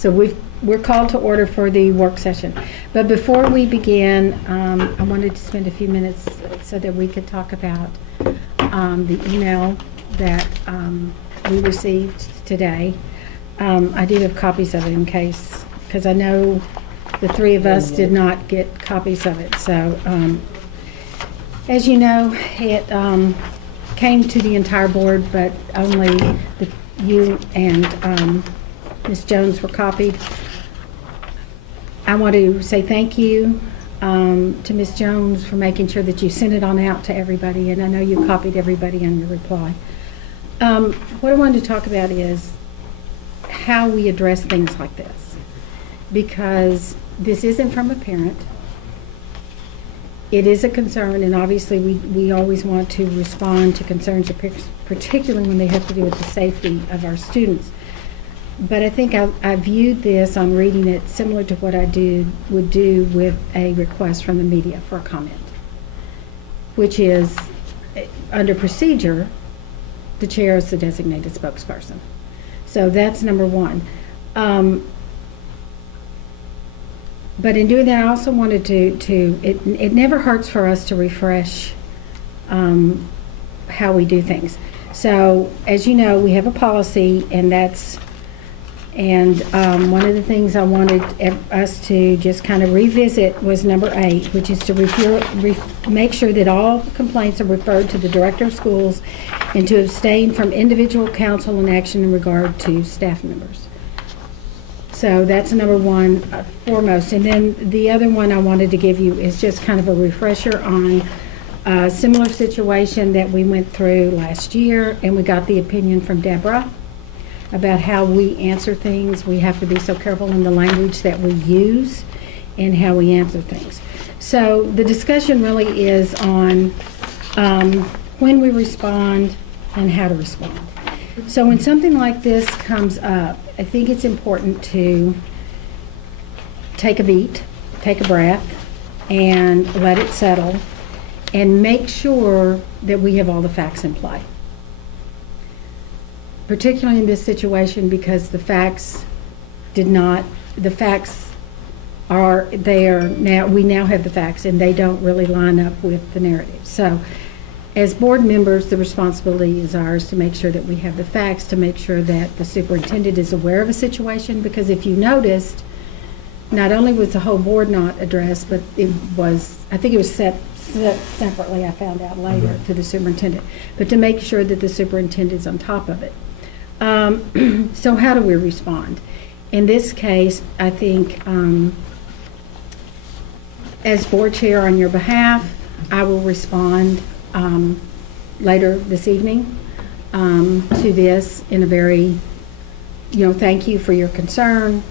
So we're called to order for the work session. But before we begin, I wanted to spend a few minutes so that we could talk about the email that we received today. I do have copies of it in case, because I know the three of us did not get copies of it. So as you know, it came to the entire board, but only you and Ms. Jones were copied. I want to say thank you to Ms. Jones for making sure that you sent it on out to everybody, and I know you copied everybody on your reply. What I wanted to talk about is how we address things like this, because this isn't from a parent. It is a concern, and obviously we always want to respond to concerns, particularly when they have to do with the safety of our students. But I think I viewed this on reading it similar to what I would do with a request from the media for a comment, which is, under procedure, the chair is the designated spokesperson. So that's number one. But in doing that, I also wanted it never hurts for us to refresh how we do things. So as you know, we have a policy, and one of the things I wanted us to just kind of revisit was number 8, which is to make sure that all complaints are referred to the director of schools and to abstain from individual counsel and action in regard to staff members. So that's number 1 foremost. And then the other one I wanted to give you is just kind of a refresher on a similar situation that we went through last year, and we got the opinion from Deborah about how we answer things. We have to be so careful in the language that we use and how we answer things. So the discussion really is on when we respond and how to respond. So when something like this comes up, I think it's important to take a beat, take a breath, and let it settle, and make sure that we have all the facts in play. Particularly in this situation, because the facts are there now. We now have the facts, and they don't really line up with the narrative. So as board members, the responsibility is ours to make sure that we have the facts, to make sure that the superintendent is aware of a situation, because if you noticed, not only was the whole board not addressed, but I think it was set separately, I found out later, to the superintendent, but to make sure that the superintendent's on top of it. So how do we respond? In this case, I think as board chair on your behalf, I will respond later this evening to this in a very, thank you for your concern.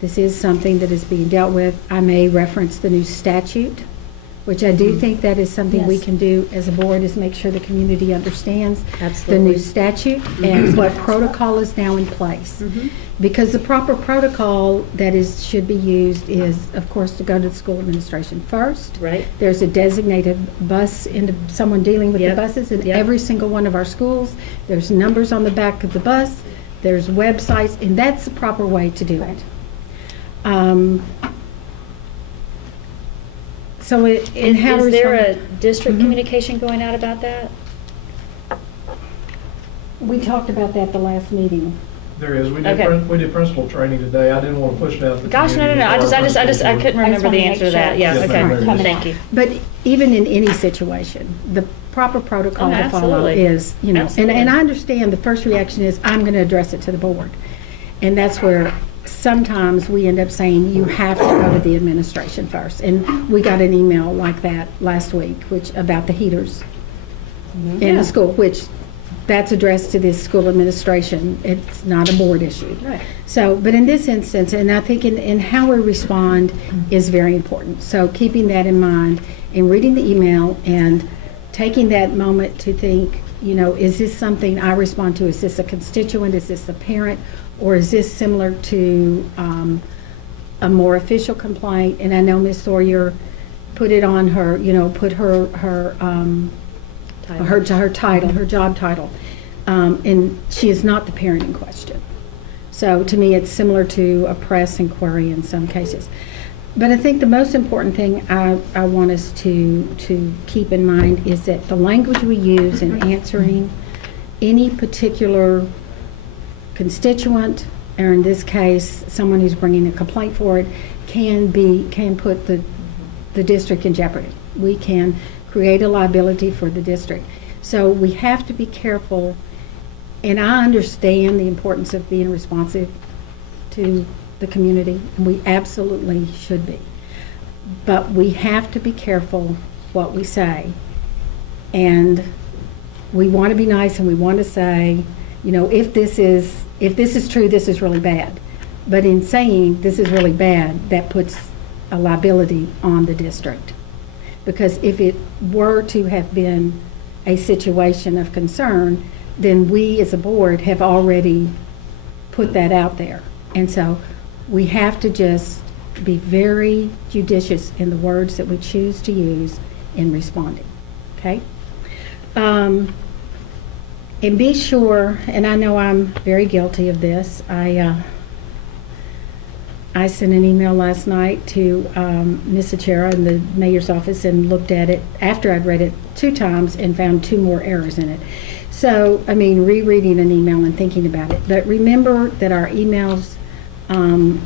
This is something that is being dealt with. I may reference the new statute, which I do think that is something we can do as a board, is make sure the community understands the new statute and what protocol is now in place. Because the proper protocol that should be used is, of course, to go to the school administration first. Right. There's a designated bus, someone dealing with the buses in every single one of our schools. There's numbers on the back of the bus. There's websites, and that's the proper way to do it. So is there a district communication going out about that? We talked about that the last meeting. There is. We did principal training today. I didn't want to push it out. Gosh, no. I couldn't remember the answer to that. Yeah. Yes, Okay. ma'am. Thank you. But even in any situation, the proper protocol to follow is, Absolutely. and I understand the first reaction is, I'm going to address it to the board. And that's where sometimes we end up saying you have to go to the administration first. And we got an email like that last week, about the heaters in the school, which that's addressed to this school administration. It's not a board issue. Right. So, but in this instance, and I think in how we respond is very important. So keeping that in mind and reading the email and taking that moment to think, is this something I respond to? Is this a constituent? Is this a parent? Or is this similar to a more official complaint? And I know Ms. Sawyer put it on her, put her title, her job title, and she is not the parent in question. So to me, it's similar to a press inquiry in some cases. But I think the most important thing I want us to keep in mind is that the language we use in answering any particular constituent, or in this case, someone who's bringing a complaint forward, can put the district in jeopardy. We can create a liability for the district. So we have to be careful, and I understand the importance of being responsive to the community, and we absolutely should be. But we have to be careful what we say. And we want to be nice, and we want to say, you know, if this is true, this is really bad. But in saying this is really bad, that puts a liability on the district. Because if it were to have been a situation of concern, then we as a board have already put that out there. And so we have to just be very judicious in the words that we choose to use in responding, okay? And be sure, and I know I'm very guilty of this, I sent an email last night to Ms. Achara in the mayor's office and looked at it after I'd read it 2 times and found 2 more errors in it. So, I mean, rereading an email and thinking about it. But remember that our emails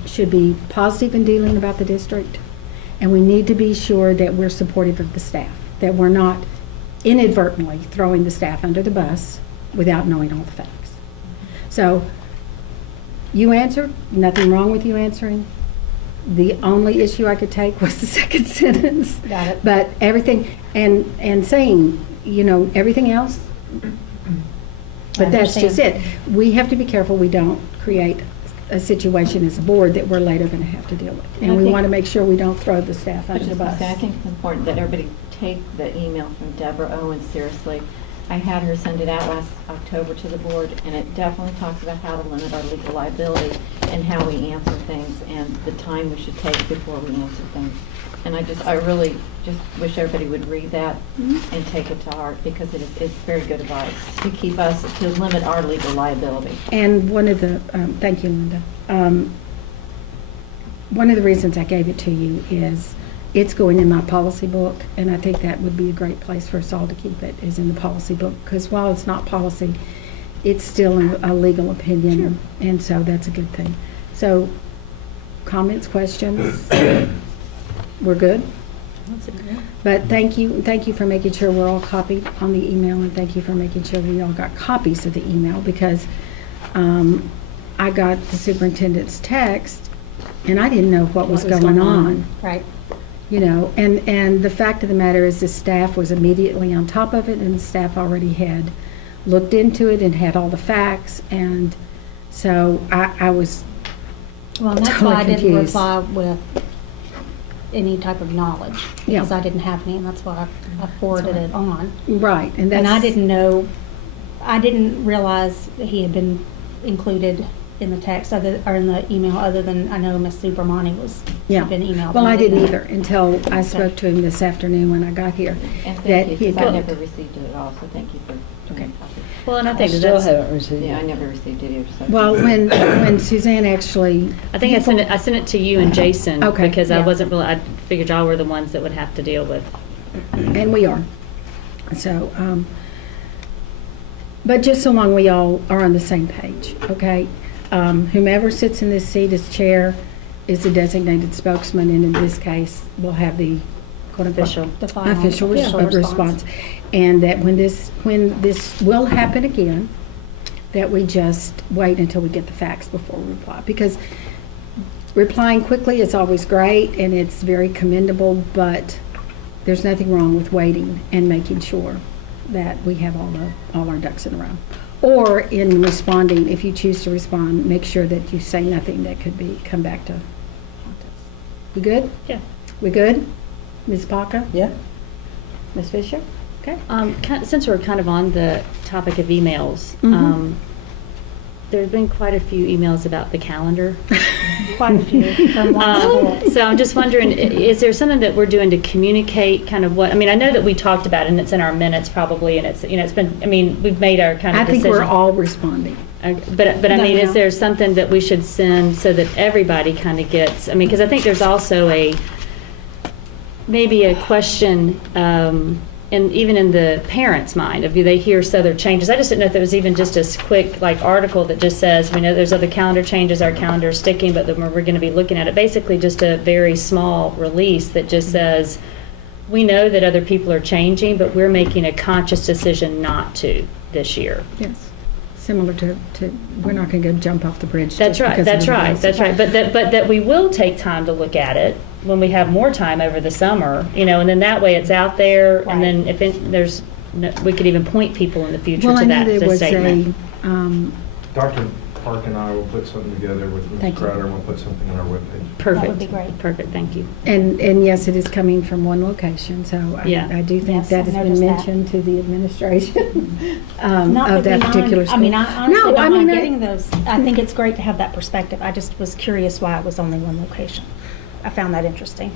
should be positive in dealing about the district, and we need to be sure that we're supportive of the staff, that we're not inadvertently throwing the staff under the bus without knowing all the facts. So, you answered, nothing wrong with you answering. The only issue I could take was the second sentence. Got it. But everything, and saying, you know, everything else, but that's just it. We have to be careful we don't create a situation as a board that we're later going to have to deal with. And we want to make sure we don't throw the staff under the bus. I think it's important that everybody take the email from Deborah Owen seriously. I had her send it out last October to the board, and it definitely talks about how to limit our legal liability and how we answer things and the time we should take before we answer things. And I really just wish everybody would read that and take it to heart, because it's very good advice to keep us, to limit our legal liability. And one of the, thank you, Linda. One of the reasons I gave it to you is it's going in my policy book, and I think that would be a great place for us all to keep it, is in the policy book, because while it's not policy, it's still a legal opinion, and so that's a good thing. So, comments, questions? We're good? But thank you for making sure we're all copied on the email, and thank you for making sure we all got copies of the email, because I got the superintendent's text, and I didn't know what was going on. Right. You know, and the fact of the matter is the staff was immediately on top of it, and the staff already had looked into it and had all the facts, and so I was Well, and that's totally why I didn't confused. reply with any type of knowledge, Yeah. because I didn't have any, and that's why I forwarded it on. Right, and that's... And I didn't realize that he had been included in the text, or in the email, other than I know Ms. Subramani had been emailed. Well, and I didn't know. either until I spoke to him this afternoon when I got here. And that thank you, he because I had- never received it at all, so thank you for doing a copy. Well, and I I think still that's, haven't received Yeah, I it. never received it either. So. Well, when Suzanne actually... I think I sent it to you and Jason. Okay, Because I yeah. wasn't really, I figured y'all were the ones that would have to deal with. And we are. So, but just so long we all are on the same page, okay? Whomever sits in this seat as chair is the designated spokesman, and in this case, we'll have the quote-unquote Official. The final official official response. And that when this will happen again, that we just wait until we get the facts before we reply. Because replying quickly is always great, and it's very commendable, but there's nothing wrong with waiting and making sure that we have all our ducks in a row. Or in responding, if you choose to respond, make sure that you say nothing that could come back to haunt us. We good? Yeah. We good? Ms. Baca? Yeah. Ms. Fisher? Okay. Since we're kind of on the topic of emails, Mhm. there's been quite a few emails about the calendar. Quite a few from one school. So I'm just wondering, is there something that we're doing to communicate kind of what, I mean, I know that we talked about it, and it's in our minutes probably, and it's, you know, it's been, I mean, we've made our kind of I think decision. we're all responding. But I No, mean, no. is there something that we should send so that everybody kind of gets, I mean, because I think there's also maybe a question, and even in the parents' mind, if they hear other changes. I just didn't know if there was even just a quick, like, article that just says, we know there's other calendar changes, our calendar is sticking, but then we're going to be looking at it. Basically, just a very small release that just says, we know that other people are changing, but we're making a conscious decision not to this year. Yes. Similar to, we're not going to go jump off the bridge. That's just right, because that's everybody right, else that's is. right. But that we will take time to look at it when we have more time over the summer, and then that way it's out there, and then we could even point people in the future Well, I to know that there the was statement. Dr. Park and I will put something together with Ms. Thank you. Crowder, and we'll put something on our webpage. Perfect. That would be great. Perfect, thank you. And yes, it is coming from one location, so Yeah. I do think Yes, that I has been noticed that. mentioned to the administration Not of that we particular mind- school. I mean, I honestly No, don't mind I- getting those. I think it's great to have that perspective. I just was curious why it was only one location. I found that interesting.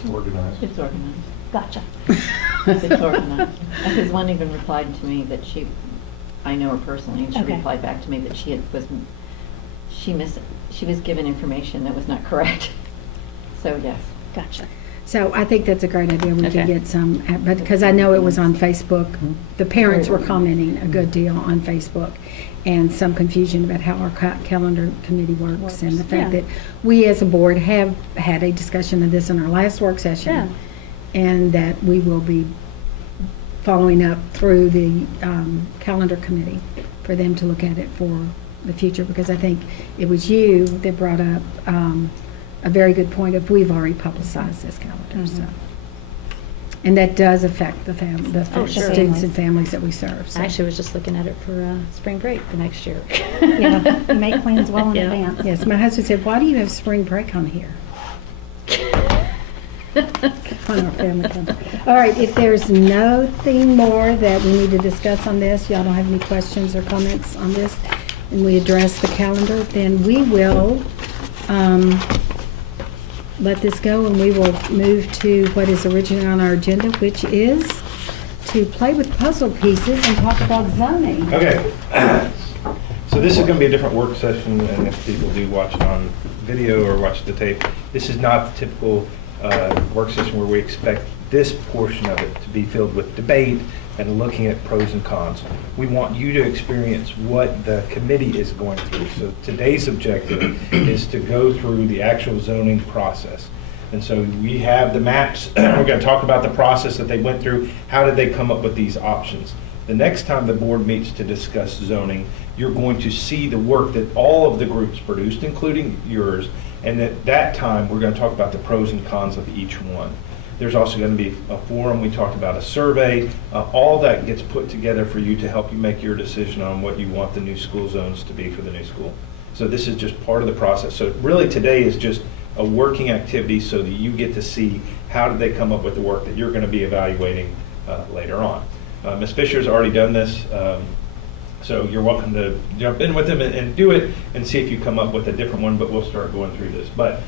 It's organized. It's organized. Gotcha. It's organized. Because one even replied to me that I know her personally, and she Okay. replied back to me that she was given information that was not correct. So, yes. Gotcha. So I think that's a great idea. We Okay. could get some, but because I know it was on Facebook, the parents were commenting a good deal on Facebook, and some confusion about how our calendar committee works, and the fact Yeah. that we as a board have had a discussion of this in our last work session, and that we will be following up through the calendar committee for them to look at it for the future, because I think it was you that brought up a very good point of we've already publicized this calendar, so. And that does affect the Oh, sure. students and families that we serve. so. I actually was just looking at it for spring break the next year. Yeah, you make plans well in Yeah. advance. Yes, my husband said, why do you have spring break on here? On our family calendar. All right, if there's nothing more that we need to discuss on this, y'all don't have any questions or comments on this, and we address the calendar, then we will let this go, and we will move to what is originally on our agenda, which is to play with puzzle pieces and talk about zoning. Okay, so this is going to be a different work session, and if people do watch it on video or watch the tape, this is not the typical work session where we expect this portion of it to be filled with debate and looking at pros and cons. We want you to experience what the committee is going through. So today's objective is to go through the actual zoning process. And so we have the maps. We're going to talk about the process that they went through. How did they come up with these options? The next time the board meets to discuss zoning, you're going to see the work that all of the groups produced, including yours. And at that time, we're going to talk about the pros and cons of each one. There's also going to be a forum. We talked about a survey. All that gets put together for you to help you make your decision on what you want the new school zones to be for the new school. So this is just part of the process. So really today is just a working activity so that you get to see how did they come up with the work that you're going to be evaluating later on. Ms. Fisher's already done this, so you're welcome to jump in with them and do it and see if you come up with a different one, but we'll start going through this. But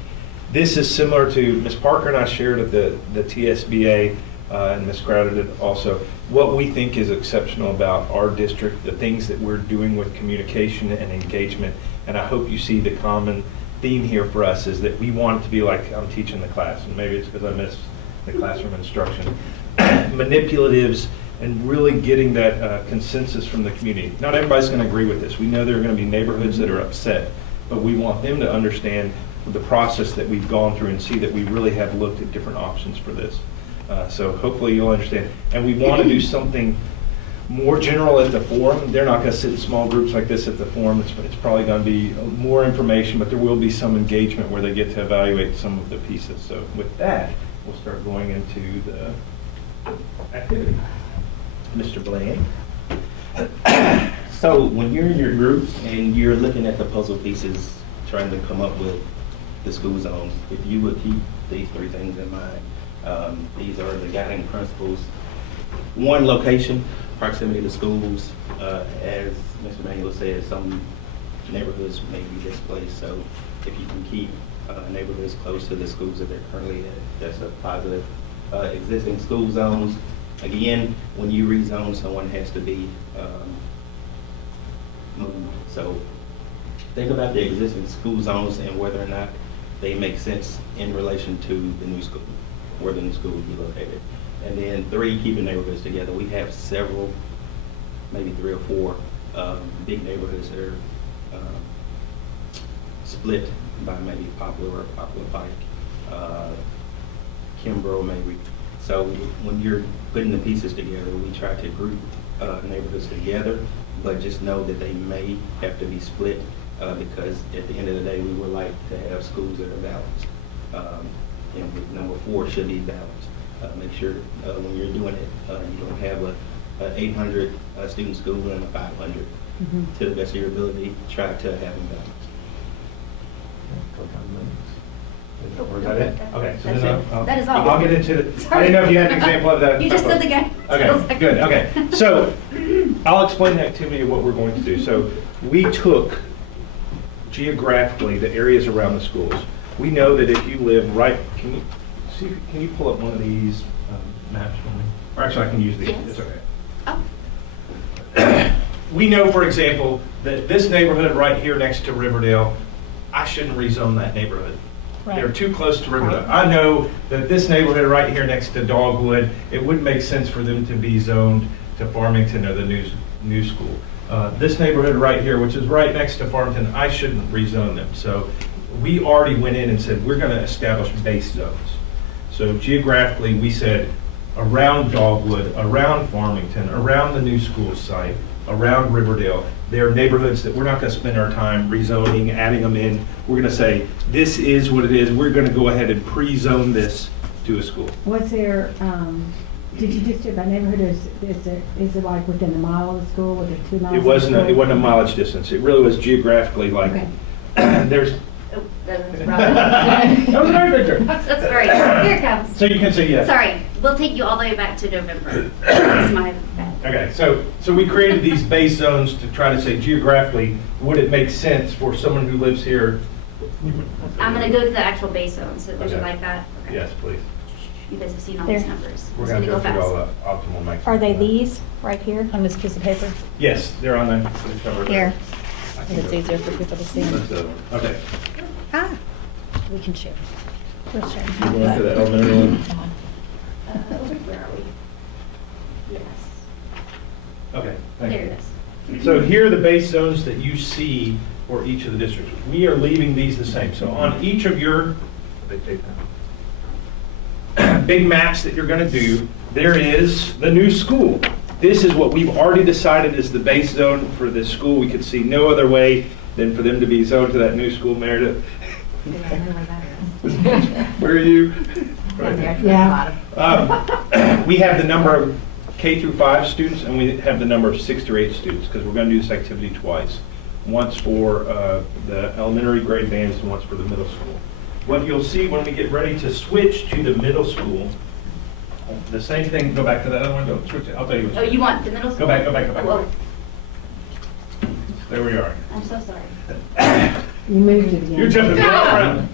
this is similar to, Ms. Parker and I shared at the TSBA, and Ms. Crowder did also, what we think is exceptional about our district, the things that we're doing with communication and engagement. And I hope you see the common theme here for us is that we want it to be like I'm teaching the class, and maybe it's because I miss the classroom instruction. Manipulatives and really getting that consensus from the community. Not everybody's going to agree with this. We know there are going to be neighborhoods that are upset, but we want them to understand the process that we've gone through and see that we really have looked at different options for this. So hopefully you'll understand. And we want to do something more general at the forum. They're not going to sit in small groups like this at the forum. It's probably going to be more information, but there will be some engagement where they get to evaluate some of the pieces. So with that, we'll start going into the activity. Mr. Bland. So when you're in your group and you're looking at the puzzle pieces, trying to come up with the school zones, if you would keep these three things in mind. These are the guiding principles. One, location, proximity to schools. As Mr. Manuel said, some neighborhoods may be displaced, so if you can keep neighborhoods close to the schools that they're currently at, that's a positive. Existing school zones, again, when you rezone, someone has to be moved. So think about the existing school zones and whether or not they make sense in relation to the new school, where the new school would be located. And then 3, keeping neighborhoods together. We have several, maybe 3 or 4 big neighborhoods that are split by maybe Poplar or Poplar Pike, Kimbrough maybe. So when you're putting the pieces together, we try to group neighborhoods together, but just know that they may have to be split because at the end of the day, we would like to have schools that are balanced. And with number 4 should be balanced. Make sure when you're doing it, you don't have a 800 student school and a 500. To the best of your ability, try to have them balanced. Or is that it? Okay. So That's then it. I'll- That is all. I'll get into it. I didn't know if you had an example of that. You just said the guy. Okay, good, okay. So I'll explain the activity of what we're going to do. So we took geographically the areas around the schools. We know that if you live right, can you pull up one of these maps for me? Or actually, I can use these, Yes. it's okay. Oh. We know, for example, that this neighborhood right here next to Riverdale, I shouldn't rezone that neighborhood. They're too close to Riverdale. I know that this neighborhood right here next to Dogwood, it wouldn't make sense for them to be zoned to Farmington or the new school. This neighborhood right here, which is right next to Farmington, I shouldn't rezone them. So we already went in and said, we're going to establish base zones. So geographically, we said around Dogwood, around Farmington, around the new school site, around Riverdale, there are neighborhoods that we're not going to spend our time rezoning, adding them in. We're going to say, this is what it is. We're going to go ahead and pre-zone this to a school. Was there, did you just do by neighborhood, is it like within a mile of the school, within 2 miles? It wasn't a mileage distance. It really was geographically like, Okay. there's, Oh, that was that was wrong. another picture. I'm so sorry. Here it comes. So you can say yes. Sorry, we'll take you all the way back to November. That's my bad. Okay, so we created these base zones to try to say geographically, would it make sense for someone who lives here? I'm gonna go to the actual base zones. So would you Okay. like that? Okay. Yes, please. You guys have seen all There. these numbers. We're It's going to go through all fast. the optimal maximum. Are they these right here? On this piece of paper, Yes, they're on the cover. Here. I if can it's go- easier for people to see. That's the other one. Okay. Ah, We can share. we'll show You you. going to the elementary one? Where are we? Yes. Okay, thank There you. it is. So here are the base zones that you see for each of the districts. We are leaving these the same. So on each of your big maps that you're going to do, there is the new school. This is what we've already decided is the base zone for this school. We could see no other way than for them to be zoned to that new school, Meredith. Where are you? Yeah. We have the number of K through 5 students, and we have the number of 6 through 8 students, because we're going to do this activity twice. Once for the elementary grade bands and once for the middle school. What you'll see when we get ready to switch to the middle school, the same thing, go back to that other one, go switch it, I'll tell you. Oh, you want the middle school? Go back, go back, go back. Whoa, There we are. I'm so sorry. You moved it again. You're jumping right around.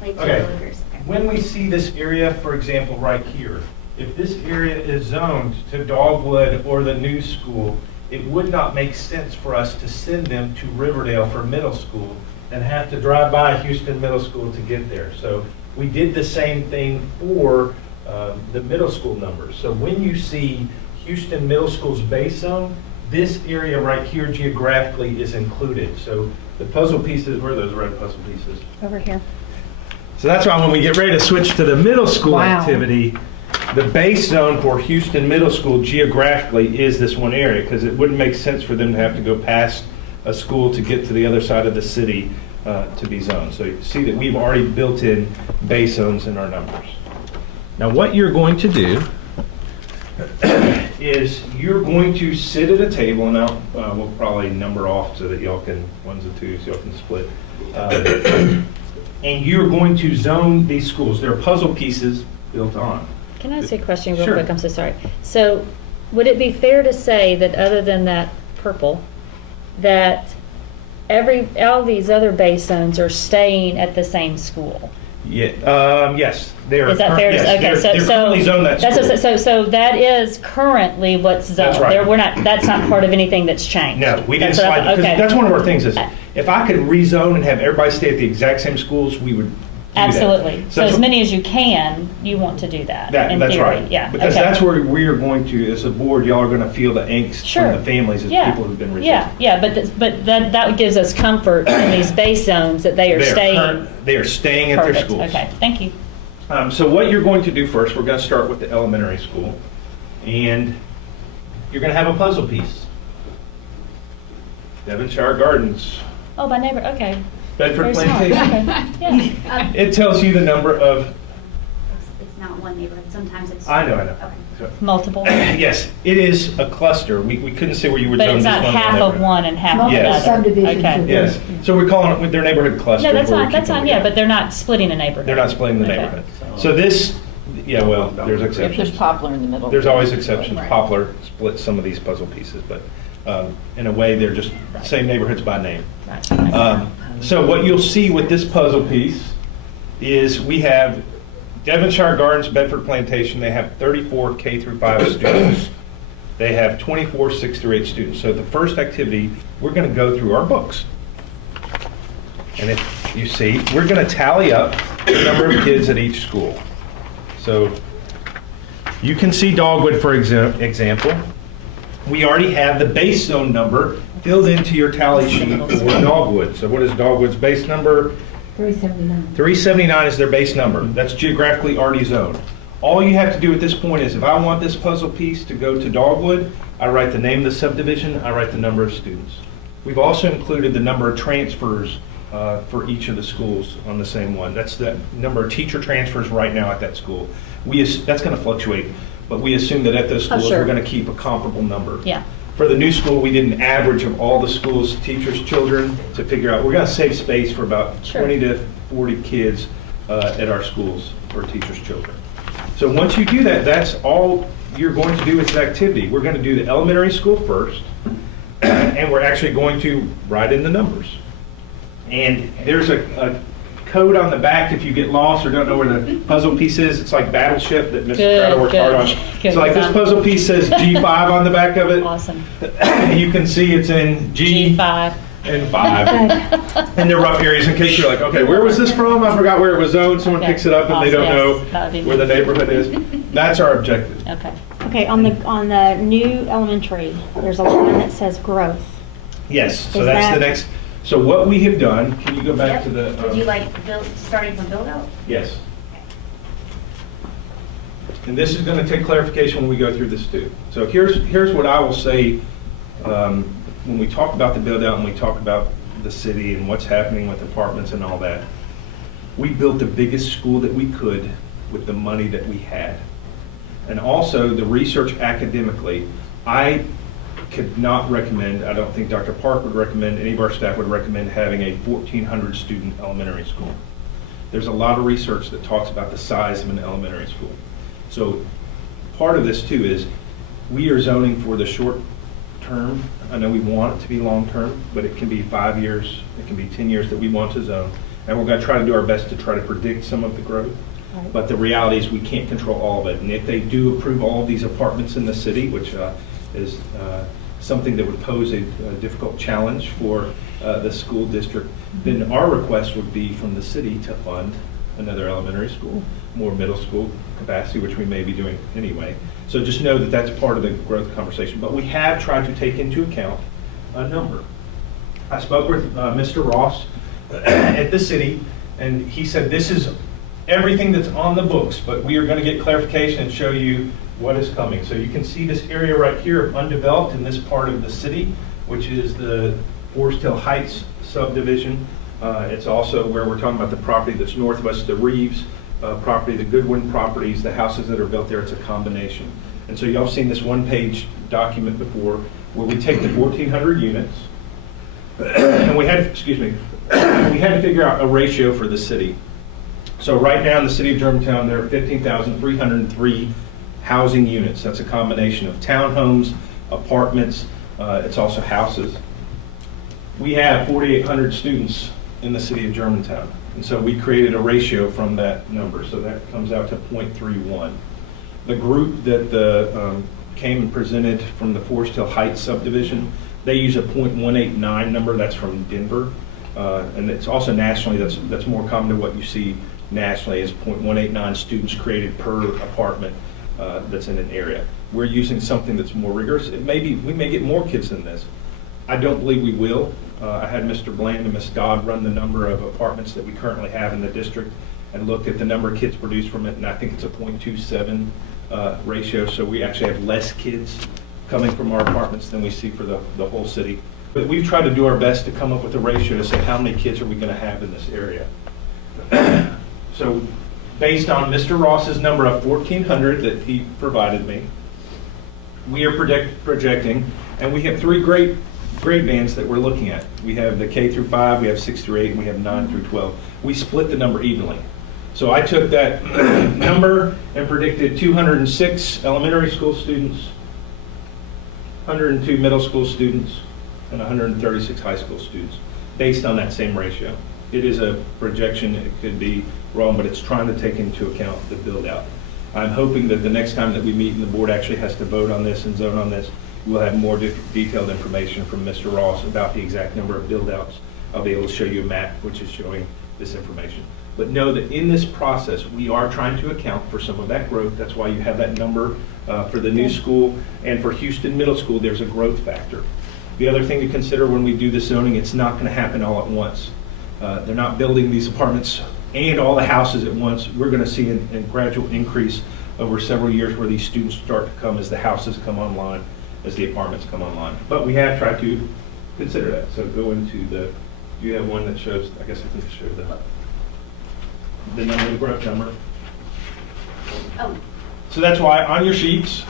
Like Okay. cheerleaders. Okay. When we see this area, for example, right here, if this area is zoned to Dogwood or the new school, it would not make sense for us to send them to Riverdale for middle school and have to drive by Houston Middle School to get there. So we did the same thing for the middle school numbers. So when you see Houston Middle School's base zone, this area right here geographically is included. So the puzzle pieces, where are those red puzzle pieces? Over here. So that's why when we get ready to switch to the middle school Wow. activity, the base zone for Houston Middle School geographically is this one area, because it wouldn't make sense for them to have to go past a school to get to the other side of the city to be zoned. So you see that we've already built in base zones in our numbers. Now what you're going to do is you're going to sit at a table, and we'll probably number off so that y'all can, ones and twos, y'all can split. And you're going to zone these schools. There are puzzle pieces built on. Can I ask you a question real Sure. quick? I'm so sorry. So would it be fair to say that other than that purple, that all these other base zones are staying at the same school? Yes, they are. Is that fair to yes, say? Okay, they're currently zoned that that's school. so that is currently what's zoned. That's right. That's not part of anything that's changed. No, we didn't That's what I slide, thought. because Okay. that's one of our things is, if I could rezone and have everybody stay at the exact same schools, we would do that. Absolutely. So that's as what- many as you can, you want to do that, in That's theory. right. Yeah. Because okay. that's where we are going to, as a board, y'all are going to feel the angst Sure. from the families as Yeah. people who've been resisting. Yeah, but that gives us comfort in these base zones that they are staying. They are staying at their Perfect. schools. Okay, thank you. So what you're going to do first, we're going to start with the elementary school, and you're going to have a puzzle piece. Devonshire Gardens, Oh, by neighbor, okay. Bedford Very smart. Plantation. Okay, yeah. It tells you the number of, It's not one neighborhood, sometimes it's. I know. Okay. So- Multiple. Yes, it is a cluster. We couldn't see where you would But zone it's this not one. half of neighborhood. one and half of Multiple Yes. another. subdivisions Okay. of Yes, so we're calling it, their neighborhood clusters. No, that's where we're fine, that's keeping fine, them yeah, together. but they're not splitting a neighborhood. They're not splitting the Okay. neighborhood. So this, yeah, well, there's If there's exceptions. Poplar in the middle. There's always exceptions. Right. Poplar splits some of these puzzle pieces, but in a way, they're just same neighborhoods by name. Right. So what you'll see with this puzzle piece is we have Devonshire Gardens, Bedford Plantation, they have 34 K through 5 students. They have 24 6 through 8 students. So the first activity, we're going to go through our books. And if you see, we're going to tally up the number of kids at each school. So you can see Dogwood, for example. We already have the base zone number filled into your tally sheet for Dogwood. So what is Dogwood's base number? 379. 379 is their base number. That's geographically already zoned. All you have to do at this point is, if I want this puzzle piece to go to Dogwood, I write the name of the subdivision, I write the number of students. We've also included the number of transfers for each of the schools on the same one. That's the number of teacher transfers right now at that school. That's going to fluctuate, but we assume that at those schools, sure. we're going to keep a comparable number. Yeah. For the new school, we did an average of all the schools' teachers' children to figure out, we're going to save space for about Sure. 20 to 40 kids at our schools for teachers' children. So once you do that, that's all you're going to do with this activity. We're going to do the elementary school first, and we're actually going to write in the numbers. And there's a code on the back if you get lost or don't know where the puzzle piece is. It's like Battleship that Mr. Good, Crowder worked hard on. good. So like this puzzle piece says G5 on the back of it. Awesome. You can see it's in G G5. and 5. And they're rough areas in case you're like, okay, where was this from? I forgot where it was zoned. Someone Okay. picks it up and they don't Yes, that would know be where the me. neighborhood is. That's our objective. Okay. Okay, on the new elementary, there's a line that says growth. Yes, so Is that's the that- next. So what we have done, can you go back Yep. to the? Would you like starting from build out? Yes. And this is going to take clarification when we go through this too. So here's what I will say when we talk about the build out and we talk about the city and what's happening with apartments and all that. We built the biggest school that we could with the money that we had. And also the research academically, I could not recommend, I don't think Dr. Park would recommend, any of our staff would recommend having a 1,400 student elementary school. There's a lot of research that talks about the size of an elementary school. So part of this too is we are zoning for the short term. I know we want it to be long term, but it can be 5 years, it can be 10 years that we want to zone. And we're going to try to do our best to try to predict some of the growth. Right. But the reality is we can't control all of it. And if they do approve all of these apartments in the city, which is something that would pose a difficult challenge for the school district, then our request would be from the city to fund another elementary school, more middle school capacity, which we may be doing anyway. So just know that that's part of the growth conversation. But we have tried to take into account a number. I spoke with Mr. Ross at the city, and he said this is everything that's on the books, but we are going to get clarification and show you what is coming. So you can see this area right here of undeveloped in this part of the city, which is the Forest Hill Heights subdivision. It's also where we're talking about the property that's north of us, the Reeves property, the Goodwin properties, the houses that are built there. It's a combination. And so y'all have seen this one-page document before where we take the 1,400 units and we had to figure out a ratio for the city. So right now in the city of Germantown, there are 15,303 housing units. That's a combination of townhomes, apartments, it's also houses. We have 4,800 students in the city of Germantown. And so we created a ratio from that number, so that comes out to 0.31. The group that came and presented from the Forest Hill Heights subdivision, they use a 0.189 number, that's from Denver. And it's also nationally, that's more common to what you see nationally, is 0.189 students created per apartment that's in an area. We're using something that's more rigorous. We may get more kids than this. I don't believe we will. I had Mr. Bland and Ms. Dodd run the number of apartments that we currently have in the district and looked at the number of kids produced from it, and I think it's a 0.27 ratio, so we actually have less kids coming from our apartments than we see for the whole city. But we've tried to do our best to come up with a ratio to say how many kids are we going to have in this area. So based on Mr. Ross's number of 1,400 that he provided me, we are projecting, and we have 3 grade bands that we're looking at. We have the K through 5, we have 6 through 8, and we have 9 through 12. We split the number evenly. So I took that number and predicted 206 elementary school students, 102 middle school students, and 136 high school students, based on that same ratio. It is a projection, it could be wrong, but it's trying to take into account the build out. I'm hoping that the next time that we meet and the board actually has to vote on this and zone on this, we'll have more detailed information from Mr. Ross about the exact number of build outs. I'll be able to show you a map which is showing this information. But know that in this process, we are trying to account for some of that growth. That's why you have that number for the new school. And for Houston Middle School, there's a growth factor. The other thing to consider when we do the zoning, it's not going to happen all at once. They're not building these apartments and all the houses at once. We're going to see a gradual increase over several years where these students start to come as the houses come online, as the apartments come online. But we have tried to consider that. So go into do you have one that shows, I guess I can show the number, the growth number. Oh, So that's why on your sheets,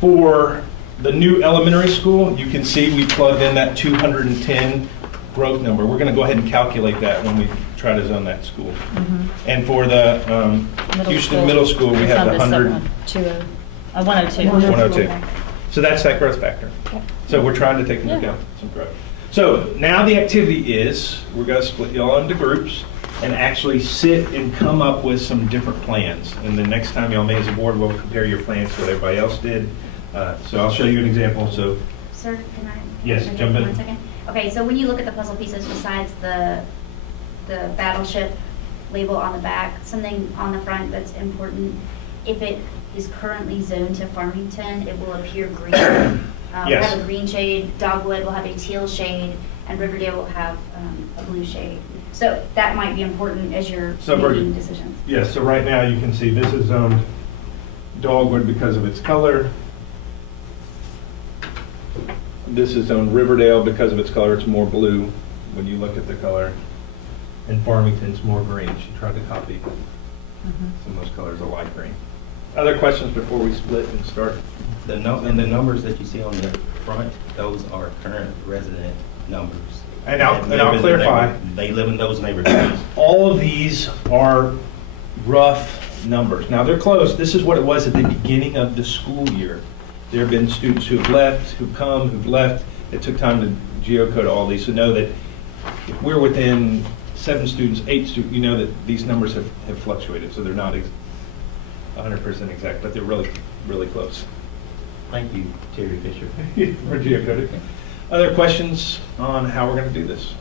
for the new elementary school, you can see we plugged in that 210 growth number. We're going to go ahead and calculate that when we try to zone that school. And for the Houston Middle School, we have the 102. 102. So that's that growth factor. So we're trying to take into account some growth. So now the activity is, we're going to split y'all into groups and actually sit and come up with some different plans. And the next time y'all meet as a board, we'll compare your plans to what everybody else did. So I'll show you an example. So, sir, can I? Yes, can I jump take in. 1 second? Okay, so when you look at the puzzle pieces, besides the battleship label on the back, something on the front that's important, if it is currently zoned to Farmington, it will appear green. We'll Yes. have a green shade, Dogwood will have a teal shade, and Riverdale will have a blue shade. So that might be important as you're making decisions. Yes, so right now you can see this is zoned Dogwood because of its color. This is zoned Riverdale because of its color. It's more blue when you look at the color. And Farmington's more green. She tried to copy some of those colors, a light green. Other questions before we split and start? And the numbers that you see on the front, those are current resident numbers. And I'll clarify. They live in those neighborhoods. All of these are rough numbers. Now, they're close. This is what it was at the beginning of the school year. There have been students who've left, who've come, who've left. It took time to geocode all these. So know that if we're within 7 students, 8 students, you know that these numbers have fluctuated. So they're not 100% exact, but they're really, really close. Thank you, Terry Fisher. For geocoding. Other questions on how we're going to do this?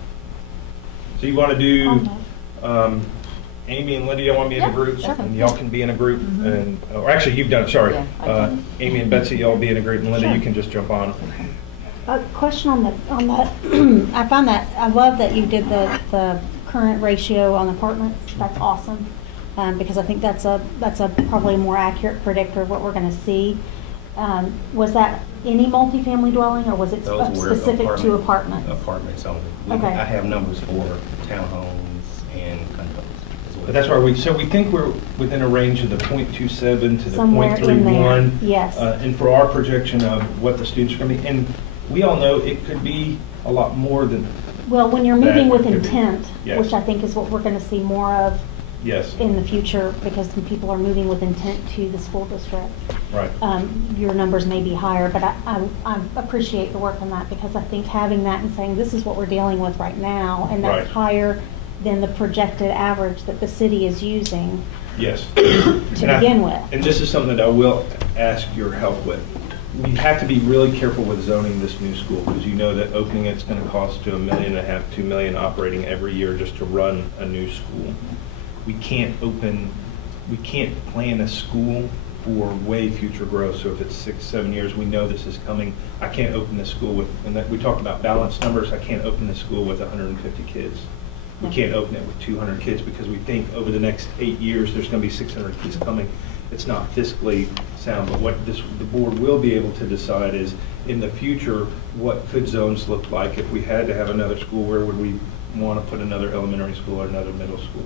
So you want to do, Amy and Linda, y'all want to be in a group? And y'all can be in a group, and, or actually, you've done it, sorry. Amy and Betsy, y'all be in a group, and Linda, you can just jump on. A question on that, I found that, I love that you did the current ratio on apartments. That's awesome, because I think that's a probably a more accurate predictor of what we're going to see. Was that any multifamily dwelling, or was it Those were specific to apartments? Apartments only. Okay. I have numbers for townhomes and condos as well. But that's why we think we're within a range of the 0.27 to the Somewhere in there, 0.31. yes. And for our projection of what the students are going to be, and we all know it could be a lot more than, Well, when you're moving That with could be- intent, yes. which I think is what we're going to see more of yes. in the future, because some people are moving with intent to the school district. Right. your numbers may be higher, but I appreciate the work on that, because I think having that and saying, this is what we're dealing with right now, and that's Right. higher than the projected average that the city is using Yes. to begin with. And this is something that I will ask your help with. We have to be really careful with zoning this new school, because you know that opening it's going to cost to $1.5 million, $2 million operating every year just to run a new school. We can't plan a school for way future growth. So if it's 6, 7 years, we know this is coming. I can't open this school with, and that we talked about balanced numbers, I can't open this school with 150 kids. We can't open it with 200 kids because we think over the next 8 years, there's going to be 600 kids coming. It's not fiscally sound, but what the board will be able to decide is, in the future, what could zones look like? If we had to have another school, where would we want to put another elementary school or another middle school?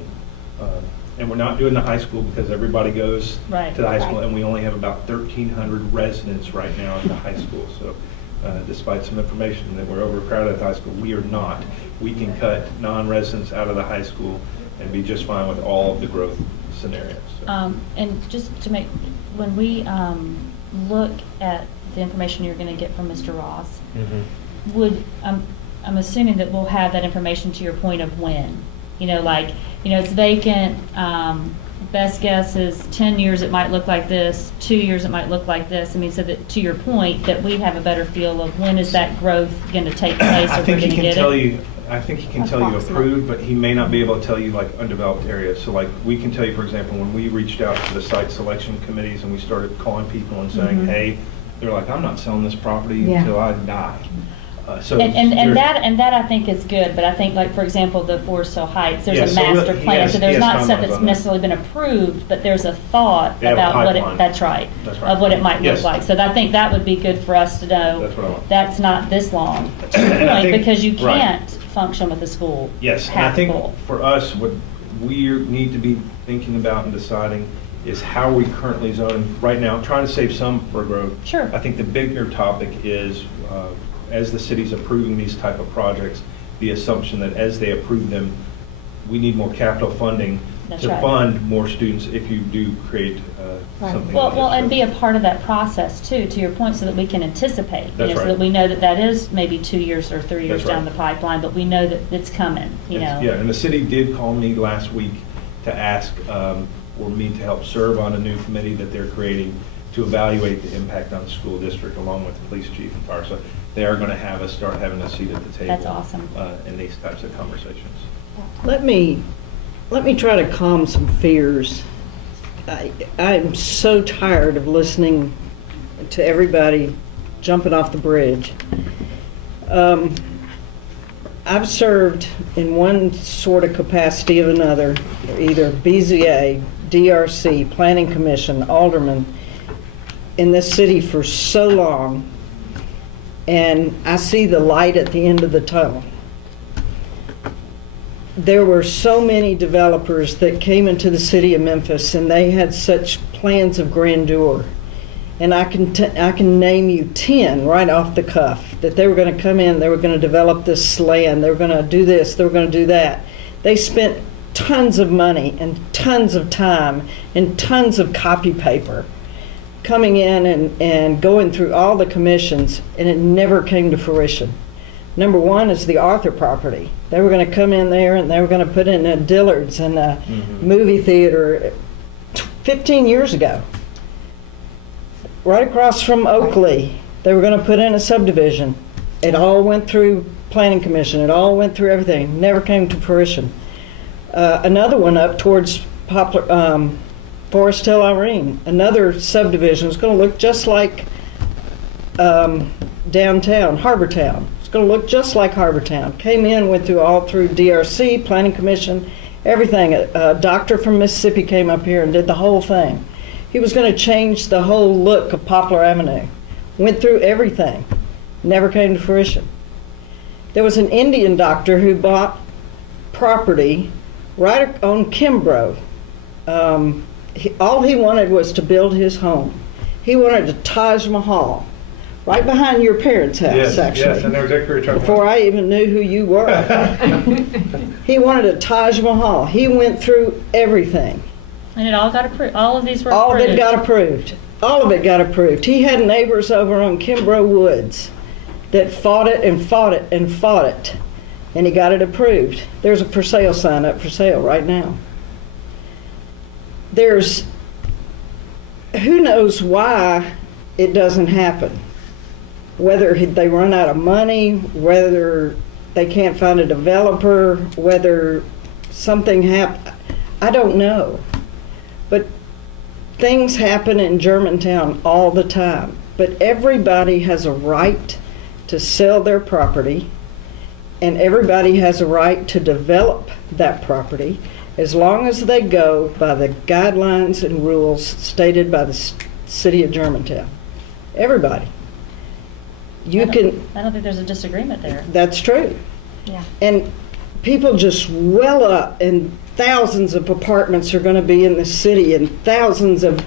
And we're not doing the high school because everybody goes Right. to the high school, Right. and we only have about 1,300 residents right now at the high school. So despite some information that we're overcrowded at the high school, we are not. We can cut non-residents out of the high school and be just fine with all of the growth scenarios. So. And just to make, when we look at the information you're going to get from Mr. Ross, would, I'm assuming that we'll have that information to your point of when. It's vacant, best guess is 10 years it might look like this, 2 years it might look like this. I mean, so that, to your point, that we have a better feel of when is that growth going to take place, I or we're think going he to can get tell it? you. I think he can tell you Approximate. approved, but he may not be able to tell you like undeveloped areas. So like we can tell you, for example, when we reached out to the site selection committees and we started calling people and saying, Mhm. hey, they're like, I'm not selling this property Yeah. until I die. So And there's- that I think is good, but I think, like, for example, the Forest Hill Heights, there's Yeah, a so we'll- master he plan, has- so he there's has not stuff timelines that's on that. necessarily been approved, but there's a thought They have a about what pipeline. it, that's right, That's right. of what it might look Yes. like. So I think that would be good for us to know. That's what I want. That's not this long, to your And I point, think- because you right. can't function with the school Yes, and I half think full. for us, what we need to be thinking about and deciding is how are we currently zoning right now, trying to save some for growth. Sure. I think the bigger topic is, as the city's approving these type of projects, the assumption that as they approve them, we need more capital funding That's to right. fund more students if you do create Right. something. Well, like and this. be a part of that process too, to your point, so that we can anticipate. That's So right. that we know that that is maybe 2 years or 3 years That's right. down the pipeline, but we know that it's coming, you know? Yeah, and the city did call me last week to ask for me to help serve on a new committee that they're creating to evaluate the impact on the school district along with the police chief and fire. So they are going to have us start having a seat at the table. That's awesome. In these types of conversations. Let me try to calm some fears. I'm so tired of listening to everybody jumping off the bridge. I've served in one sort of capacity or another, either BZA, DRC, Planning Commission, Alderman, in this city for so long, and I see the light at the end of the tunnel. There were so many developers that came into the city of Memphis, and they had such plans of grandeur. And I can name you 10 right off the cuff that they were going to come in, they were going to develop this land, they were going to do this, they were going to do that. They spent tons of money and tons of time and tons of copy paper coming in and going through all the commissions, and it never came to fruition. Number one is the Arthur property. They were going to come in there and they were going to put in a Dillard's and a movie theater 15 years ago. Right across from Oakley, they were going to put in a subdivision. It all went through Planning Commission. It all went through everything. Never came to fruition. Another one up towards Forest Hill, Irene. Another subdivision is going to look just like downtown, Harbortown. It's going to look just like Harbortown. Came in, went through all through DRC, Planning Commission, everything. A doctor from Mississippi came up here and did the whole thing. He was going to change the whole look of Poplar Avenue. Went through everything. Never came to fruition. There was an Indian doctor who bought property right on Kimbrough. All he wanted was to build his home. He wanted a Taj Mahal, right behind your parents' house, actually. Yes, and they're exactly what you're talking Before about. I even knew who you were. He wanted a Taj Mahal. He went through everything. And it all got approved, all of these were All of approved. it got approved. all of it got approved. He had neighbors over on Kimbrough Woods that fought it and fought it and fought it, and he got it approved. There's a for sale sign up for sale right now. There's, who knows why it doesn't happen? Whether they run out of money, whether they can't find a developer, whether something happened, I don't know. But things happen in Germantown all the time. But everybody has a right to sell their property, and everybody has a right to develop that property as long as they go by the guidelines and rules stated by the city of Germantown. Everybody. You can, I don't think there's a disagreement there. that's true. Yeah. And people just well up, and thousands of apartments are going to be in the city, and thousands of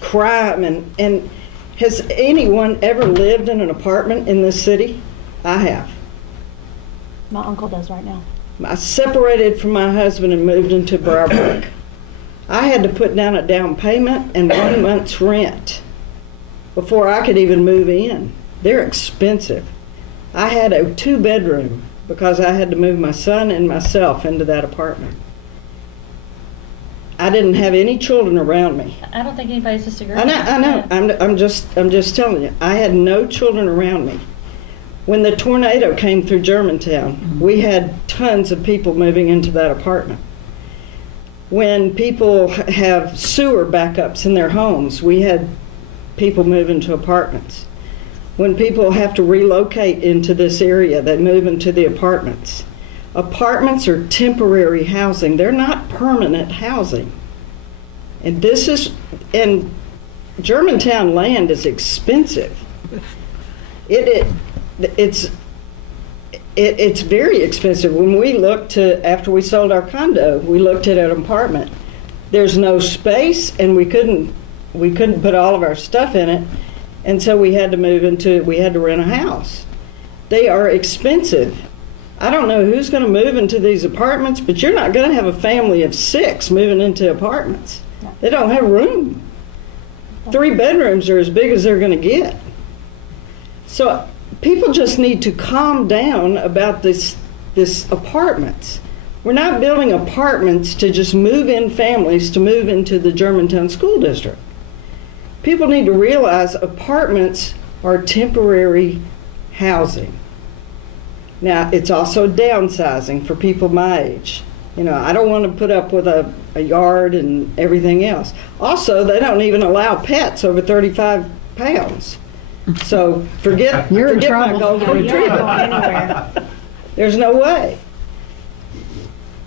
crime. And has anyone ever lived in an apartment in this city? I have. My uncle does right now. I separated from my husband and moved into Briarbrook. I had to put down a down payment and 1 month's rent before I could even move in. They're expensive. I had a 2-bedroom because I had to move my son and myself into that apartment. I didn't have any children around me. I don't think anybody's disagreeing. I know. I'm just telling you. I had no children around me. When the tornado came through Germantown, we had tons of people moving into that apartment. When people have sewer backups in their homes, we had people move into apartments. When people have to relocate into this area, they move into the apartments. Apartments are temporary housing. They're not permanent housing. And Germantown land is expensive. It's very expensive. When we looked after we sold our condo, we looked at an apartment. There's no space, and we couldn't put all of our stuff in it, and so we had to rent a house. They are expensive. I don't know who's going to move into these apartments, but you're not going to have a family of 6 moving into apartments. They don't have room. 3 bedrooms are as big as they're going to get. So people just need to calm down about this apartments. We're not building apartments to just move in families to move into the Germantown School District. People need to realize apartments are temporary housing. Now, it's also downsizing for people my age. You know, I don't want to put up with a yard and everything else. Also, they don't even allow pets over 35 pounds. So forget my golden retriever. There's no way.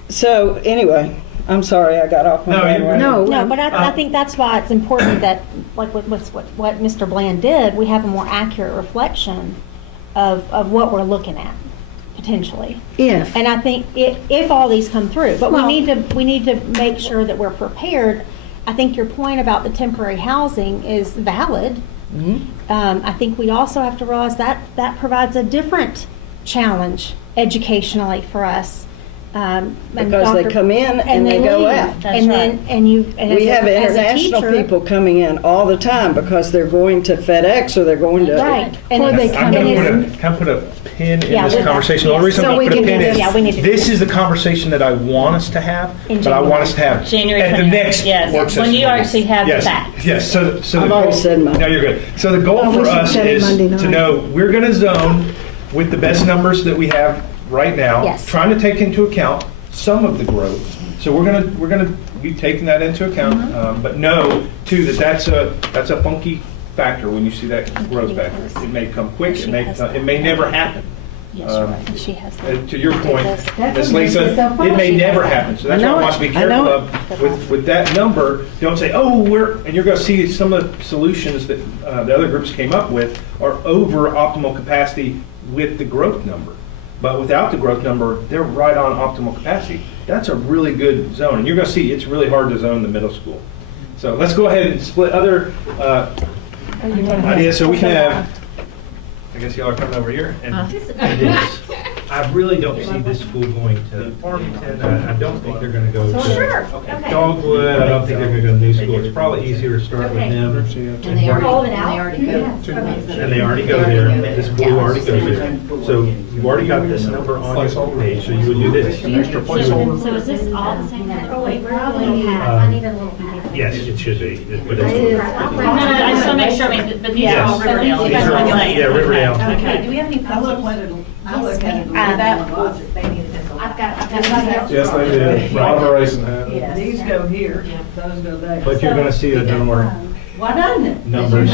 So anyway, I'm sorry I got off my bandwagon. No, but I think that's why it's important that, like with what Mr. Bland did, we have a more accurate reflection of what we're looking at, potentially. And I think if all these come through, but we need to make sure that we're prepared. I think your point about the temporary housing is valid. Mm-hmm. I think we also have to realize that provides a different challenge educationally for us. Because they come in and they go out. We have international people coming in all the time because they're going to FedEx or they're going to. Right. Can I put a pin in this conversation? The only reason I'm going to put a pin is this is the conversation that I want us to have, but I want us to have January at the next work session. When you actually have the facts. Yes. So I've already said mine. No, you're good. So the goal for us is to know we're going to zone with the best numbers that we have right now, trying to take into account some of the growth. So we're gonna be taking that into account, but know too that's a funky factor when you see that growth back. It may come quick. It may never happen. Yes, you're right. She has that. To your point, Ms. Lisa, it may never happen. So that's why I want to be careful of with that number. Don't say, and you're going to see some of the solutions that the other groups came up with are over optimal capacity with the growth number. But without the growth number, they're right on optimal capacity. That's a really good zone. And you're going to see it's really hard to zone the middle school. So let's go ahead and split other ideas so we can have, I guess y'all are coming over here. And I really don't see this school going to Farmington. I don't think they're gonna go Sure, to okay. Dogwood. I don't think they're gonna go to New School. It's probably easier to start with Okay. them. And they already go. And they already go there. This blue already goes there. So you've already got this number on your homepage, so you would do this. Extra placeholder. So is this all the same number? Oh, wait, where are the little pads? I need a little pad. Yes, it should be. But No, it's, I just want to make sure, I mean, but these are all Yes. Riverdale. These are all- yeah, Riverdale. Okay. Do we have any pencils? I I've got. Yes, they did. A lot of erasing had. These go here, those go there. but you're gonna see the number Why doesn't it? numbers.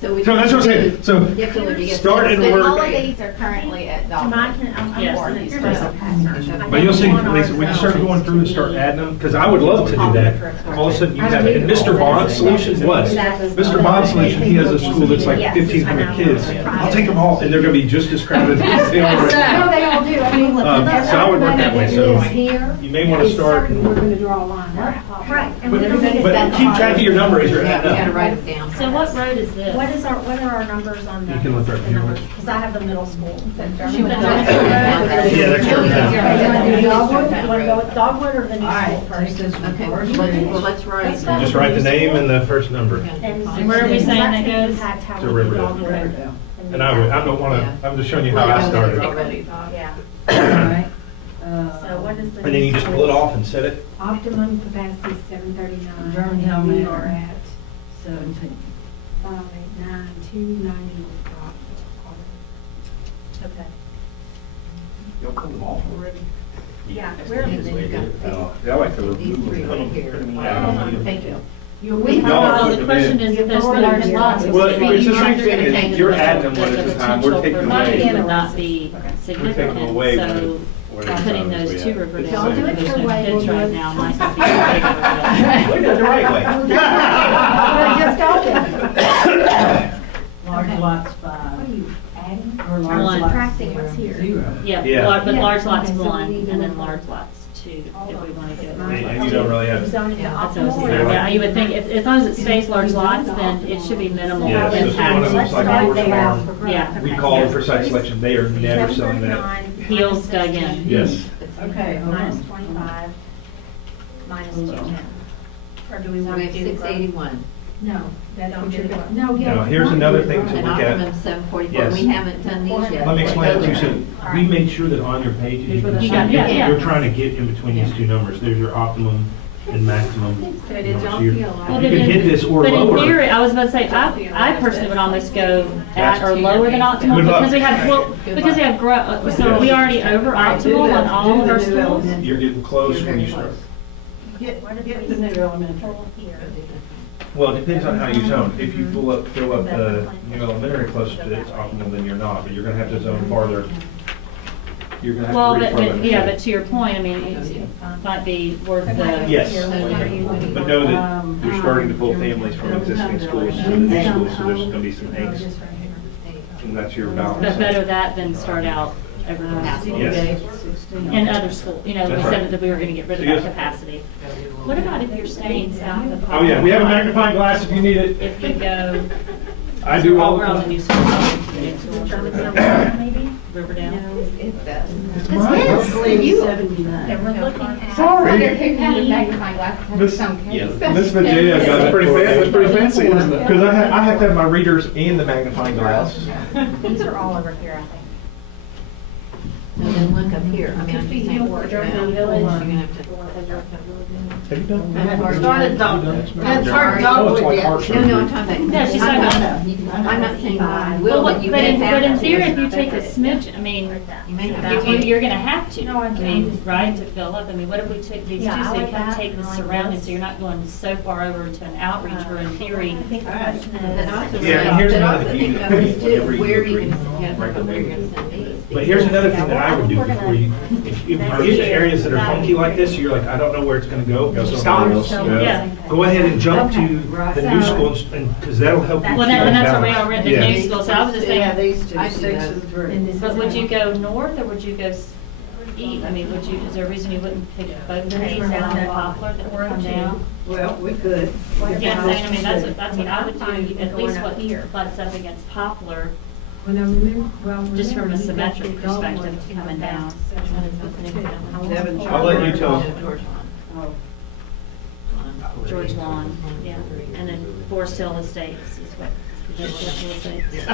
So we- So that's what I'm saying. So You have to look at. start and And all work. of these are currently at Mine Dogwood. can, I'm Yes. bored. Here's a pass. But you'll see, Lisa, when you start going through and start adding them, because I would love to do that. All of a sudden you have, and Mr. Bond's solution was, Mr. Bond's solution, he has a school that's like 1,500 kids. I'll take them all, and they're gonna be just as crowded as they are right now. No, they all do. I mean, look. So I would work that way, so Everybody that lives here you may want to is start, certain we're gonna draw a line. Right. And but we don't need but keep track of your number as you're You gotta adding up. write it down. So what road is this? what are our numbers on the? You can look right here. Because I have the middle school. Yeah, that's You right. wanna do Dogwood? You wanna go with Dogwood or the new school first? Okay, well, let's write. Just write the name and the first number. And where are we saying that goes? To Riverdale. And I don't want to, I'm just showing you how I started. Already. Yeah. Alright. So what is the? And then you just pull it off and set it. Optimum capacity is 739. Durham We Manor. are at 17. 59290. Okay. Y'all pulled them off already? Yeah. Where is it? Yeah, I like to These three right here. Thank you. Well, the question is if there's large lots. Well, it's the same thing as you're adding them one at a time, we're taking The potential for away. funding would not be We're taking significant, away so putting those two Riverdale, Y'all do it there's your no way, kids we'll right do it. now, might not be big Riverdale. We did it the right way. Large lots What are 5. you adding? Or large One. lots Subtracting what's here. 0. Yeah, Yeah. but Yeah. large lots Okay, so we 1, need to and then look large at- lots 2, if we want to go. And you don't really have, Zone it to That's what I was optimal. thinking. Yeah, you would think, as long as it stays large lots, then it should be minimal yeah, so one of them's impact. like Horse Farm. Yeah. We call it for site selection, they are never selling that. Heels dug in. Yes. Okay, hold Minus on. 25, minus 210. Or do we So want we to have do? 681. No, that's Don't what you're do going, it. no, yeah. Now, here's another thing to And look at. optimum 744. Yes. We haven't done these yet. Let me explain it to you. So we made sure that on your pages, you can You see, got- yeah, yeah. you're trying to get in between these two numbers. There's your optimum and maximum. So did numbers. y'all So you're- feel like- Well, You can hit this or But in lower. theory, I was about to say, I personally would almost go at or lower than optimal, Good luck. because we have, well, because we have so are we already over optimal on all of our schools? You're getting close when you start. Get the new elementary. Here. Well, it depends on how you zone. If you fill up new elementary close to its optimal, then you're not, but you're gonna have to zone farther. You're gonna have Well, to read farther. yeah, but to your point, I mean, it might be worth the. Yes, but know that you're starting to pull families from existing schools to the new schools, so there's gonna be some angst. And that's your balance. But better that than start out over capacity. Yes. In other schools, you know, we That's said right. that we were gonna get rid of Yes. that capacity. What about if you're staying south of? Oh, yeah, we have a magnifying glass if you need it. If you go. I do all We're the on the time. new school, the new school, Maybe? Riverdale. It does. And we're looking at. Sorry. Keep having magnifying glasses, have Miss- some case. Miss Virginia got That's it. That's pretty fancy, isn't it? Because I have to have my readers and the magnifying glass. These are all over here, I think. And then look up here. I mean, I'm just saying. You're Durham gonna Village. have to. Have you done? Start at Dogwood. That's hard Oh, Dogwood it's like yet. Hartford. No, I'm talking about. Yeah, she's talking about. I'm not saying I Well, will, what- but you but may in, have but in to. theory, if you take a smidge, I mean, You may have to. you're gonna have to. No, I I mean, right, to fill up. I mean, what if we took these two, Yeah, I so you like kind of that. take the I like surroundings, this. so you're not going so far over to an outreach where in theory. I think the question But also, is. Yeah, and here's but another also thing. think about this too, Whenever you where are agree, you gonna, yeah, right, where you're gonna send these. But here's another thing that I would do before you, if you get to areas that are funky like this, you're like, I don't know where it's gonna go, stop. Yeah. Go ahead and jump to the new school, and, because that'll help you. Well, keep and that's balance. what we all read the Yeah. new school, so I was just Yeah, thinking, these two, I do 6 that. and 3. but would you go north or would you go east? I mean, would you, is there a reason you wouldn't pick both of these down in Poplar that would come down? Well, we could. Yeah, I'm saying, I mean, that's what I would do, at least what butts up against Poplar. When I remember, well. Just from a remember, you got symmetric the dog perspective ones in coming the back down. section. Which one is this new one? Devon I'll let you tell. George Lawn, yeah. And then Forest Hill Estates is what, Forest Hill Estates.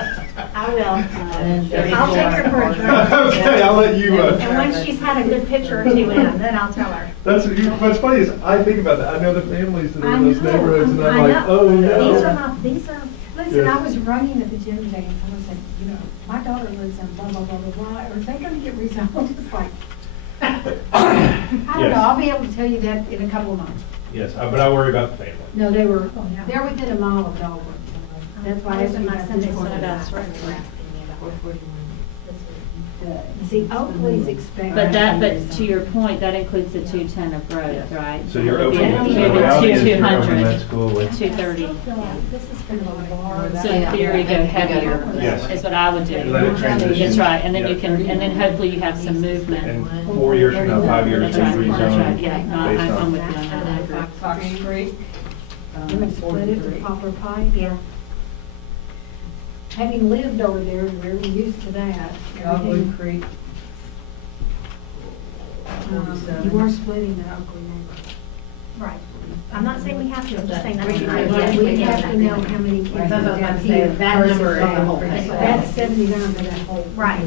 I will. I'll take her for a drive. Okay, I'll let you. And once she's had a good picture or two in, then I'll tell her. What's funny is I think about that. I know the families that are in those I know, neighborhoods, and I'm I like, know. oh no. These are, Listen, Yeah. I was running at the gym today and someone said, you know, my daughter lives in blah, blah, blah, blah, blah. Are they gonna get rezoned? It's like, I don't know, Yes. I'll be able to tell you that in a couple of months. Yes, but I worry about the family. No, they're within a mile of Dogwood. That's why I was in my everybody Sunday has school to class. You see, Oakley's expecting. But to your point, that includes the 210 of growth, right? So you're It'd be opening, maybe the reality is you're opening 200, that school with. 230. This is for the bar. So in theory, go heavier, Yes. is what I would do. Let it transition. That's right, and then you Yeah. can, and then hopefully you have some movement. And 4 years from now, 5 years, That's you right, that's right, rezone yeah, no, based I'm on. with you on that. Fox Creek. I'm gonna split it to Poplar Pike. Yeah. Having lived over there, we're used to that. Everything- Creek. You are splitting the Oakley neighborhood. Right. I'm not saying we have to, I'm just saying that's We an idea. we have to know how many kids That's what I was are down about to here say, that number is the versus whole that. thing. That's 79 for that whole. Right.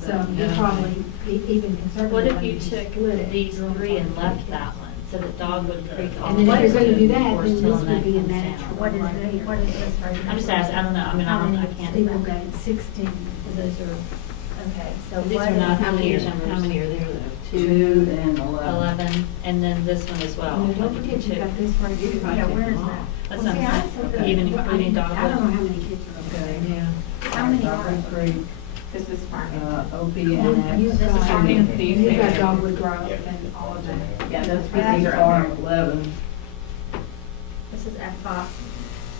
So you probably, even conservatively. What if you split took it. these three and left that one, so that Dogwood Creek all And the then way if you're gonna do to that, Forest then Hill this and would that be a comes down? natural. What is what is this right here? I'm just asking, I don't know, I mean, I can't. Steeplegate, 16. Those are, okay, so These what are not How many huge are, numbers. how many are there though? 2 and 11. 11, and then this one as well. And don't forget you got this right here. Yeah, where is that? That's Well, not, see, I said that- even including I don't know Dogwood. how many kids are over there. Yeah. How many are? Dogwood Creek, This is farming. You've This is got- farming. You've got Dogwood Drive and all of that. Yeah, those That's pieces are Farm on 11. This is F5.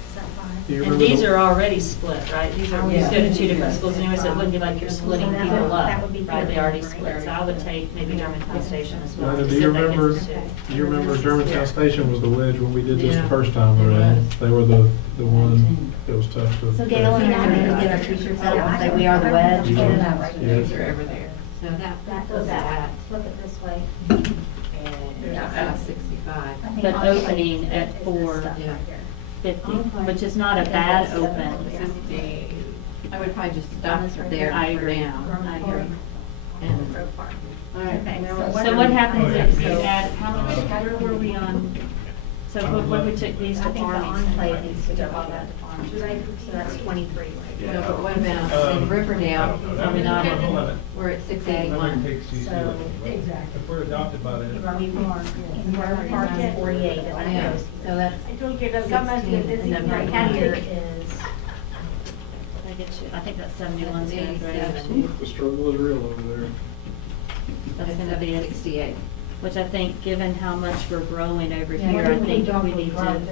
Is that 5? Do you And remember these the- are already split, right? These are, you Yeah. go to two different schools anyway, so it wouldn't be like you're splitting So that people would- that up, would be right? They already 30, split, so I would take maybe Germantown Station as well. Lana, just do you so that gets remember, us to- do you remember Germantown Station was the wedge when we did this the Yeah. first time It around? was. They were the one that was tough to. So Gail and I need to get our t-shirts out and say we are the wedge. Yeah. Get it out right Yeah. These are over there. So That goes out, flip it this way. and about 65. I think But on the right opening is at this 4. stuff right here. 50, which is not a bad open. I would probably just stop there I for agree. now. I agree. And Okay, So what happens if you add, how much, where were we on? So what we took these I to think the Farmington? enclave needs to go all that to Farmington. So that's 23 right No, but what about in Riverdale? Are we not at- We're at 681. So Exactly. If we're adopted by that. we parked at 48 and that Yeah, goes. so that's I told you to come up with this, And then right right here here is, I get you, I think that's 71's gonna 87. grade. The struggle is real over there. That's gonna be, a- 68. which I think, given how much we're growing over Yeah, here, I we're think Dogwood we need to, Drive.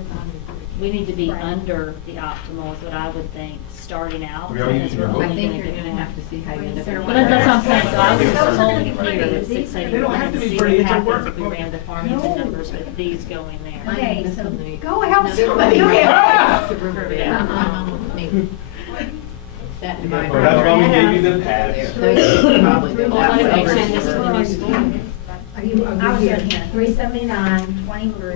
we need to be Right. under the optimal is what I would think, starting out. We are because using we're our only I think gonna you're do- gonna have to see how you end up. But that's what I'm saying, so I would just Those are hold gonna be here pretty. at These- 681 they don't have to and be see pretty, what it's a happens work- if we ran the Farmington numbers with these going there. Okay, so Go help No, somebody. go ahead. To Riverdale. Yeah. Me. That divider. Well, that's why we gave you the pass. Those should probably go Well, that what if way. we change this to the new school? Are you, I was here? in here, 379, 23.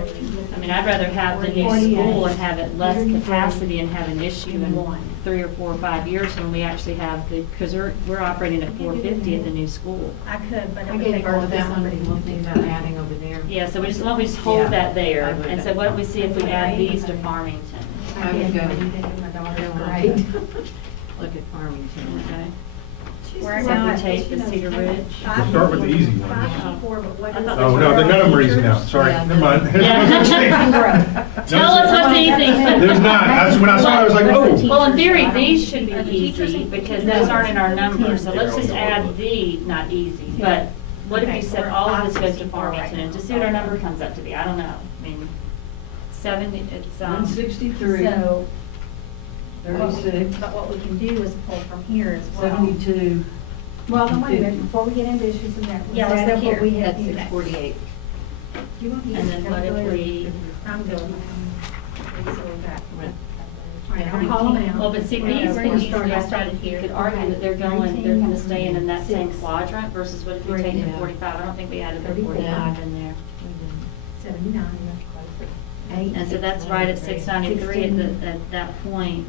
I mean, I'd rather have the new school and have it less capacity and have an issue in 3 or 4 or 5 years when we actually have the, because we're operating at 450 at the new school. I could, but it I would gave take all birth of to this that one, somebody. we'll think about adding over there. Yeah, so we just, why don't we just hold Yeah, that there? I would. And so why don't we see if we add these to Farmington? I would go, My daughter's go great. look at Farmington. Okay. We're So now we at take the Cedar Ridge. We'll start with the easy one. 554, but what I is? thought Oh, no, none of them are easy now, sorry, Yeah. never mind. Yeah. Tell us what's easy. There's not, that's when I saw it, I was like, oh. Well, in theory, these should be easy because those aren't in our numbers. So let's just add the, not easy, but what if you said all of this goes to Farmington and just see what our number comes up to be? I don't know. I mean, 70, it's, 163, So, 36, but what we can do is pull from here as well. 72. Well, no, wait a minute, before we get into issues and that. Yeah, let's is that look what here. we had That's to do? 648. You want to and then what if we, I'm good. So we got I'll call them out. Well, but see, Yeah, these we're could gonna easily, start I out started here. here, could argue that they're gonna stay in that same 6. quadrant versus what if you take the Yeah. 45? I don't think we added the 34. 45 in there. 79. And so that's right at 693 at that point,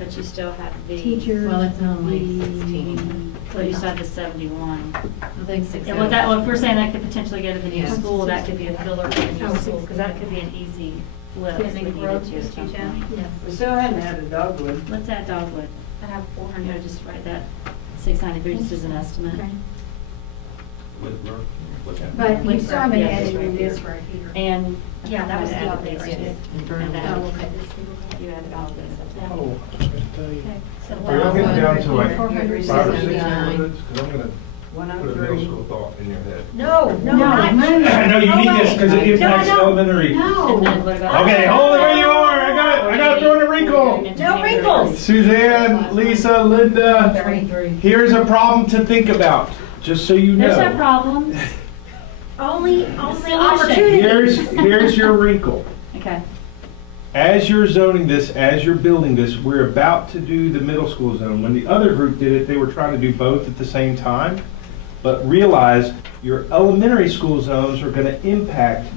but you still have the. Teacher. Well, it's only 16. But you still have the 71. I think 6. And well, if we're saying that could potentially go to the new Yeah. school, that could be a filler for the new Oh, school, because that could be an easy flip if we needed to at some point. Yes. We still hadn't added Dogwood. Let's add Dogwood. I have 400, just write that 693 just as an estimate. Okay. What's that? But you still haven't Yeah, added just right in this there. right here. And, Yeah, that was the added update these right two. there. And that- Oh, okay. You added all this. Oh, I was gonna tell you. So Are y'all getting down to like 400, 5 or 6 79. neighborhoods? Because I'm gonna put a middle school thought in your head. No, No, you need this because it impacts elementary. And then what about? Okay, hold it where you are. I got to throw in a wrinkle. No wrinkles. Suzanne, Lisa, Linda, here's a problem to think about, just so you There's no know. problems. Only Opportunity. Here's your wrinkle. Okay. As you're zoning this, as you're building this, we're about to do the middle school zone. When the other group did it, they were trying to do both at the same time. But realize your elementary school zones are going to impact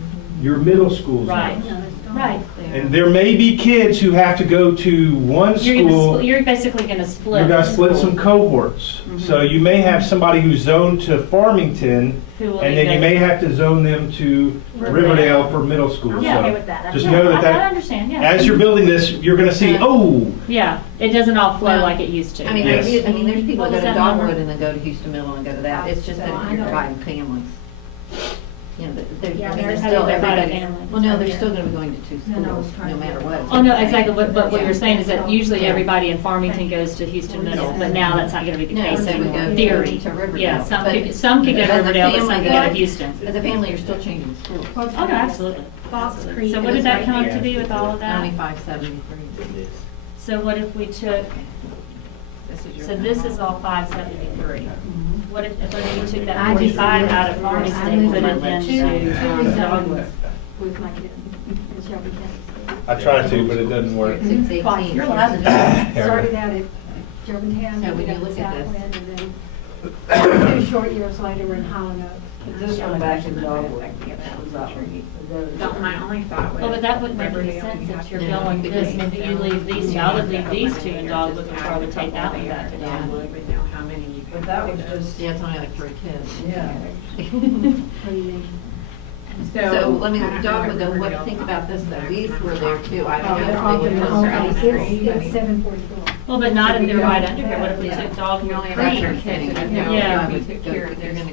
your middle school Right. zones. Right. And there may be kids who have to go to one school. You're basically gonna split. You're going to split some cohorts. So you may have somebody who's zoned to Farmington, Who will and need then you those- may have to zone them to Riverdale for middle school. Yeah, So okay with that. just Yeah, know I that understand, yeah. as you're building this, you're going to see, oh, Yeah, it doesn't all flow Well, like it used to. I mean, Yes. there's people What that was go to that number? Dogwood and then go to Houston Middle and go to that. It's just that you're dividing families. You know, Yeah, there's there's still how you divide a everybody. family. Well, no, they're still gonna be going to 2 No, no, schools, it's trying no to matter be- what. Oh, no, exactly, but what you're saying is that usually everybody in Farmington goes to Houston Middle, but now that's not gonna be the No, case they would anymore. go Theory. to Riverdale. Yeah, some But- could go as to a Riverdale, but some family, could go to though, Houston. As a family, you're still changing schools. Oh, absolutely. Fox Absolutely. Creek So what is did that right come up to there. be with all of Only that? 573. So what if we took, This is your. so this is all 573. What if we took that I just- 45 out of Farmington and put it into Dogwood? With like in Shelby County. I try to, but it doesn't You're work. at 618. You're allowed to do that. Yeah. Started out at Germantown, So then we when you got to look at this- Southwind, and then 2 short years later, we're in Holland Oaks. This one back in Dogwood. My only thought was. Well, but that wouldn't make any sense if you're going this, maybe you leave these two, I would leave these two in Dogwood before I would take that one back to Yeah. Dogwood. Would know how many you But could. that was just, Yeah, it's only like 3 kids. yeah. What do you mean? So, let me, Dogwood, though, what, think about this, though, these were there too, I Oh, don't know they're if all they good. were closer. It's 744. Well, but not if they're right under here, what if we took Dogwood That's what I'm Creek? saying. Yeah.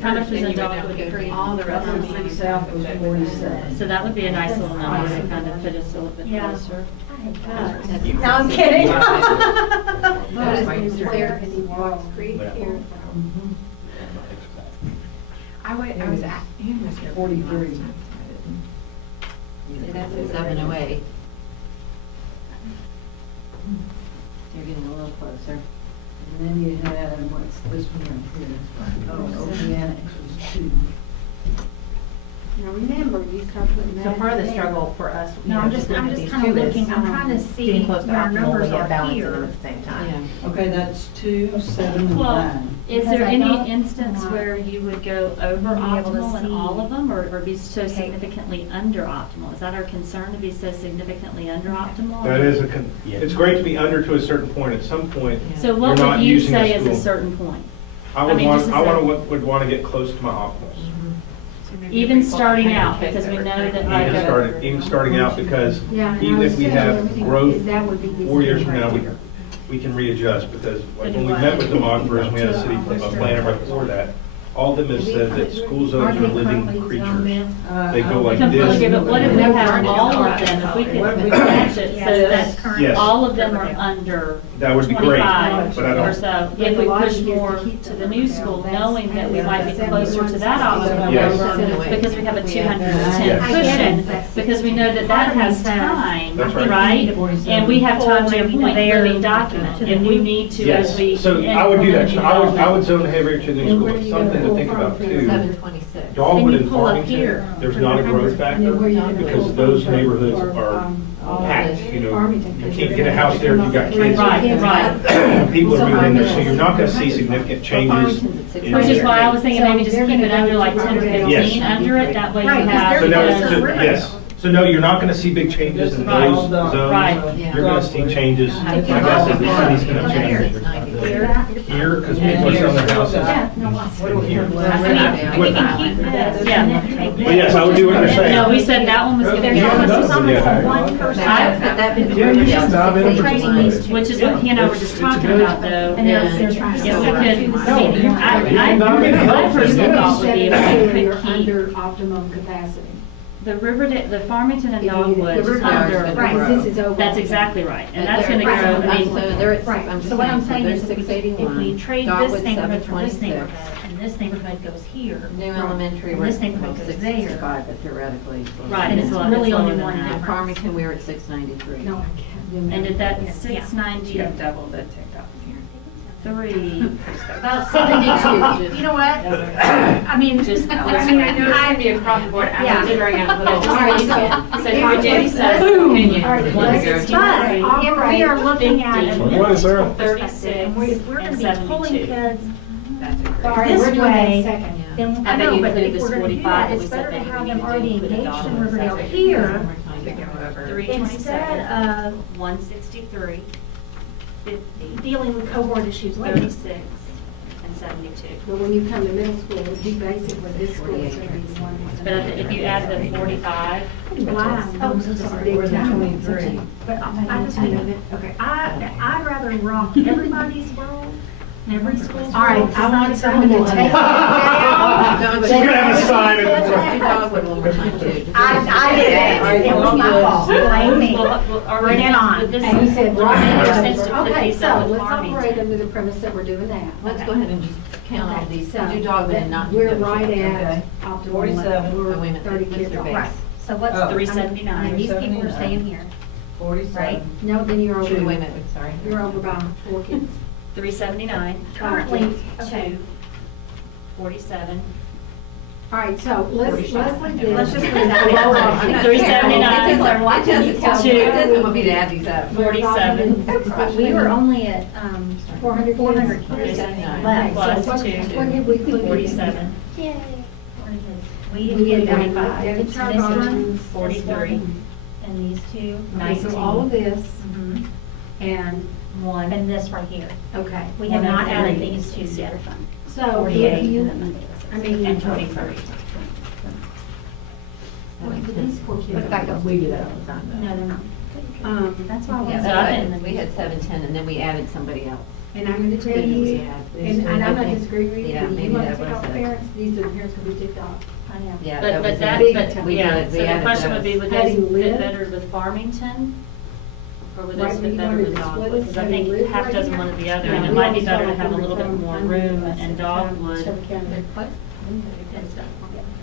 How much was in Dogwood Creek? All the rest of them. South was 47. So that would be a nice little number to kind of put us a little bit Yeah. closer. No, I'm kidding. That is There's there. Fox Creek here. I was at, he was here. 43. That's at 708. You're getting a little closer. And then you had, what's this one right here? Oh, Oceanic was 2. Now, remember, you start putting that. So part of the there. struggle for us, you No, know, I'm just just looking at these kind two of is looking, I'm trying to see getting close to where our optimal, numbers but are balancing here. at the same time. Yeah. Okay, that's 2, 7, and Well, 9. is Because there I any don't instance want where you would go over to be able to optimal in see- all of them, or be so Okay. significantly under optimal? Is that our concern, to be so significantly under optimal? That is it's great to be under to a certain point. At some point, So what You're not would you using the say is a school. certain point? I would mean, want, just as I a- would want to get close to my optimals. Even starting out, because we know that like Even starting out, because Yeah, and I even was if we saying have everything growth is that would be these 4 years things from now, right we here. we can readjust, because like when we met with demographers, we had a city planner right before that, all of them have said that school zones are living creatures. They go like completely this. different. What if we have all of them, if we could match it so Yes, that Yes. all of them are under That would be great, 25 but I or don't. so? If we push more to the new school, knowing that we might be closer to that optimal Yes. number, because we have a 210 Yes. cushion, because we know that that has time, That's right. right? And we have time to your point, living document, if we need to as we. Yes, so I would do that. So I would implement zone heavier to the new school. But something to think about too. 726. Dogwood Then you and pull up Farmington, here. there's not a growth factor because those neighborhoods are packed, you know. Farmington. You can't get a house there if you got kids. Right, right. People are moving in there, so you're not gonna see significant changes. in Which is there. why I was thinking maybe just keep it under like 10 or 15 Yes. under it, that way you Right, 'cause have. So no, Because- so, yes, so no, you're not gonna see big changes in Right. those zones. Right. You're gonna see changes, like I said, the city's gonna change. Here, because people are selling their houses. And here. I mean, we can keep this, yeah. But yes, I would do what you're saying. No, we said that one was gonna There's be. almost Yeah. one person. Yeah, you just dive in and participate. Which is what he and I were just talking about though. And there's is, trying yeah, we to- could, I mean, my personal thought would be if we You're could keep under optimum capacity. the Riverdale, the Farmington and The Dogwood is Riverdale under. is gonna grow. This is over. That's exactly right, and that's They're- gonna grow, I mean. So they're at, Right, I'm just so what I'm saying, saying so is they're if we 681. trade Dogwood's this neighborhood for this 726. neighborhood, and this neighborhood goes here. New elementary, and we're this at neighborhood goes there. 665, but theoretically. Right, And it's it's a lot- really it's lower only than one that. In difference. Farmington, we were at 693. No, I can't. And at that Yeah. 693, double the TikTok here. About 72. You know what? I mean, Just- I mean, I know it's gonna be across the board, Yeah. I'm figuring out what All right, so- so if we do says All opinion, right, but 163, if we are looking at a What is there? 36, and we're and gonna be pulling 72. kids All right, this we're doing that way, second. then, I I bet know, you but include if this we're gonna do 45 that, that we it's said better to maybe have we them could already do, put a engaged dot in on it. Riverdale here, instead 327, of 163, 50, dealing with cohort issues later. 36, and 72. But when you come to middle school, it'll be basically this school is gonna be the one. But if you add the 45, Wow. Oh, so sorry. Big time. But I just mean, Okay. I'd rather rock everybody's world, every school's world. All right, I want someone to take it down. She's gonna have a sign in the front. Dogwood one more time too. I did it. It was my fault. Blame me. Bring it on. But this And you said, would rock make more it. sense to put Okay, these so up with let's operate Farmington. under the premise that we're doing that. Let's go ahead and just count all these, So, do Dogwood and not do we're Dover. right Okay. at optimal. 47. Oh, wait a We're minute, 30 what's kids their off. base? Right, so what's, Oh. 379. and these people are staying here, right? No, then you're Wait a over, minute, sorry. you're over by 4 kids. 379, Currently, okay. 2, 47, All right, so let's leave this. Let's just put it that way. 379, It doesn't tell me, it doesn't want me to add these up. 47, We were only at, 400 400 kids. kids 379. left. Plus What 2, did we put? 47, We We had had 45. debit This card one, options. 43, and these two, Okay, so all of this mhm, and, 1, and this right here. okay. We have not added 103. these two yet. So if 48, you, and then I mean. and 23. What do these poor kids? But that goes- We do that all the time. No, they're not. That's why we Yeah, So I that's think- right. We had 710 and then we added somebody else. And I'm gonna tell We you, had- and I'm not Okay. disagreeing with you, Yeah, but you maybe want to that tick was off it. parents, these are the parents gonna be ticked off. I know. Yeah, But was that, big it. time. We yeah, did, so we the added question would be, those. would Having those lived- fit better with Farmington? Or would Right, those when fit you better wanted with to split Dogwood? it, Because I having think lived half right dozen here. one or the other, Yeah, and it we might be always better to thought have a we little were bit from more under room us and at Dogwood. Shelby County.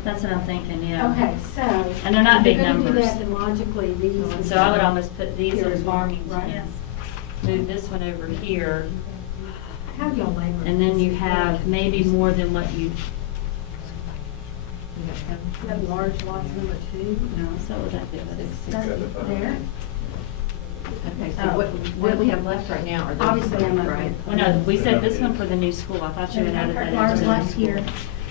That's what I'm thinking, yeah. Okay, so. And they're not if big you're gonna do numbers. that, then logically, these. So I would almost put these Here in as well, Farmington. right. Move this one over here, How do y'all labor? and then you have maybe more than what you, You have large lots number 2. no, so what would that give us? That's there. Okay, so what we have left right now are those, Obviously, I'm not- right? Well, no, we said this one for the new school. I thought you had added that Large into the new lots school. here.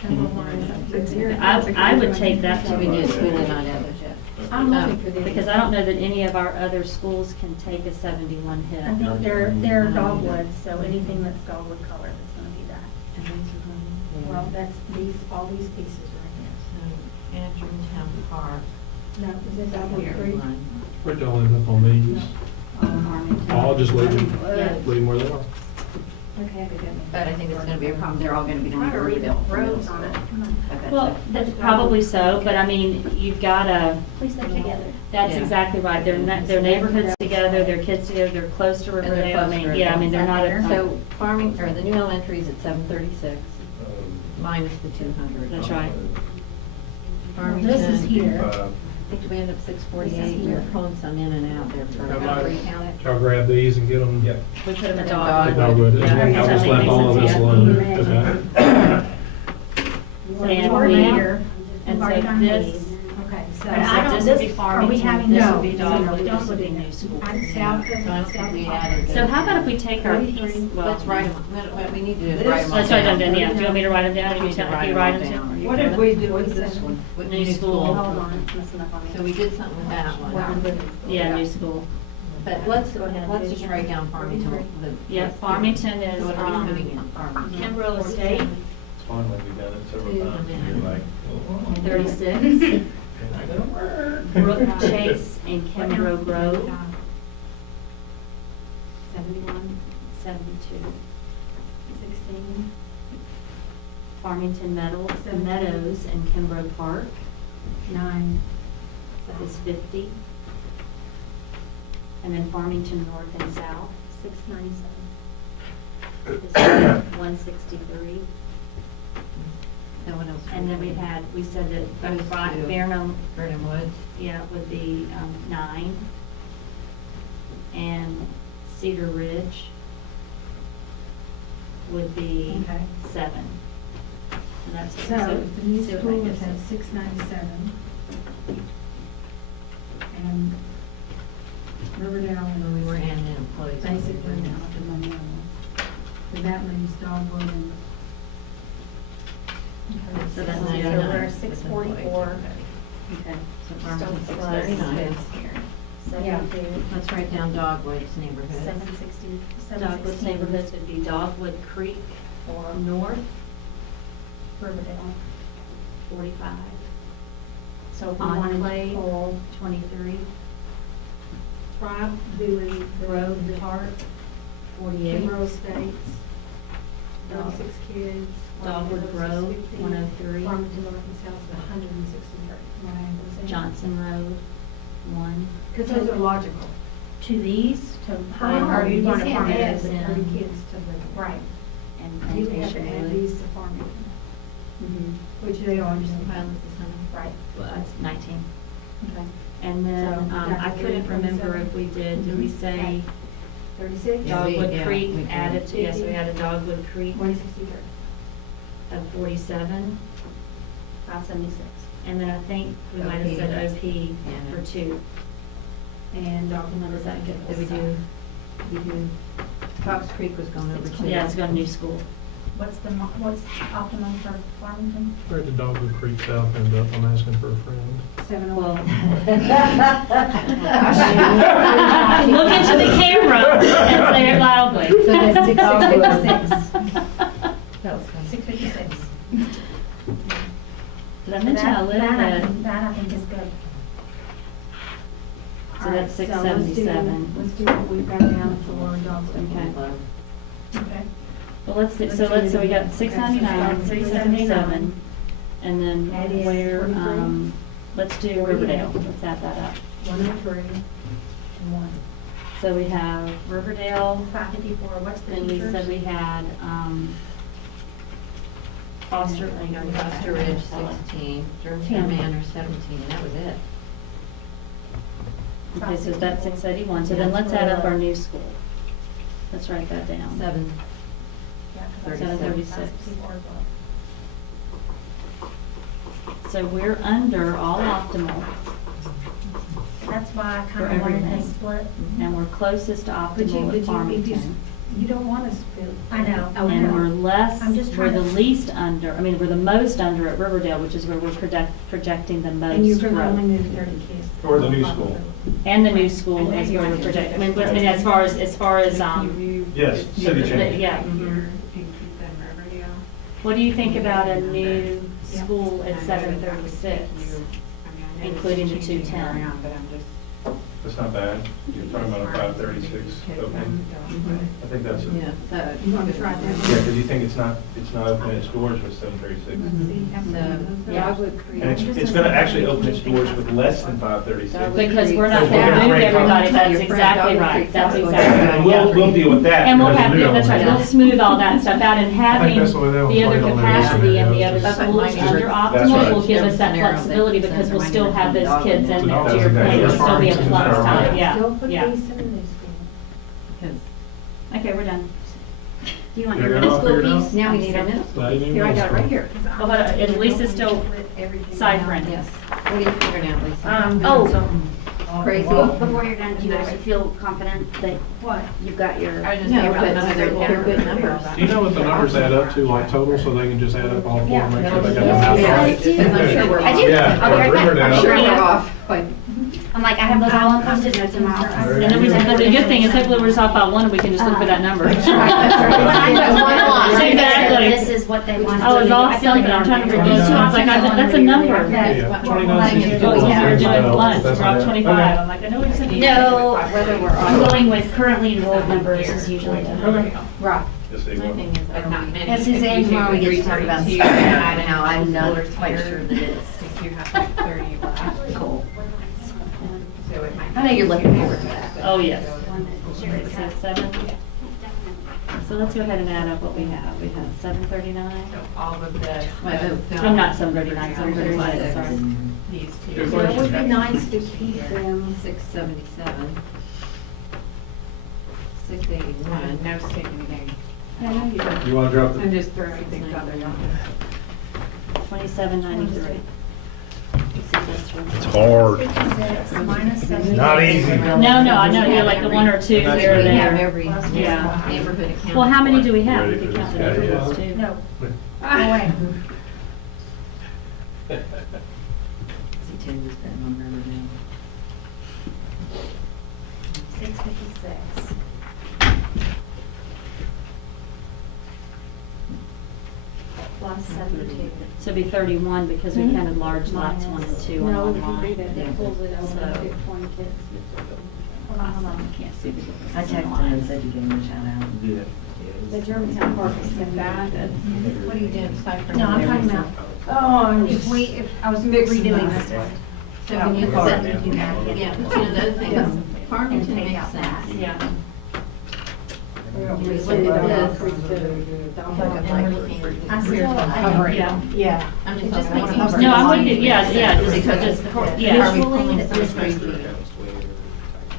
and little ones up here. I would take that So to we did not add those yet. I'm looking for this. because I don't know that any of our other schools can take a 71 hit. I think they're dogwood, so anything that's dogwood color is gonna be that. Well, that's these, all these pieces right Antrim Town Park. here. No, is it that one Here, 3? one. Where'd y'all end up on these? I'll just leave them where they are. Okay. But I think it's gonna be a problem, they're all gonna be doing Try to read the Riverdale. roads on it. I bet Well, you. that's probably so, but I mean, you've got to, Please stay together. that's Yeah. exactly right. Their neighborhoods together, their kids together, they're close to they're Riverdale. I close mean, to yeah, I mean, they're not. Riverdale. So farming, or the new elementary's at 736, minus the 200. That's right. Farmington. This is here. I think we end up 648, we were pulling some in and out there for How about- free count. Y'all grab these and get them. Yep. We put them in Dogwood. dogwood. Dogwood. Yeah. I'll just left all of this alone. Okay. And Coordinator. and We've already so done this, these. Okay, So, Right, so this would be Farmington, this would be Dogwood, this would be New School. I'm south of, So I don't think we added. So how about if we take our, well, Let's write them, we need to write them all let's write them down. down, yeah. Do you want me to write them down? We need to write You them write all them down. down? what did we do with this one? With New school. Hold on, it's messing up on me. So we did something with that one. Yeah, New School. But let's just write down Farmington. Yeah, Farmington is, So what are we putting in Farmington? Kimbrough Estate, It's fun when we've done it several times, and you're like, oh, 36. it's not gonna work. Brook Chase and Kimbrough Grove, 71, 72. 16, Farmington Meadows and Kimbrough Park 9, is 50. And then Farmington North and South, 697. Is 163. And what else? And then we said that Burnham, Vernon Woods. yeah, would be 9. And Cedar Ridge would be okay. 7. And that's So the new see what that school gives has us. 697. And Riverdale When we is were adding in employees. basically down at the money level. So that leaves Dogwood and. So that's So zero. we're at 644. Okay. So Farmington Still 639. Yeah. 72, Let's write down Dogwood's neighborhood. 760, Dogwood's 716. neighborhoods would be Dogwood Creek or North, Riverdale. 45. So if we wanted to Enclave, pull 23. Tribe, Bowie, Grove Park, 48. Kimbrough Estates, 36 kids. Dogwood Grove, 103. Farmington North and South is 163. Johnson Road, 1. Because those are logical. to these, to Or you want to can't farm it add as in. 30 kids to the. Right. And You would have to Plantation add Road. these to Farmington, Mhm. which they are. Right. Well, that's 19. Okay. And then, So, I that's couldn't remember 27. if we did we say 36? Yeah, Dogwood we Creek did. added to, yes, we added Dogwood Creek 163. of 47. 576. And then I think we might have said OP Yeah. for 2. And what does that give us? Did we do, Fox Creek was going over to. Yeah, it's going to New School. What's optimum for Farmington? Where did Dogwood Creek South end up? I'm asking for a friend. 701. Look into the camera and say it loudly. So that's 656. That was fun. 656. Did I mention I live at, That I think is good. so that's So let's do 677. what we've got down for Dogwood. Okay. Okay. Well, let's see, so we got 699, 377, and then That is where, 43. let's do Riverdale, let's add that up. 103 and 1. So we have Riverdale, 554, what's the then we teachers? said we had, Foster. Foster Ridge 16, Germantown Manor 17, and that was it. Okay, so that's 681, so then let's add up our new school. Let's write that down. 7. Yeah, 'cause I 736. said 554 as well. So we're under all optimal, That's why I For kind of wanted everything. to split. and we're closest to optimal at Farmington. You don't want to split. I know. And we're less, I'm just we're trying the to- least under, I mean, we're the most under at Riverdale, which is where we're projecting the And you're most going to only growth. move 30 kids. Or the new school. And the new school is where we're projecting, I mean, as far as, Yes, city change. yeah. mhm. What do you think about a new school at 736, including the 210? That's not bad. You're talking about a 536 open. I think that's, yeah, Yeah, so. You want to try that? because you think it's not opening its doors with 736. And it's going to actually open its doors with less than 536. Because we're not Because we're going to gonna move bring everybody, Farmington. that's Your friend exactly Dogwood right, Creek's that's also exactly going right. And we'll deal with that. And we'll because have, we yeah, don't- that's right, we'll smooth all that stuff out, and having that's the way they the other always played on their capacity and the Yeah. other That's like schools my under neighbor. That's optimal right. will give us that Narrow thing. flexibility, because we'll still have those kids in there, That's to your exactly point, right. it'll still be a Farmington's flux our time, right. yeah, Still put yeah. these in the new school. Because Okay, we're done. Do you want Figure your it middle out, school figure it out. piece? now we need our middle Not school. even Here, I got it right middle here. Well, but at least it's still ciphering. Yes. What are you figuring out, Lisa? Oh, Crazy? before you're done, do you guys feel confident that What? you've got your? I was just No, thinking about but they're good numbers. Do you know what the numbers add up to, like total, so they can just add up all four and make sure they got the Yes, math I right? do. Because I'm sure we're I do. off. Yeah, I'll be right back. Riverdale. I'm sure We're we're off. Like, I'm like, I have those all on post-it notes in my office. And then but the good thing is hopefully we're just off by one and we can just look for that number. That's right. Exactly. This is what they want. I was all silly, but I'm trying to reduce it. I was like, that's a number. Yeah, 29.62. Oh, yeah, we were doing Well, lunch, that's we're off okay. 25. I'm like, I know we said. No, whether we're I'm off. going with currently enrolled numbers is usually the. Okay. Right. Just so you My know. thing is, I don't need And any. Suzanne, tomorrow we get to talk about student, I don't know, I'm not Schools quite here. sure that it's. Think you have like 30 left. Cool. So it might. I know you're looking forward to that. Oh, yes. So 7. So let's go ahead and add up what we have. We have 739. So all of the. I'm not 739, 739, sorry. These two. Good So it would be question. nice to keep them. 677. 681. No skin in the game. Yeah, I know you do. You wanna drop the? I'm just throwing things out there. 2793. It's hard. 56 minus 7. Not easy. No, I know, you're like the one or two We here or have there. every Yeah. neighborhood account. Well, how many do we have? We Ready could for count the this? Yeah, neighborhoods too. No. Oh, wait. See, Tim was that one Riverdale. 656. Plus 72. So it'd be 31 because we counted large lots 1 and 2 on No, one if you line. read it, it pulls it So- over to 20 kids. Hold on, I can't see the difference. I texted him and said you gave him a shout out. Yeah. The Germantown Park is so bad. What are you doing, ciphering? No, I'm talking about, oh, if I was Mixing redoing that. this one. So can you Park. send it to me? Yeah, but you know, the other thing is, Farmington take makes out sense. that. Yeah. You look at this, and we're looking at. I see. Yeah. Yeah. I'm It just just talking makes about more No, I'm Farmington with you, yeah, makes yeah, sense just, because yeah. Are we Visually, pulling it some just straight makes feet?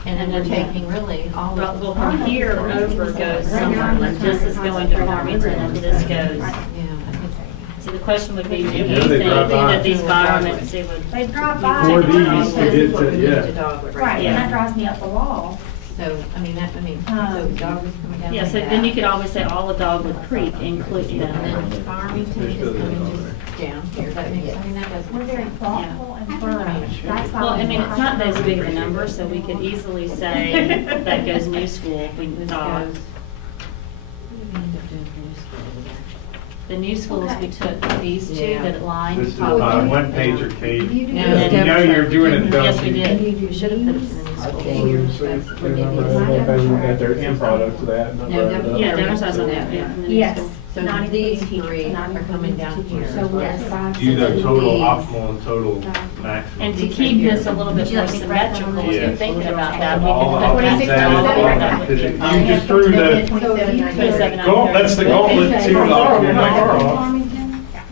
And then we're taking really all Well, of. well, from here over goes somewhere, like this is going to Farmington and this goes. Yeah, I think. So the question would be, do you Yeah, think they drive by. that these environments, it would? They drive by. For these, and to get to, yeah. Right, and Yeah. that drives me up the wall. So, so the dog is coming down. Yeah, like so that. then you could always say all of Dogwood Creek, include, you And know. then Farmington is coming just down here, that makes, I mean, that doesn't. We're very thoughtful and thorough. That's why. Well, I we mean, it's not hire those big of a people. number, so we could easily say that goes new school if we This thought. goes. What did we end up doing for this school? The new schools, we took these two Yeah. that lined. This is my one pager, Kate. You do No, this. You know you're doing it, don't Yes, we you? did. We should have put it in the new school. At their end product to that. No, number. Yeah, the other side's on that, yeah. in the new Yes. school. So Not these including three teachers, are not coming including down teachers. here. So we're Yes. five, Do the six, total eight. optimal and total maximum. And to keep this a little bit Would you more like me to write that on symmetrical, the- if you're Yes. thinking about that, we All could up put and that down, down. because you just threw the, 27. that's the gauntlet to optimal.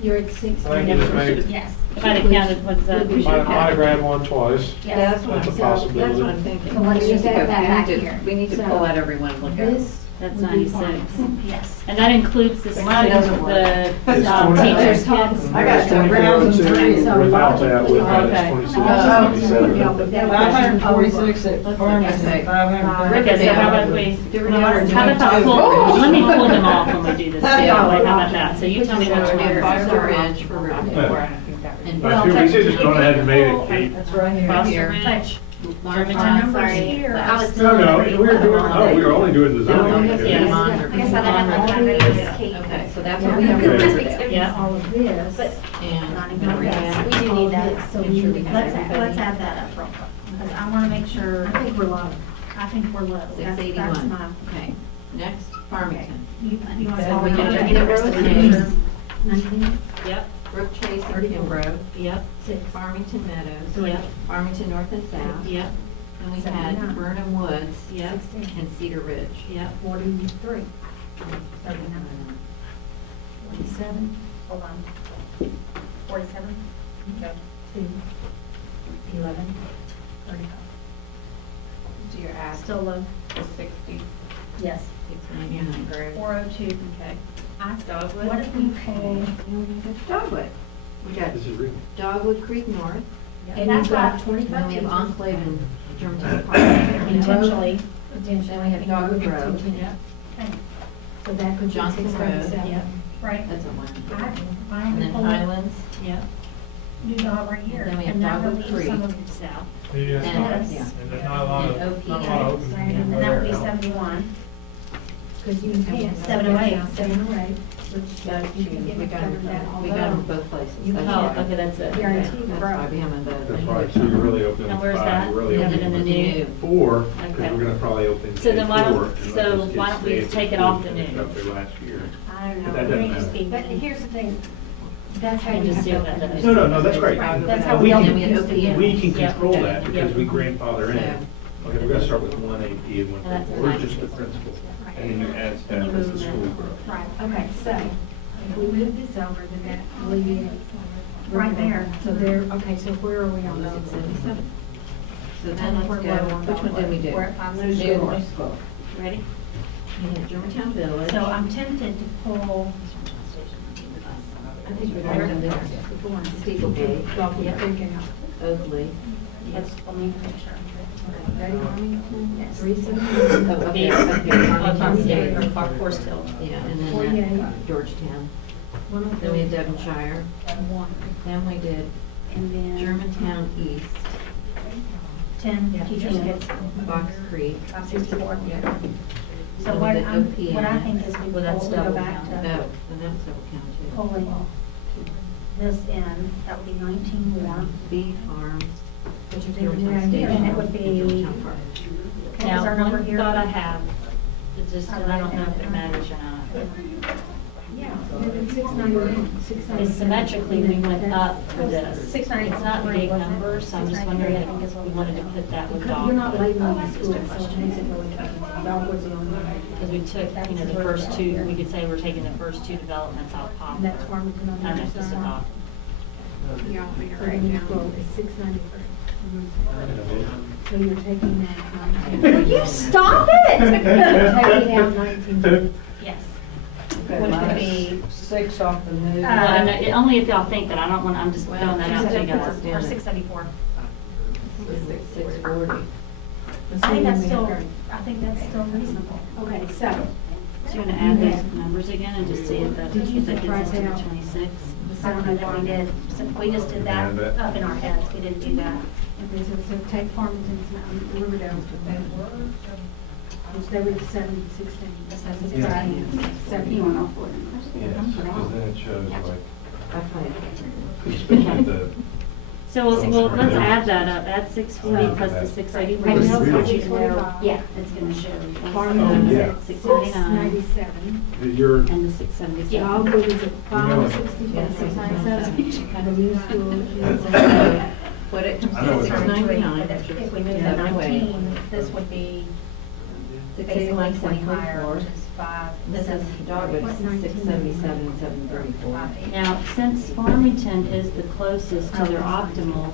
You're at 6. I think you just made, Yes. If I'd have counted, what's that? might have grabbed one twice. Yes. That's a possibility. So let's just add that back here. We need to pull out every one and look at it. This. That's would be 96. fine. Yes. And that includes the students, the It's teachers' 20. kids. I got some rounds and threes. Without that, with that, Okay. it's 26, 77. 546 at Farmington, 530. Okay, so how about we, how about if I pull, let me pull them off when we do this, too. How about that? So you tell me which one. Foster Ridge for Riverdale. And But we should just gone ahead and made it, Kate. That's right here. Foster Ridge, Germantown. Sorry. I was No, still. no, we were doing, we were only doing the zoning. Yeah. Yeah. I guess I didn't have that ready as Kate. Okay, so that's what we have. for Riverdale. yeah. All of this. But And not Riverdale. even, we do need that. So we need to Let's have add that up real quick, because I want to make sure. I think we're low. I think we're low. That's 681. my. Okay, next, Farmington. You want So we to gotta get the rest of the names? Yep, Brook Chase and Kimbrough, yep, Farmington Meadows, yep, Farmington North and South. yep, And we 79. had Burnham Woods yep, and Cedar Ridge. yep. 43. 39. 47. Hold on. 47? Okay. 2. 11. 35. Do your ask Still low. to 60. Yes. 699. 402. Okay. What if we pull? Dogwood. We got This is real. Dogwood Creek North, And you've got 25 Then we have teachers. Enclave and Germantown Park. Potentially. Then we have Dogwood Road. So that could be Johnson Road. 637. Right. That's a one. I And then pulled Highlands. Yep. New dog right here. And then we have And that Dogwood relieves Creek. some of it south. Yeah, And, Yes. and there's not a lot of, And OP. not a lot of open. And that would be 71. Because you can pay it. 708. 708, which That's you true. can get We it got covered that, them, we got them although both places. you That's can't why- Okay, that's it. guarantee the That's why growth. we haven't voted. That's right, so you're really opening Now, where's five, that? you're really Yeah, opening in the with new. four, Okay. because we're gonna probably open So then why K4, don't- and let so those kids why don't we stay at take it school off the that new? got there last year. I don't But know. that We're doesn't just matter. being- But here's the thing, that's how And you just have see to what that open does. it. No, no, that's great. Right, That's that's how how we we can- always used to do. We can Yep. control that Yep. because we grandfather in. So- Okay, we're gonna start with one AP and one And that's K4, we're fine. just the principal. And then you add And staff you as move the them school in. grows. Right, okay, so if we move this over, then that alleviates. Right there. So there, okay, so where are we on those? 677. So then let's go, which one did we do? We're at five New schools. school. Ready? We have Germantown Village. So I'm tempted to pull, I think we're going to there. Steeplegate. Well, we're thinking of, Oakley. let's, let me make sure. ready, Farmington? Yes. 317. Oh, up B. there, up here. Farmington State, or Forest Hill. Yeah, and then 48. that Georgetown. 103. Then we had Devonshire. One. Then we did And then Germantown East, 10 Yeah. teaching kids. Fox Creek. 64. So Then what we did I'm, OPM. what I think is we Well, that's pull, we double go back Oh, to and that was double count too. pulling this in, that would be 19 more. Bee Farm, Which is Georgetown right here. Station, And it would be- Georgetown Park. What was Now, our number one here? thought I have, is just, and I don't know if it matters or not. Yeah, 698, 697. Is symmetrically, we went up for this. 693, It's not big wasn't it? numbers, so I'm just wondering if we wanted to put that with Because you're not dog. labeling the school, so it makes it really tough. Dogwood's the only one. Because we took, the first two, we could say we're taking the first two developments out of And that's Poplar. Farmington on the I don't other know, just a side. thought. You want me to write down? School is 693. So you're taking out 19. Will you stop it? Taking out 19. Yes. Okay, Which would minus be, 6 off the new. Well, I know- only if y'all think that, I don't want, I'm just throwing that out to you guys. or 674. 640. I think that's still, I think that's still reasonable. Okay, so, So you want to add those numbers again and just see if that, Did you if that gets write us to that the out? 26? I don't know that we did, so we just did that up in our heads, we didn't do that. okay, so take Farmington's Mountain, Riverdale, which they were the 716. Yeah. 71. Yes, because then it shows like, Okay. especially the, So, well, let's add that up, add 640 plus the 681. Right now, Really? it's 645. Yeah, it's gonna show. Farmington's Yeah. at 699 697. you're, and the 677. Dogwood is at know it. 564, 697. The new school is at Put it I know it's- 699. If we move to 19, this would be basically 20 higher, which is 5. This is Dogwood, 677 and 734. Now, since Farmington is the closest to their optimal,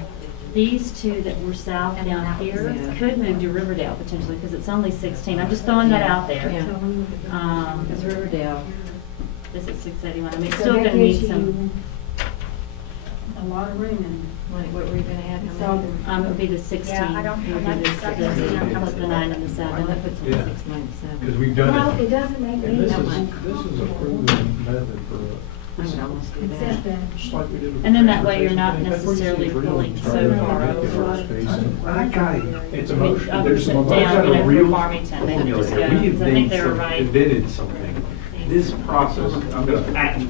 these two that were south down here Yeah. could move to Riverdale potentially, because it's only 16. I'm just throwing that out there. Yeah. This Because Riverdale, is 681. I mean, it's So still that gonna need gives some, you a lot of room in what were you gonna add? How many? it would be the 16. Yeah, I don't- It would I'm be not- plus the 9 and the Well, 7. that puts it Yeah. at 697. because we've Well, done it it, doesn't make and any this difference. is a proven method for, I would almost do Except that. that just like we did with. And then that way you're the not transportation necessarily thing. That's pulling what so you try to far get over. our spacing. I got it. It's I mean, emotional. up There's some and emotion. down, There's a for real Farmington, they could formula just here. go, We 'cause I think they were invented right. invented something. This process, I'm gonna patent.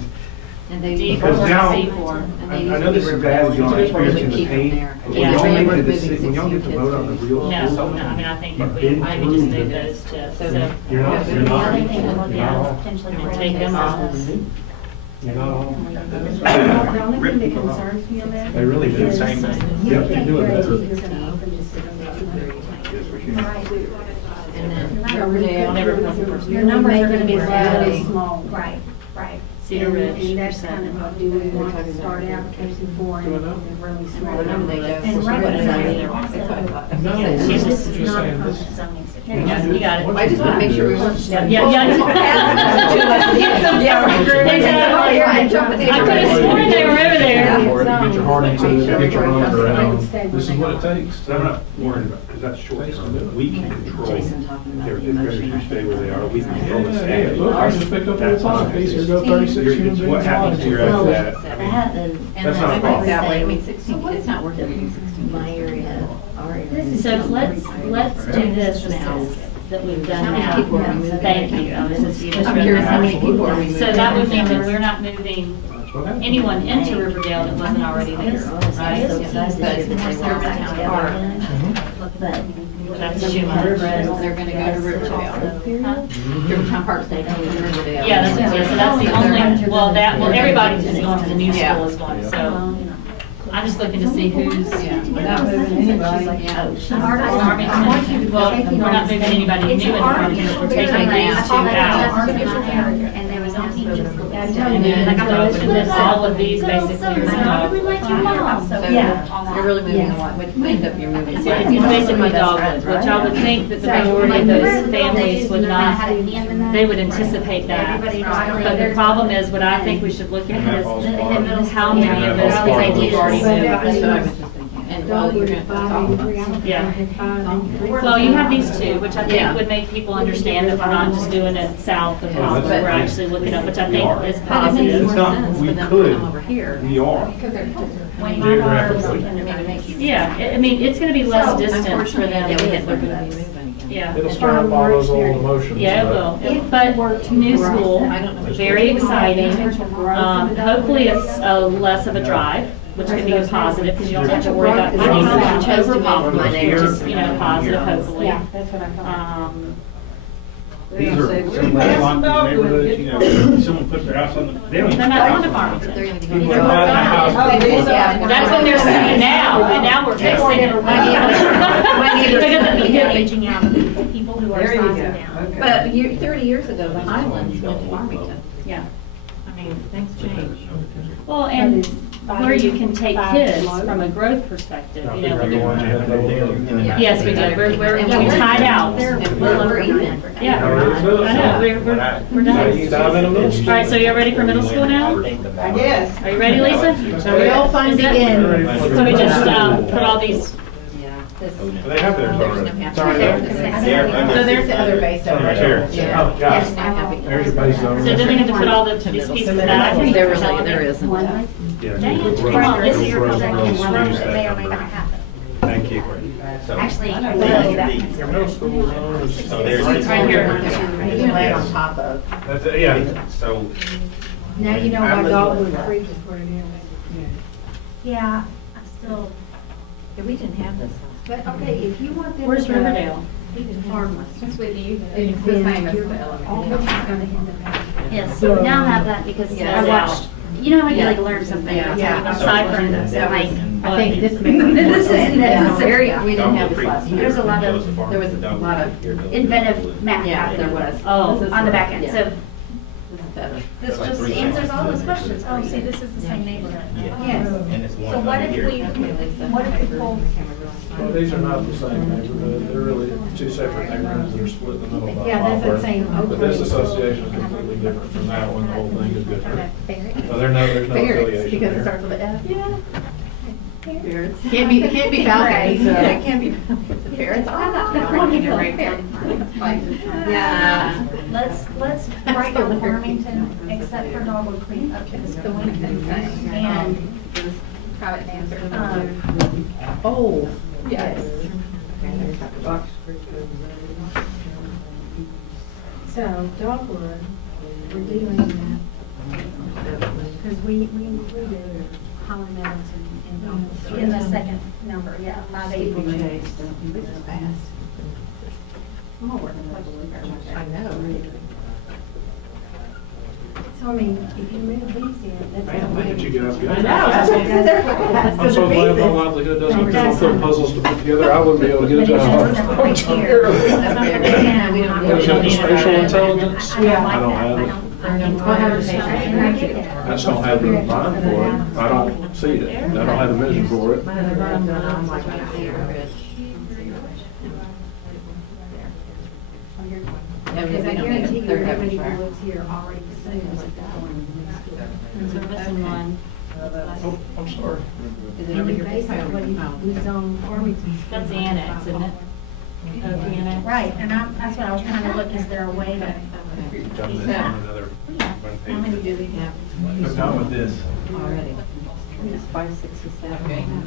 And they. D Because four, now- C four. And I they used know to be this is Riverdale. bad, y'all We experiencing would the keep them pain. there. But Yeah. when y'all They get were to the, moving when y'all get to 16 vote on the kids real No, no, stuff. I mean, I think But that we been maybe through just move this. those to, So- so, You're not, The you're not. other thing to look you're at not is all- potentially and more take them off. cases. You're not all. the only thing that concerns me on that. They really do the is same. You Yep, they can't do it guarantee better. you're gonna open this to them. Yes, we can. And then Riverdale. Never come first. Your numbers are gonna be Really really small. Right, right. Cedar Ridge. And that's kind of what do we want to start application for and they're really small Whenever they go. numbers. And What right is now, that? they're also- That's what I thought. No, Yeah, this she's is just- This is just not a saying permanent this. zoning There you go, you got it. I just want to make sure we weren't. Yeah, yeah. Yeah, we're Exactly. I could have sworn they were over there. for it, get your heart into it, get your arms around, Stay this is where what they it are. takes. So I'm not worried about, because that's short term. We can control Jason talking about their the fifth graders emotional. who stay where they are. We can control the Yeah, staff. look, I just picked up a little puzzle piece, here go 36 human It's beings. what happens lives. here after that. That and That's not a I think problem. that way, I mean, 16, it's not worth it. 16 my area, our area. So let's do this now, that we've done How many now. people are we moving? Thank you. I was just- you just I'm read curious, that. how many people are we So moving? that would mean that we're not moving That's what happens. anyone into Riverdale that wasn't already there, right? So that's But that's They're Schumer. gonna go to Riverdale. Germantown Park's going to Riverdale. Yeah, that's, yeah, so that's the only, well, everybody who's going to the new Yeah. school is going, so. I'm just looking to see who's. Not moving anybody. Farmington, well, we're not moving anybody new in Farmington, but we're taking these two out. And there was only And then, like, all of these basically are dog. So Yeah. you're really moving a lot, which means that you're moving. So it's basically dogwoods, which I would think that the majority of those families would not, they would anticipate that. But the problem is, what I think we should look at is how many of those kids we've already moved. That's what I was just thinking. And well, you're gonna talk about. Yeah. Well, you have these two, which I Yeah. think would make people understand that we're not just doing it south of Yeah, Boston, that's- we're actually looking at, which I We are. think is But it makes positive. more It's not- sense we for them to could. come over here. We are. When my daughter was Geographically. in I mean, it kindergarten. makes. Yeah, I mean, it's gonna be less So, distance for Unfortunately, them yeah, to we get get they're through gonna be this. moving again. Yeah. It'll stir up all those old emotions. Yeah, it but- will. But new school, very exciting. Hopefully it's less of a drive, which can be a positive, because you don't have to worry about overpopulation, which is, positive, hopefully. Yeah, that's what I thought. These are some landlocked neighborhoods, someone puts their house on the, they don't even. They're not going to Farmington. They're gonna be People going. are buying a house. That's what they're saying now, and now we're fixing it. Because of aging out of people who are There you sizing go. down. Okay. But 30 years ago, the Highlands went to Farmington. Yeah. I mean, things change. Well, and where you can take kids from a growth perspective, I you think know. they're the ones you had to go with. Yes, we did. We tied out. And we're even. Yeah, I know, we're Now done. you dive in a middle school. All right, so you're ready for middle school now? I guess. Are you ready, Lisa? We'll find Is that- again. So we just put all these, They have theirs already. It's already there. So there's the other base It's on over right there. here. Yeah. Oh, got it. There's your base zone. so then we have to put all these pieces back. There really, there isn't. Yeah. Dang it. We'll Come on, run- this we'll is your run project. those That SKUs may or may that not way. happen. Thank you. Actually, Your middle school zone is. So there's. Right here. You can lay it on top of. That's it, yeah. So. Now you know I'm why looking Dogwood for- Creek is where it is. yeah, I'm still, Yeah, we didn't have this. But, okay, if you want them. Where's to- Riverdale? Harmless. It's with you. It's the same as the All this is elementary. gonna end up happening. yes, now I have that because Yeah. I watched, you know how you like learn something? Yeah. Yeah. I'm ciphering this, I'm like, I think this makes. This is necessary. We didn't have this last year. There's a lot of There was a lot of, inventive math yeah, there happening was. Oh, This is on the back end, yeah, so This is better. this just answers all those questions. Oh, see, this is the same neighborhood. Yes. And it's one So what over if here. we, what if we pull, Well, these are not the same neighborhood, they're really two separate neighborhoods that are split in the middle by a Yeah, mile. that's the same. But this association is completely different from that one, the whole thing is different. Barrett? So there's no Ferrets, affiliation because it there. starts with an F. Yeah. Can't be Falcons. Yeah, it can't be. It's a ferret. Yeah. Let's break down Farmington, except for Dogwood Creek up to this The point. one thing. And, Private dancer. Oh, Yes. So Dogwood, we're doing that, because we do Holly Meadows and Dogwood. in the second number, yeah, 580. This is fast. I'm gonna work I know. So, I mean, if you move these in, that's. Man, look at you guys. I know. That's what I said, they're fast. I'm so glad my livelihood doesn't depend on putting puzzles to put together, I wouldn't be able to get it done. I'm tired of it. Yeah, we It's got the spatial intelligence. Yeah. I don't have it. I just don't have the mind for it. I don't see it. I don't have the vision for it. Because I guarantee you, everybody who lives here already assumes that that one is so this and one. Oh, I'm sorry. Is it over here? We zone Farmington. That's the annex, isn't it? Oh, the annex. Right, and that's what I was trying to look, is there a way to? Jump this on another one How many page. do we have But not with this. already? It's 567.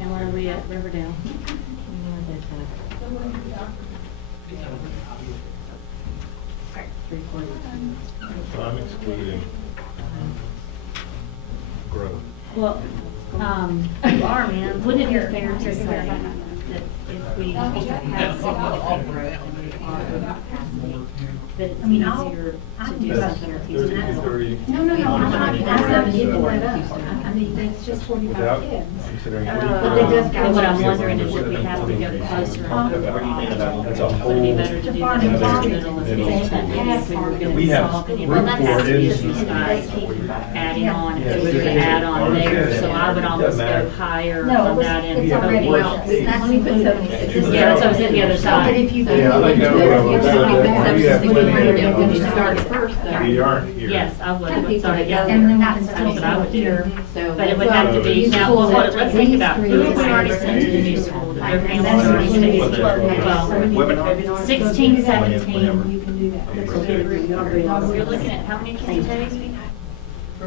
And where are we at, Riverdale? So I'm excluding growth. Well, You are, man. wouldn't it be fair to say that if we have significant growth and we are over capacity, that it's I mean, I'll- easier I to can do do something with Houston? that. 30. No, I'm not, that's not equal it up. I mean, it's just Without 45 kids. considering. But they just got- What I'm wondering is if we have to go closer and over, That's a would it be whole. better to do that in the middle of the Middle season? school. If we were gonna We have solve any group of four that, in- these guys adding on, Yeah. if we could add on there, so I would almost go higher No, on that end. it's already, that's included. Yeah, that's what I was at the other But side. if you. Yeah, I think that would have- we have plenty of- When you start first, though. We aren't here. Yes, I would, sorry, yeah. And then That's what I would do. So But it would have to be, now, well, let's think about who have we already sent to the new school, that their families already stayed. Well, 16, 17. You can do that. You're looking at how many kids a day?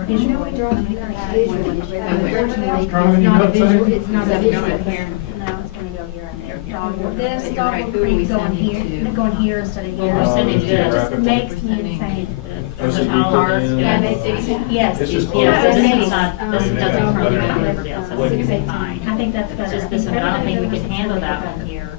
You know, we draw the visually, it's not a visual, it's not a visual. No, it's gonna go here and there. This But you're dog right, would who are we be going sending here, to? going here instead of Well, here. we're sending It just to. makes me insane. Does it Ours, need to be in- yeah, Yes. It's just- Yeah, so this Yes. is not, this doesn't currently go to Riverdale, so it's gonna be fine. I think that's It's better. just this one, I don't think we can handle that one here.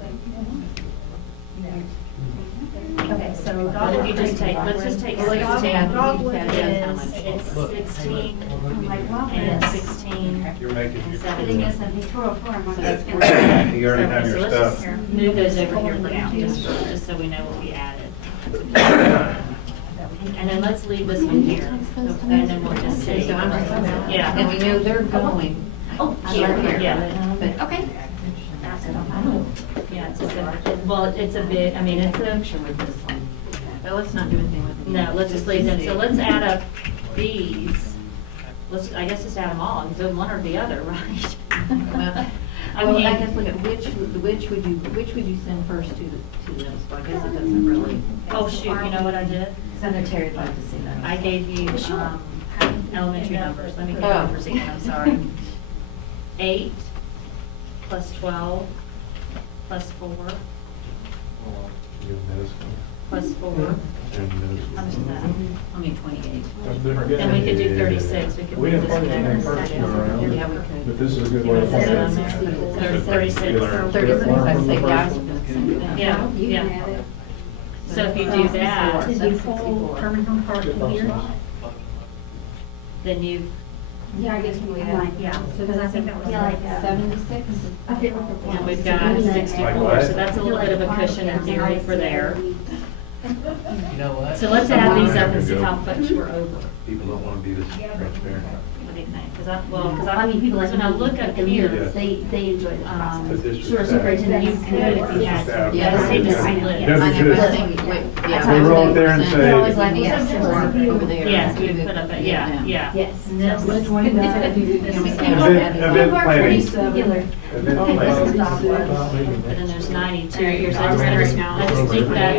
Okay, so But if Dogwood you just Creek. take, let's just take Well, 16. Dogwood Yeah, is, it's 16 I'm like, well, and yes. 16 You're making. and The thing 17. is, that Victoria Farm, So I'm that's just gonna gonna. You already have So your let's stuff. just move those over here for now, just so we know what we added. And then let's leave this one here, and then we'll just see. So I'm just, and Yeah. we know they're going. Oh, Here. yeah. But, Okay. Yeah, it's just a, well, it's a bit, I mean, it's a, with this one. But let's not do anything with it. no, let's just leave them. So let's add up these. Let's, I guess just add them all, so one or the other, right? Well, I well, mean, I guess look at which would you send first to them? So I guess it doesn't really. oh shoot, you know what I did? Secretary would like to see that. I gave you, elementary numbers. Let me go Oh. numbers again, I'm sorry. 8 plus 12 plus 4 plus 4. How much is that? I mean, 28. Then we could do 36. We could We move have this plenty of one person around. Yeah, we could. But this is a good way to. over. 36. 36, I say guys are gonna send it. Yeah, yeah. So if you do that, Did you pull Birmingham Park in here? then you, Yeah, I guess we have. Yeah, because I think that was Yeah, like, like 76? and we've got 64, so that's a little bit of a cushion in theory for there. So let's add these up and see how much we're over. People don't want to be this transparent. What do you think? Because I mean, people, when I look up here, they enjoy the But this sure, was superintendent, you could if you had to. Yeah, Just hate to yeah. split. Doesn't I know, but I just- think, We roll up there and say- They're always like, yes, over there. Yes, we put up, yeah. Yes. This- Which one is that? And we can't Event- add it. event planning. Singular. Event Okay, this is planning. Dogwood. But then there's 92 here, so I just think that,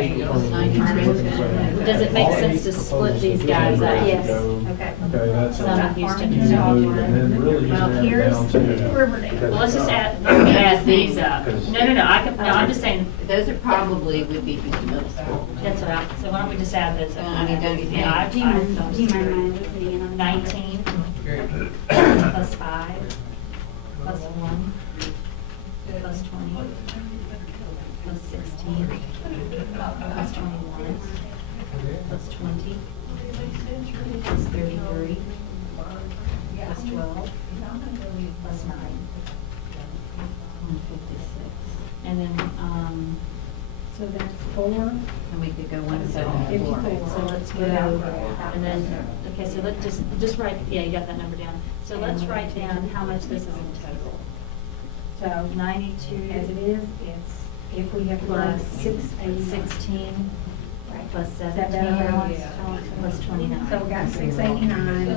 does it make sense to split these guys up? Yes, okay. Okay, that's. Some in Houston, And some. then really just Well, add here's down to. Riverdale. Well, let's just add these up. No, I'm just saying, Those are probably would be Houston Middle School. that's what so why don't we just add those up? I mean, don't you think? Yeah, Do you mind, do you mind visiting on 19 plus 5 plus 1 plus 20 plus 16 plus 21 plus 20 plus 33 plus 12 plus 9. 156. And then, so So that's 4. And we could go 174. So let's go, and then, okay, so let's just write, yeah, you got that number down. So let's write down how much this is in total. So 92 as it is, it's, if we have to run plus 689. 16, plus 17, Seven, plus 29. So we got 689.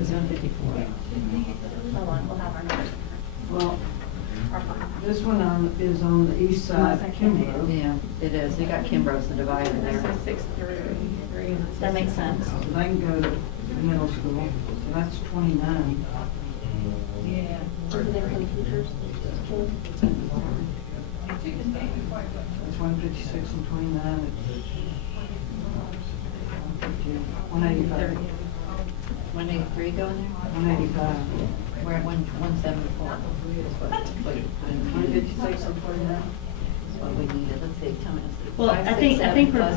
It's 154. Hold on, we'll have our numbers. Well, this one is on the east side of Kimbrough. Yeah, it is. You got Kimbrough's the divider there. That makes sense. So they can go to middle school, so that's 29. Yeah. That's 156 and 29. 185. 183 going there? 185. We're at 174. 156 and 29. That's what we needed. Let's see, tell me. Well, I think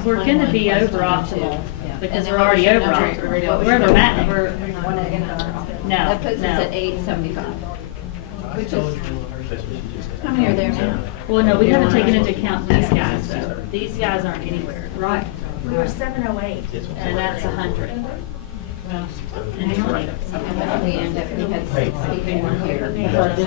we're going to be over optimal, because And we're then already what's your over number? optimal. What was We're your over number? matching. No, That puts us at no. 875. Which is, how many are there now? Well, no, we haven't taken into account these guys, though. These guys aren't anywhere. Right. We were 708. And that's 100. Well, And 20. and at the end, if we had 64 here, and those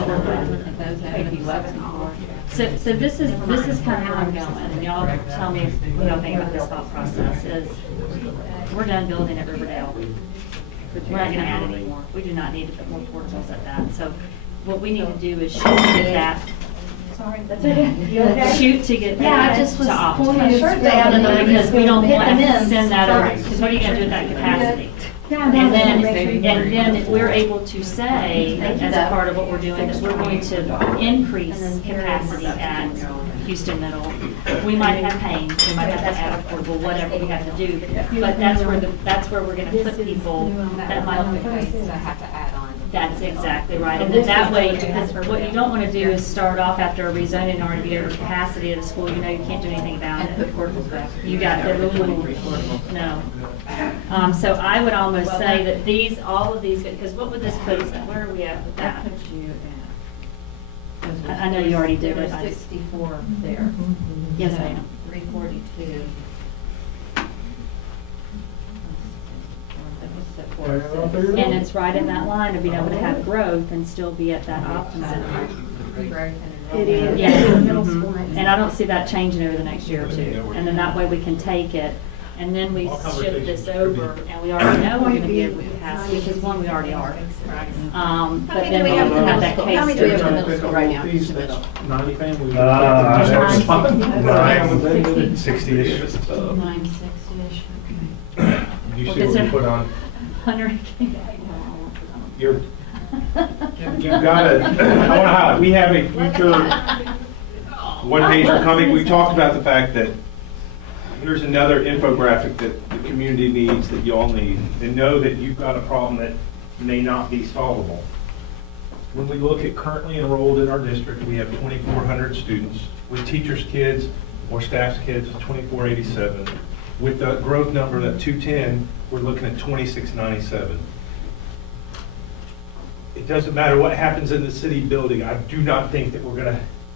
have 11 more. So this is kind of where I'm going, and y'all tell me what y'all think about this thought process, is we're done building at Riverdale. We're not gonna add any more. We do not need to put more portables at that. So what we need to do is shoot to get that. Sorry, that's okay. You okay? Shoot to get Yeah, I that just to was pulling my optimal. shirt down and I Because we don't hit want the to men's. send that over, Sorry. because what are you gonna do with that capacity? Yeah, And then, make sure we're able to say, as a part of what we're doing, that we're going to increase capacity at Houston Middle. We might have pain, we might have to add a portable, whatever we have to do, but that's where we're gonna put people that might. have to add on. That's exactly right, and then that way, because what you don't wanna do is start off after a rezoning or to be over capacity at a school, you know you can't do anything about And put it. portables back. You got it. No. So I would almost say that all of these, because what would this put us at? Where are we at with that? That puts you at. I know you already did There it. was I just- 64 there. Yes, So, ma'am. 342. And it's right in that line of being able to have growth and still be at that optimum. It is. Yes. Middle school next. And I don't see that changing over the next year or two. And then that way we can take it, and then we shift this over, and we already know we're gonna be able to capacity, because one, we already are. But many then do we we have in the have middle that school? case. How many do we have in the study. middle school right now? These, that's 90 families. That's Nine. 60-ish. 960-ish, You Well, see is what there- we put on, 100. you're, you gotta, I wanna highlight, we have a future one-pager coming. We talked about the fact that here's another infographic that the community needs, that you all need, and know that you've got a problem that may not be solvable. When we look at currently enrolled in our district, we have 2,400 students. With teachers' kids or staff's kids, it's 2,487. With the growth number, that 210, we're looking at 2,697. It doesn't matter what happens in the city building, I do not think that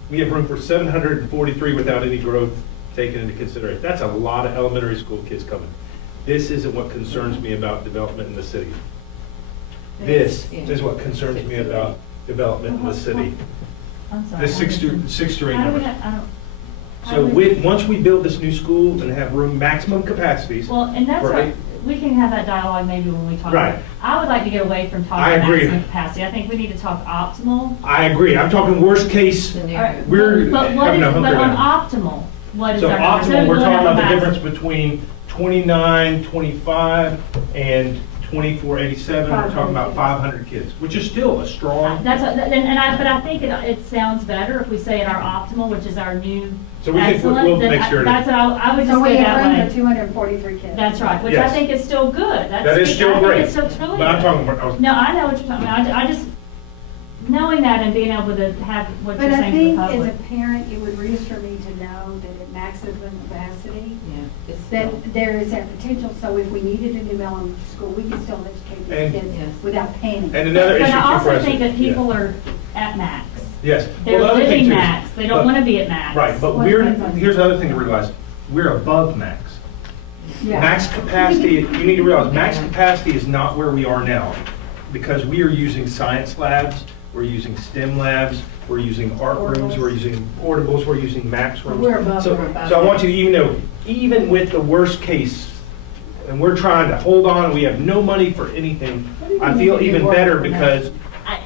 we have room for 743 without any growth taken into consideration. That's a lot of elementary school kids coming. This isn't what concerns me about development in the city. This is what concerns me about development in the city. I'm sorry. The six to eight How do we numbers. have- I don't- So once we build this new school and have room, maximum capacities. Well, and that's Right. what, we can have that dialogue maybe when we talk. Right. I would like to get away from I talking agree. maximum capacity. I think we need to talk optimal. I agree, I'm talking worst case. The new- All right, We're But what having is, a hunker but on down. optimal, what is So our number? optimal, we're So talking about the max- difference between 29, 25, and 2487. We're talking about 500 kids, which is still a strong. That's, but I think it sounds better if we say in our optimal, which is our new So we think excellent. we'll then make sure. That's what I would So just we go have room that for way. 243 kids. That's right, which I Yes. think is still good. That is still I think great. it's still really But I'm good. talking about, No, I know what you're talking about. I just, knowing that and being able to have what you're But I saying to think the as a public. parent, it would reassure me to know that at maximum capacity, Yeah, it's still- that there is that potential, so if we needed a new elementary school, we could still educate And- these kids Yes. without panic. and another But issue I too, also President. think that Yeah. people are at max. Yes. They're Well, the other thing, living too- max. They don't but- want to be at max. Right, but here's the other thing to realize, we're above max. Yeah. Max capacity, you need to realize, max capacity is not where we are now, because we are using science labs, we're using STEM labs, we're using art rooms, we're using portables, we're using max rooms. We're above, So- we're above. So I want you to even know, even with the worst case, and we're trying to hold on, and we have no money for anything, I feel even better because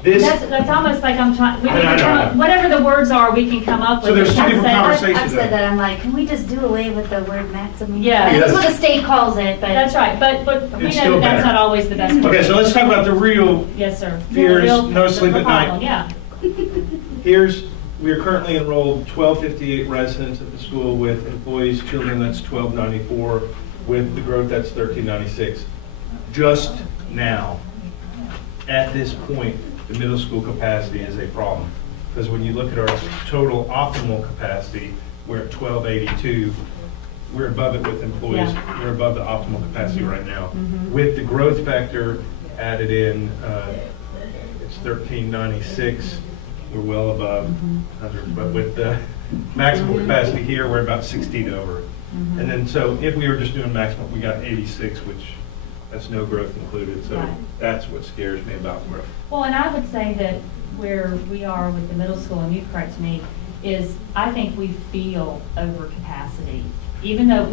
this. That's almost like I'm trying, we I know, can I know, come I up, know. whatever the words are, we can come up with. So there's two I'd different say- conversations. I've said that, I'm like, can we just do away with the word maximum? Yeah. And that's Yes. what the state calls it, but. That's right, but we It's know still that that's better. not always the best word. Okay, so let's talk about the real, Yes, sir. Fears, Real- no sleep the at night. problem, Yeah. we are currently enrolled 1258 residents at the school with employees, children, that's 1294, with the growth, that's 1396. Just now, at this point, the middle school capacity is a problem. Because when you look at our total optimal capacity, we're at 1282. We're above it with employees. Yeah. We're above the optimal capacity right now. Mhm. With the growth factor added in, it's 1396. We're well above 100. But with the maximum capacity here, we're about 16 over. And then, so if we were just doing maximum, we got 86, which that's no growth included. So Right. that's what scares me about growth. Well, and I would say that where we are with the middle school, and you correct me, is I think we feel over capacity. Even though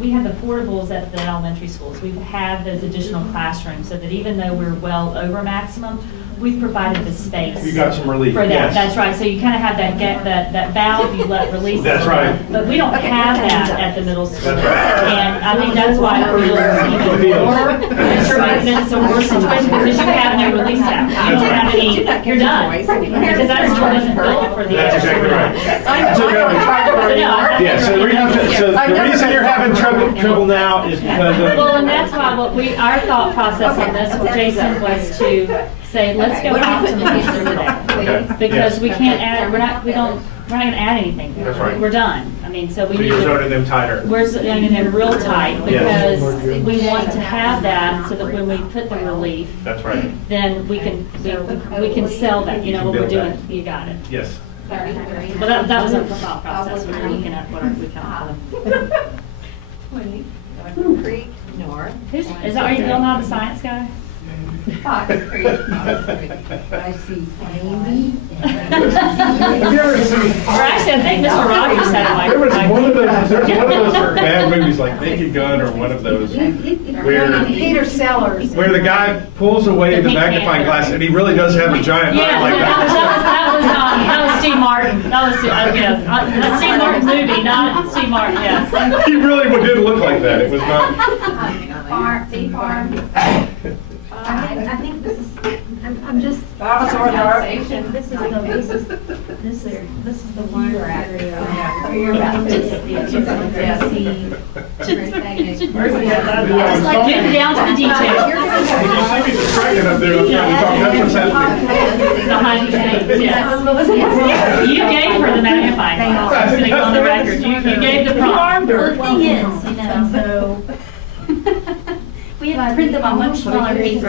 we have the portables at the elementary schools, we have those additional classrooms, so that even though we're well over maximum, we've provided the space. You got some relief, For that, yes. that's right, so you kind of have that valve you let release. That's right. But we don't have that at the middle school. That's right. And I think that's why it feels even more, it's a worse situation, because you have no release valve. You don't have any, you're done. Because that school wasn't built for the. That's exactly right. So, no, I think Yeah, so the reason you're having trouble now is because Well, and of, that's why our thought process on this, Jason, was to say, let's go optimally through that. Okay. Because Yes. we can't add, we're not gonna add anything. That's right. We're done. I mean, so we so need you're to. zoning them tighter. We're zoning them real tight Yes. because we want to have that so that when we put the relief, That's right. then we can sell that, you know, what we're doing. You got it. Yes. Well, that was our thought process when we were looking at what we come up with. Creek North. Is that, are you still not the science guy? Fox Creek. I see Amy. Have you ever seen? Or actually, I think Mr. Rogers had There was like. one of those bad movies like Naked Gun or one of those where Peter Sellers. the guy pulls away the magnifying glass and he really does have a giant Yeah, eye like that was Steve Martin. That was, yes, that's Steve Martin's movie, not Steve Martin, yes. He really did look like that. It was not. Farm, State Farm. I think this is, I'm just. That was This is the one where you're about to see. Just like get down to the detail. You see me distracted up there. I'm trying to talk. That's what's happening. Behind the scenes, yes. You gave her the magnifying glass. I'm just gonna go on the record. You gave the prompt. Well, the thing is, you know, we have to print them on much smaller paper.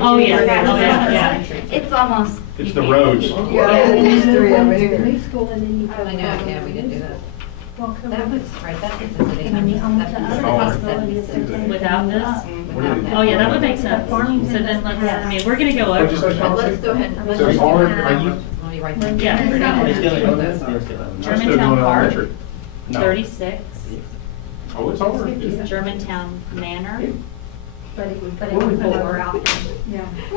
Oh, yeah, yeah. It's almost. It's the roads. Yeah, there's three over here. New school and then you. I know, yeah, we didn't do that. Well, come That on. was, right, that gets us at eight And the only hundred. other possibility is to take. Without this? Without that. Oh, yeah, that would make sense. So then let's, I mean, we're gonna go over. But let's go ahead and. So it's hard, are you? Let me write that. Yeah. Germantown Park, 36. Oh, it's hard. Germantown Manor, But it would go more often. Yeah. I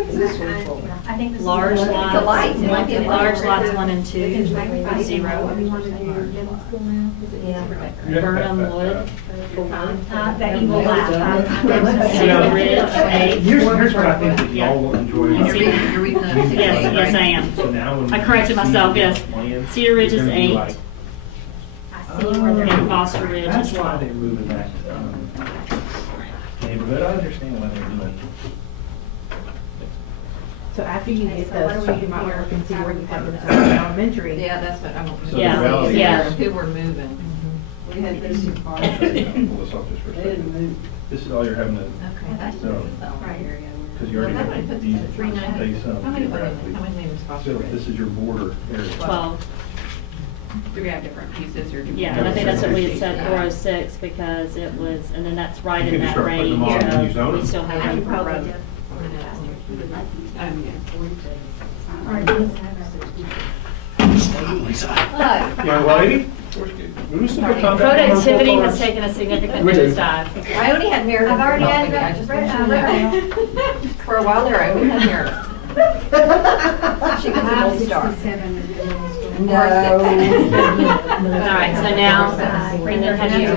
think this is. large the- lots, It's a light. It might be a light. large lots 1 and 2, You 0. want to do middle school now? Burnham Wood, 4. That you will laugh. Cedar Ridge, 8. Here's what I think that Yeah. y'all will enjoy. You're reading the 6 Yes, yes, I am. So now when I corrected myself, yes. Cedar Ridge is It's gonna be 8, like, I see where they're. and Foster Ridge is That's why 12. they're moving back. Neighborhood, I understand why they're doing. So after you get those, you might work and see where you have them in elementary. Yeah, that's what I'm. So Yeah, the reality yeah. is- Who we're moving. We had this too far. Pull this off just for a second. This is all you're having to, Okay, that's. So- Right area. because you already That have one puts these it at 390. base up. How many names cost? So this is your border area. 12. Do we have different pieces or? Yeah, and I think that's what we had said, 406, because it was, and then that's right You in can that start putting range them on when you zone of, we them. still have room for Probably growth. do. All right, let's have Young lady? Who's the good contact? Productivity has taken a significant nosedive. I only had Meredith. I've already help had me. I just Red- want you to know. For a while there, I only had Meredith. She was a I'm gold star. 67 in middle school. All right, so now, and then have you,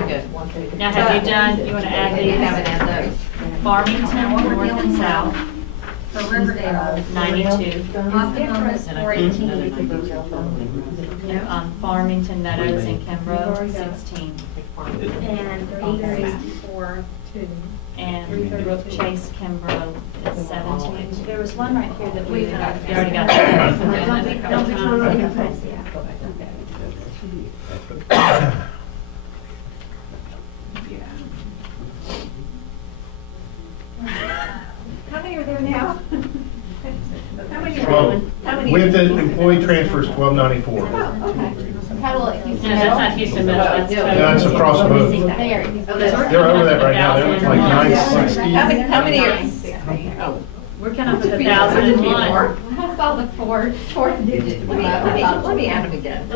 now have you done, you want to add You haven't the had those. Farmington, north and south, For Riverdale, 92. Optimum is 418. Farmington Meadows and Kimbrough, 16. And 364. And Chase Kimbrough is 17. There was one right here that we already got. that. Don't be totally impressed, yeah. How many are there now? How many are Well, How many? with the employee transfers, 1294. Oh, okay. How will it? No, that's not Houston Meadows, that's. That's across the road. There. They're over that right now, they're like 960. How many are? Oh. We're kind of with 1,001. I saw the four digits. Let me add them again.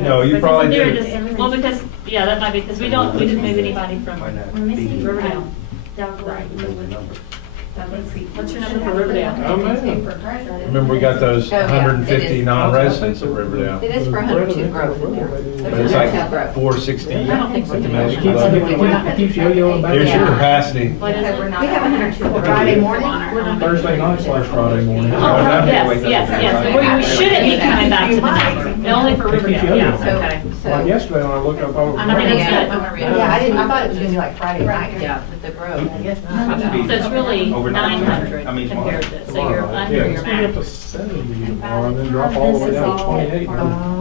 No, you probably There did. it is. Well, because, yeah, that might be, because we didn't move anybody from We're missing Riverdale. What's your number for Riverdale? Oh, man. Remember, we got those Oh, yeah, 150 it is. non-residents at Riverdale. It is for 102 growth in there. But it's like 460 I don't think so. at the middle school. It keeps yo-yoing back. There's your capacity. What is it? We have 102 Friday morning. Thursday night / Friday morning. Oh, yes. Well, we shouldn't be coming back to the number, only for Riverdale, yeah, okay. Like yesterday when I looked up, I was. I mean, it's good. I thought it was gonna be like Friday night. Yeah, but the growth. So it's really Over 900 I mean, compared to, so you're Yeah, under it's your gonna be up to max. 70 tomorrow and then drop all the way down to 28. Oh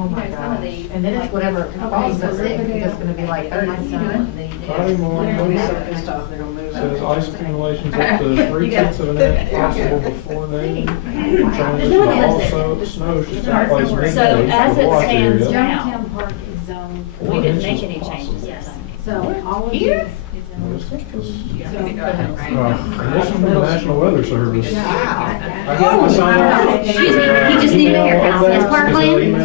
my gosh. And then it's whatever falls so sick, it's gonna be like 37. Friday morning, says ice accumulations up to 3/10 of an inch possible before noon. Changes to also snow should take place midday. So as it Watch stands area. now, Downtown Park is zoned. we didn't make any changes yet. So all of Here? this is in. This is from the National Weather Service. I got my sign. Excuse me, he just needed a haircut. It's Parkland, so,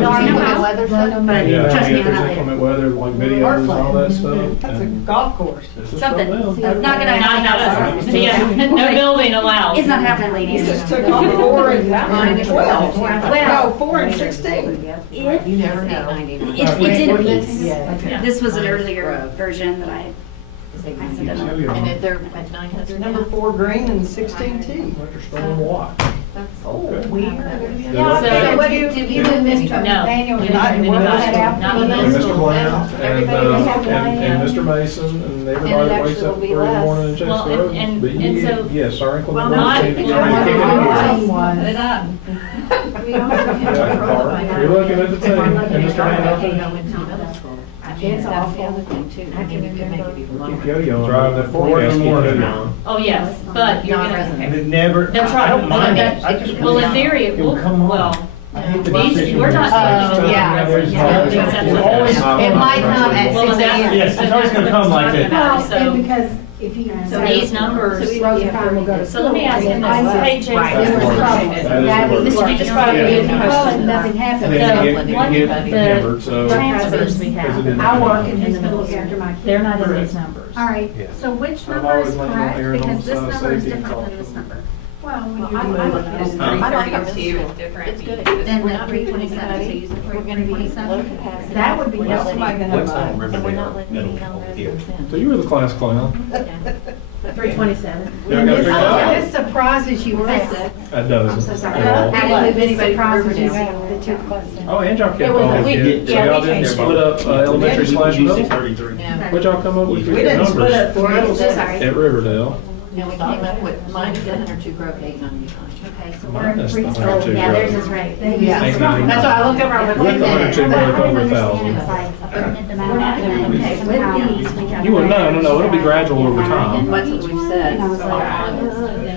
no, I know how, but Yeah, trust me, if I'm there's not later. inclement weather, like videos and all that stuff. That's a and golf course. this is Something, from it's them. not gonna Not happen. us, yeah, no building allowed. It's not happening, ladies. Just took off 4 and 9 and 12. Well- No, 4 and 16. If, You never know. it's in a piece. Yeah. This was an earlier version that I sent them. And if they're at 900 Number now. 4 green and 16 T. Winter storm watch. Oh, weird. Yeah, so what did you and Mr. No, Daniel? we didn't have anybody, not in And middle Mr. school. Blount Everybody was having and one. Mr. Mason and everybody that wakes actually up will be early less. morning and checks Well, the roads. and- But and so- yes, our inclement Well, weather not- team is you know, trying to kick it in. Put it up. Yeah, you're looking at the team, and Mr. Randolph. It's That's the awful. other thing too. I can You can make it even remember. lower. Keep yo-yoing. Drive that forecast, keep yo-yoing. Oh, yes, but you're gonna, Non-resident. It never, that's I right. don't mind That- it. I just Well, in really- theory, it will, well, I hate the these, decision we're not. when it's yeah. there's Yeah, always- I think that's it's what always- It might come at Well, 6 that's- a.m. Yes, it's always gonna come like that. Well, So- and because if you. So these numbers, Rosenthal will go to so let me ask you school, this, and I hey, said, Jason. there was trouble. That is Mr. B just brought up a good Yeah. Well, question. and nothing And happened. then So, you get what the hammered, so. transfers we Because it have didn't- I work in in his the middle school after school, my kids. they're not in these numbers. All right, Yeah. so which I'm number always is laying on correct? there and Because on this the number is safety different call. than this number. Well, when Well, you I do like it. this. I like our It's different. It's good. Then We're the not 327, so use the We're gonna be low 327. capacity. That would be We're not helpful. letting- What's on And we're Riverdale not letting any Middle School here? non-residents So in. you were the class clown. 327. Yeah, I gotta figure it out. This surprises you. That doesn't. I'm so sorry. at all. Actually, this Anybody from surprises you Riverdale? that took place. Oh, and y'all kept It was all a the week. kids. So Yeah, y'all we didn't changed split up elementary slash middle? 633. Yeah. What'd y'all come up with for We your didn't split up numbers the middle Sorry. at Riverdale? And we came up with minus 102 growth 899. Okay, so we're at Minus the 3, 102 yeah, theirs growth. is right. Yeah. Ain't nine. That's why I looked over, I was like, With wait a the 102 minute. middle, it's over It's 1,000. like a amount, and then somehow we have. You would, no, it'll be gradual over And time. that's what we've said. And I was like,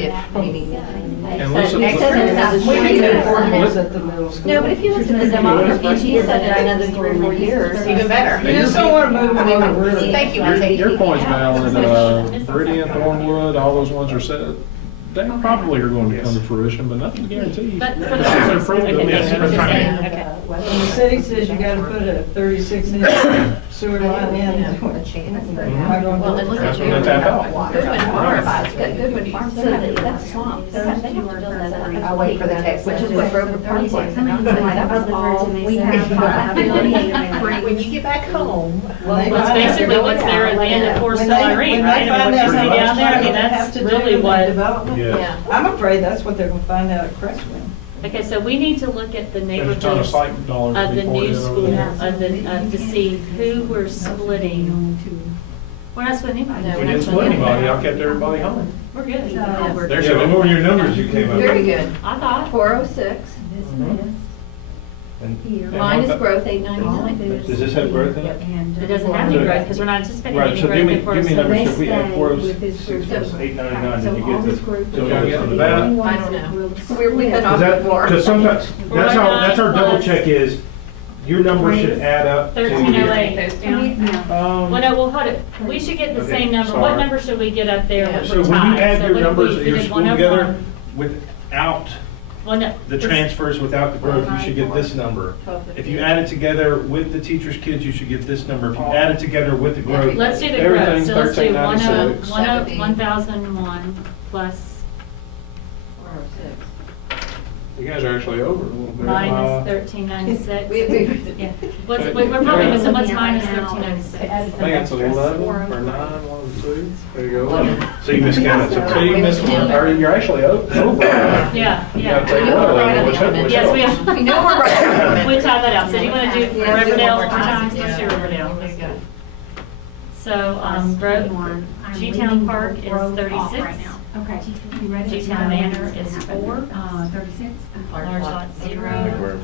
if we need. And listen, We need to inform Let's- us at the middle school. No, but if you look at the demography, she said in another 3 or 4 years. Even better. You just don't want to move them over really. Thank you, Auntie. Your point's valid. Meridian, Thornwood, all those ones are set. They probably are going to come to fruition, but nothing's guaranteed. But for the Unless they're purposes, approved, okay, yes, that's we're what you're trying. saying, okay. When the city says you gotta put a 36-inch sewer line in, am I gonna Well, do and it? look That's at when they tap out. Goodwin Farm, Goodwin Farm, so that's swamp. They have to build that up. I'll wait for the text. Which is what Grover Park was. That was all we had. When you get back home. When they Well, it's find out basically they're what's going there at the end of out, Forest when Hill they- Irene, when right? they I find mean, what out you see how down there, I much mean, money they that's have to do really in what. development, Yeah. Yeah. I'm afraid that's what they're gonna find out at Crestwin. Okay, so we need to look at the There's a ton of neighborhoods site dollars of the before new it is over school, there. to see who we're splitting. We're not splitting anybody. No, We didn't split anybody, I kept everybody home. We're good. Yeah, we're- There's some more of your numbers you came up with. Very good. I thought. 406. And- Mine is growth 899. Does this have growth in it? It doesn't have any growth because we're not anticipating Right, any so growth give me, in give me numbers, if we They add stay 406 with this plus 899, did you get the? So we gotta get the bat. I don't know. We've been off Because before. sometimes, that's our double plus- check is, your number should add up to. 1308. Yeah. Well, no, well, hold it. We should get the Okay, same number. What sorry. number should we get up there with So when you tie? add So your what if numbers we at your did school 101? together, without Well, no. the transfers, without the growth, you should get this number. If you add it together with the teacher's kids, you should get this number. If you add it together with the growth. Let's do the growth. Everything's So let's do 1396. 1001 plus 406. You guys are actually over a little bit. minus 1396. We- Yeah. We're probably missing what's minus 1396. I think it's 11 or 9, 1 and 2. There you go. So you miscounted So some. you missed one, or you're actually over. Yeah, You gotta yeah. take know one we're right of on which the helps. element. Yes, we are. We know we're right. We tie that out. So do you want to do Yeah, do it Riverdale one one more more time. time? Let's do Riverdale. There you go. So, Plus Grove, 21. I'm G-Town leaving Park is Grove off 36. right now. Okay. You ready? G-Town Manor is 4. 36? Large lot 0.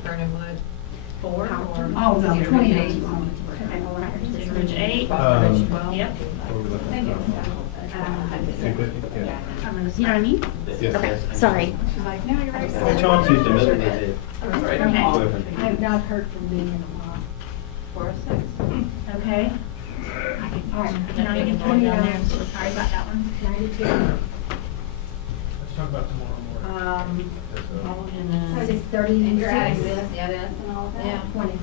Burnhamwood. 4. Oh, no, 28. Ridge 8. Yep. Thank you. Yeah. You know what I mean? Yes. Okay, sorry. Chauncey's the middle of it. Okay. I have not heard from me in a while. 406. Okay. All right. Put that big and bold down there. Sorry about that one. 92. Let's talk about tomorrow morning. And then 6:30. You're adding this, yeah, this and all that? Yeah. 20.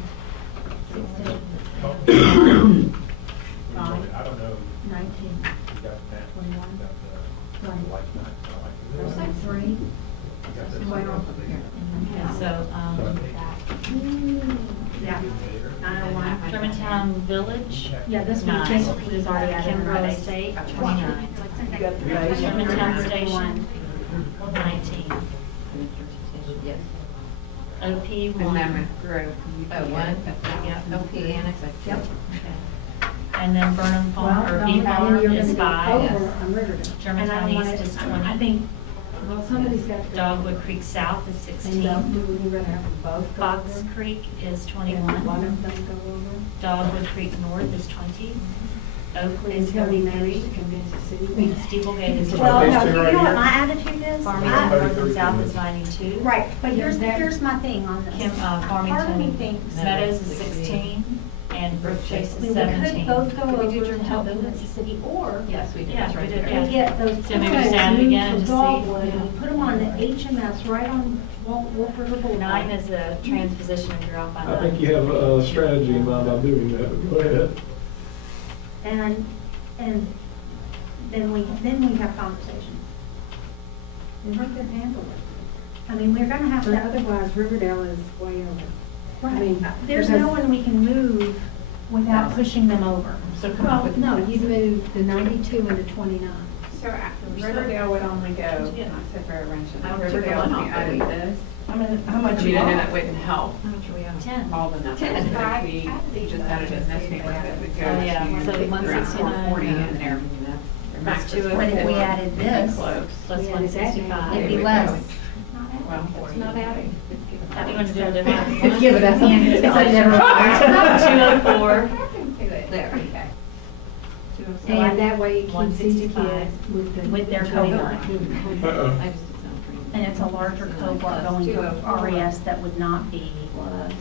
16. I don't know. 19. You got that. 21. You got the 20. light night, so I like this. 3. You got this. Wait on. Okay, so, Yeah. 901. Germantown Village. Yeah, this one 9. basically is already added. Kimbrough Estate, 29. Germantown Station, 19. Yes. OP, 1. Amendment, growth. Oh, 1, yeah, OP annex. Yep. And then Burnham Farm, or Well, B no, Farm you're is gonna go 5. over on Riverdale. And I Germantown don't want East it- is I 20. think, well, somebody's got to. Dogwood Creek South is And 16. we're gonna have them both go Fox over. Creek is One 21. of them go over. Dogwood Creek North is 20. Oakley is Until we 33. manage to convince the city. And Steeplegate is Well, 20. no, These two you right know what here? my attitude is? Farmington North and South is 92. Right, but here's my thing on this. Kim, Part of me Farmington thinks. Meadows is 16, and Brook Chase We is could 17. both go Could we do over to Germantown help Village? convince the city, or Yes, we did. Yeah, That's right we did, there. we get those So maybe points stand moved again from and see. Dogwood and put them on the HMS right on Wolf River Boulevard. 9 is a transposition if you're off by 9. I think you have a strategy in mind by doing that, but go ahead. And then we have conversation. And we can handle it. I mean, we're gonna have to, Otherwise, Riverdale is way over. right, mean, there's because- no one we can move without pushing them over. So come up Well, with. no, you'd move the 92 into 29. So Riverdale would only go, not so very much. I don't think Riverdale we're would on be off, added but we- this. I mean, How much you know that wouldn't help How much are we on? 10. all the numbers. If we just added in this neighborhood, it would go Oh, yeah. to So around 169, 440 and their max is Two But if we 440. added this, Close. Plus we added that, 165. it'd be less. Well, It's not adding. How do you want to do it? Give it us. It's a never mind. 204. There, okay. And that way it keeps these 165 kids With their cohort. Uh-oh. I just did not bring it. And it's a larger cohort going to RES that would not be, Plus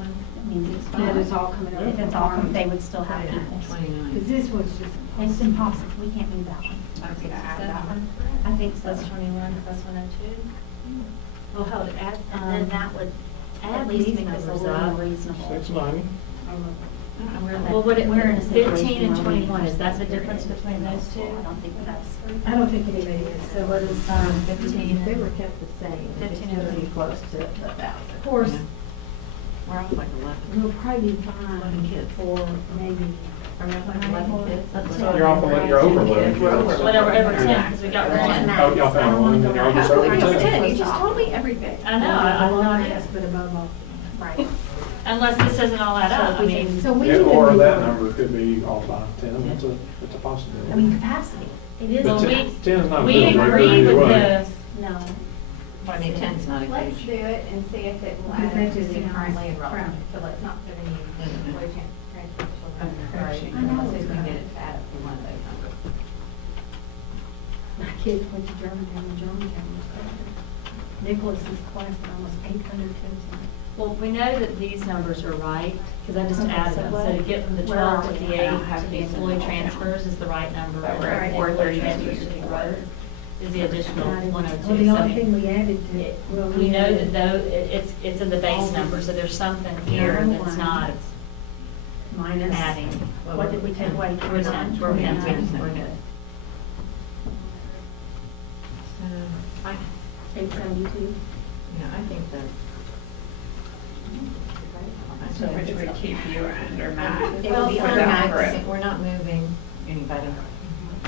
I mean, That is all coming over. if it's all, they would still have people. 29. Because this was just. It's impossible, we can't move that one. Okay, Add so that one. I think so. Plus 21, plus 102. Well, hold it, add, And then that would add at least these make this a numbers little up. more reasonable. 690. Well, would it, We're in a 15 situation and where we 21, is that the consider difference it between those two? I don't think that's. I don't think anybody is. So what is 15? If they were kept the same, it's 15 gonna and be close to 1,000. Of course, We're off like 11. we'll probably be fine for maybe. Are we off like 11 kids? You're off, you're overloaded. Whatever, over 10, because we got one. Oh, y'all found one, and then y'all just over 10. You just told me everything. I know, I don't know, Yes, but above all. Right. unless this doesn't all add up, I mean. So we Yeah, need to or move that on. number could be all 5, 10, it's a possibility. I mean, capacity, it is. Well, But we, 10 is not a we deal breaker agree either with way. the, No. I mean, 10's not a Let's huge. do it and see if it will add up to the currently enrolled. So let's not put any employee transfer children. Right. I know. See if we can get it to add up to one of those numbers. My kids went to Germantown, and Germantown was better. Nicholas's class had almost 800 kids in it. well, we know that these numbers are right, because I just Okay, added so them. what- So to get from the where 12 are to we? the I don't 8 have to the these in employee the transfers is the right number. But we're at And four employee 30 transfers to the growth is the additional Well, 102. the So only thing we added to it- well, we know added- that though, it's in the base number, so there's something here that's not Minus. adding. What did we take away? We're done, we're good, we're good. So, I, 872. yeah, I think that. So which would keep you under nine. It Well, would be we're under not, nine. we're not moving anybody,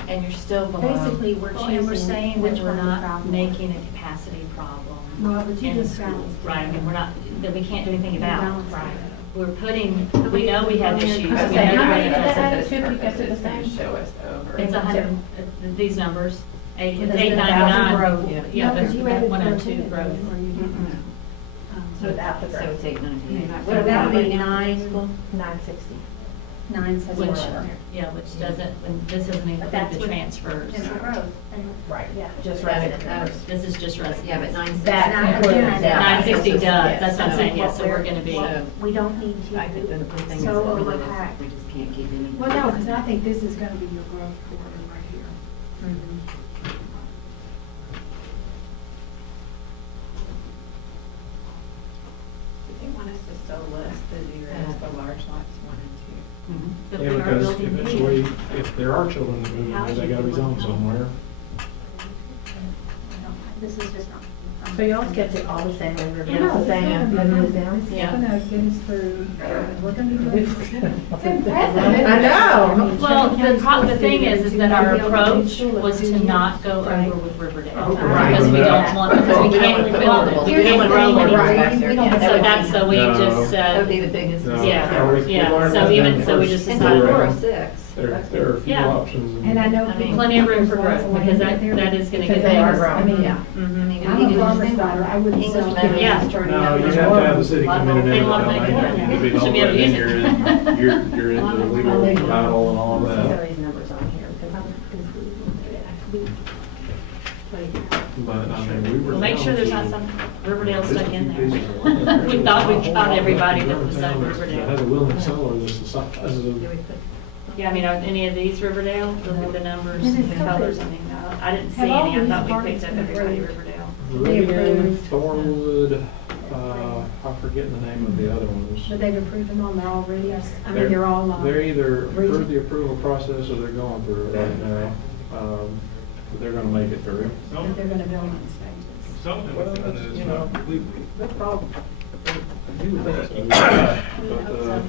and you're still below. Basically, we're Well, and we're choosing saying which that we're one to not follow. making a capacity problem Well, but you in the just schools, balanced it. right? I mean, we're not, that we can't do anything about. Balanced it. Right. We're putting, we know we have issues. We know I say, that how we're many gonna- does that should we get to the same? Show us over. It's 100, these numbers, it's Because the 899. 1,000 Yeah, No, yeah, 'cause but you that added 102 growth in it, growth. or you didn't. So Without the so growth. it's 898. What about Right the now, 9? 960. 974. Which, yeah, which doesn't, and this doesn't But include that's the with transfers. potential growth. And Right. Yeah. Just That resident is- numbers. This is just residents. Yeah, but 960. That includes that. 960 does, Yes. that's what I'm saying, yes, so What we're we're- gonna be. So, we don't need I think the to. thing is So that we just- overpacked. we just can't keep any. Well, no, because I think this is gonna be your growth quarter right here. They want us to still list the zeros, the large lots 1 and 2. But Yeah, we are because building eventually, here. if there are children that move in, they gotta be zoned somewhere. This is just not. So y'all kept it all the same, and Yeah, Riverville's the same, it's Riverville gonna is be- down. It's Yeah. gonna get us through, we're gonna be doing. impressive. I know. Well, the thing is that our approach was to not go Right. over with Riverdale. Right. Because we don't want, because we can't build it, we Here's can't the grow thing, it. right. So that's, so we No. just That would said, be the biggest. No. yeah, We yeah, learned so that even, the so we first just And go so decided. around. 406. There are a few Yeah. options. And I know. I mean, Plenty of room for growth, because that is gonna Because get they are things. growing, I mean, yeah. I Mhm. mean, I'm a farmer's daughter, I wouldn't sell English kids Yeah. starting No, out. you have to have the city come in and Pay a lot of everything. money for it. It'd be Should be lower, able to use and it. you're into the legal battle and all Some that. of these numbers on here, because But, I mean, we were. Well, make down sure there's to not some Riverdale just a stuck in few there. pieces of land. We thought we caught There's everybody a that whole was town on that has Riverdale. a willing seller that's the size of. Yeah, I mean, are any of these Riverdale? Look at the numbers, Is it the still colors, there? I mean, I didn't see Have all any, I these thought we apartments picked up been everybody approved? Riverdale. Rivian, approved. Thornwood, I'm forgetting the name of the other ones. But they've approved them on, they're all ready, I mean, they're all. They're either through region. the approval process or they're going through it right now. But they're gonna make it through. That they're gonna build on stages. Well, that's, you know, no problem. You would think so.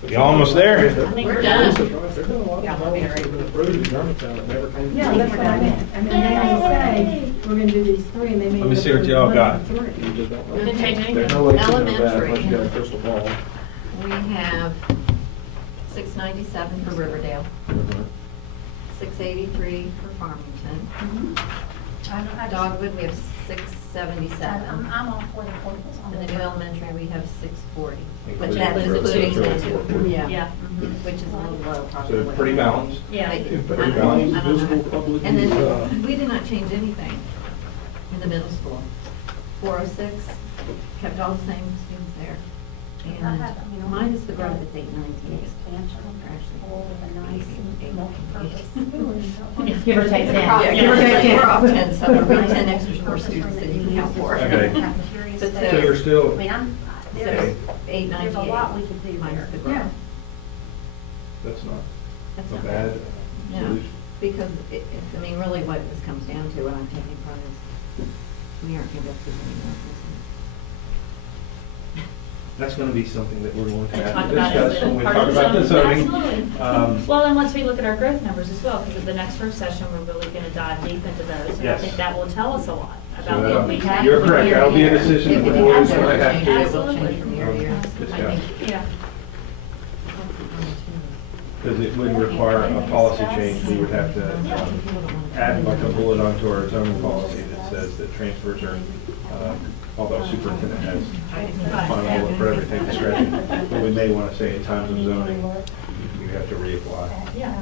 But, You almost there? I think we're done. They're doing a lot of developments that have been approved in Germantown that never came. Yeah, that's what I meant, I mean, they always say, we're gonna do these 3, and they may. Let me see what approve y'all one got. of the 3. You just don't know. Didn't change anything. There's no way to know that unless Elementary. you got a crystal ball. We have 697 for Riverdale, 683 for Farmington, Dogwood, we have 677. I'm all for the portables on In the new elementary, we have 640, which Including is growth, including so the it's two. 440. Yeah. Which is a little low, probably. So pretty balanced. Yeah. Pretty balanced. Visible public. And then, we did not change anything in the middle school. 406, kept all the same students there. And minus the growth at 819. expansion with a nice multi-purpose. Give or take 10. Yeah, Give or take 10. we're off 10, so there'll be 10 extra more students than you can count for. Okay. But So you're still, I mean, So Okay. 898. there's a lot we could do minus the there. growth. that's not That's a not bad No, solution. because I mean, really what this comes down to, what I'm taking from is, we aren't going to go through any more business. That's going to be something that we're going to And have talk to about discuss as when we part talk of the about the zoning. zoning. Absolutely. Well, and once we look at our growth numbers as well, because at the next first session, we're really going to dive deep into those. And I Yes. think that will tell us a lot So about what we have. You're correct, that'll be a decision If that the we board have is going to have change, to. it will change from year to year. Good I job. think Yeah. Because it would require a policy change, we would have to add like a bullet onto our zoning policy that says that transfers are, although superintendent has final bullet for everything discretion, but we may want to say in times of zoning, you have to reapply. Yeah.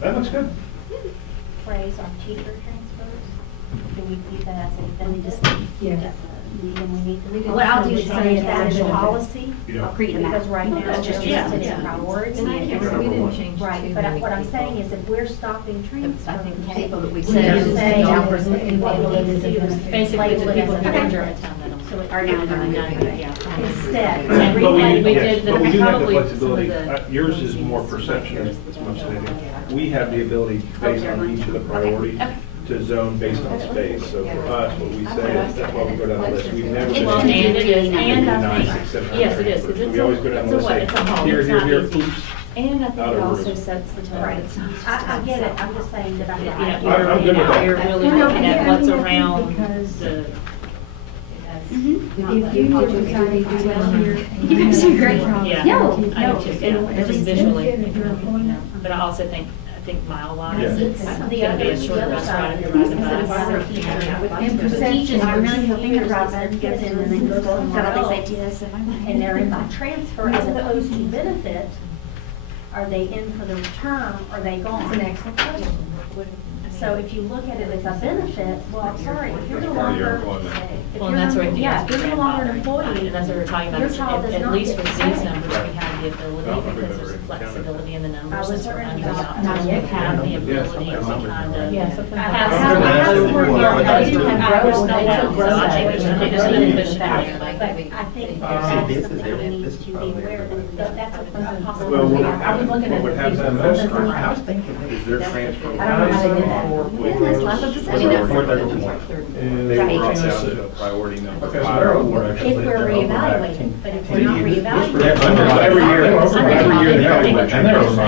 That looks good. Phrase on teacher transfers. Do we keep that as a, then we just, Yes. what I'll do is say that as a policy, You I'll create a map. Because right now, That's just yeah, listed yeah. in priority. And I can't Number remember, we one. didn't change Right, too but many what I'm people. saying is if we're stopping transfers. I think the people that we we said. should say down for some what we need to do is Basically, the label it people as who a are in hundred. Germantown that So are now doing that, yeah. Instead. And we But we, had- we yes, did the- but we do have the probably some of flexibility. the- Yours is more perception as much as anything. We have the ability, based on each of the priorities, to zone based on space. So for us, what we say is, that's why we go down the list. We've never been. Well, and it is, and I 9, think, 6, 7, yes, it is, because So it's we always go down it's the a list what, and it's a say, whole, here, it's here, not here, easy. oops. And I think Out it of also order. sets the tone. Right. It's- I get it, I'm just saying that. Yeah, I'm we're, good with that. we're really You know, looking at and what's I think around because- the. If you were deciding to do well here. You guys are great. Yeah. No, I do no. too, yeah, just visually, but I also think, mile wise, Yeah. it's gonna be a shorter bus ride if you're riding the bus. And The teachers are really hoping to drop their kids in and then go got all these ideas in my mind. And they're in by transfer as opposed to benefit, are they in for the term, are they gone? That's an excellent question. So if you look at it as a benefit, well, I'm sorry, if you're That's no part of your longer. employment. if Well, you're and that's no- what I think. Yeah, if is you're no longer an grandfathering. employee. And that's what we're talking about, Your is child does at not least get with the these same. numbers, we have the ability, Well, because there's everybody flexibility in the I numbers, was since we're already under the not- option, not we yet. have the Yes, ability to something kind of. Yeah, something have like some that. of those Before, work but I out. do have I growth, just they don't took know, so I growth think out. they just need to push it Yeah. there. But I think See, that's this is something there, we need this is to be probably aware everybody. that that's a Well, possibility. I was looking at what would the happen pieces. most That's I was thinking. is their transfer. I don't know how they did that. Yeah, that's lots of was decisions. already one. And They Right. were brought down to a priority number Okay, so 5. they're over actually. If we're reevaluating, but if we're not Every reevaluating. year, they have a And they're over. You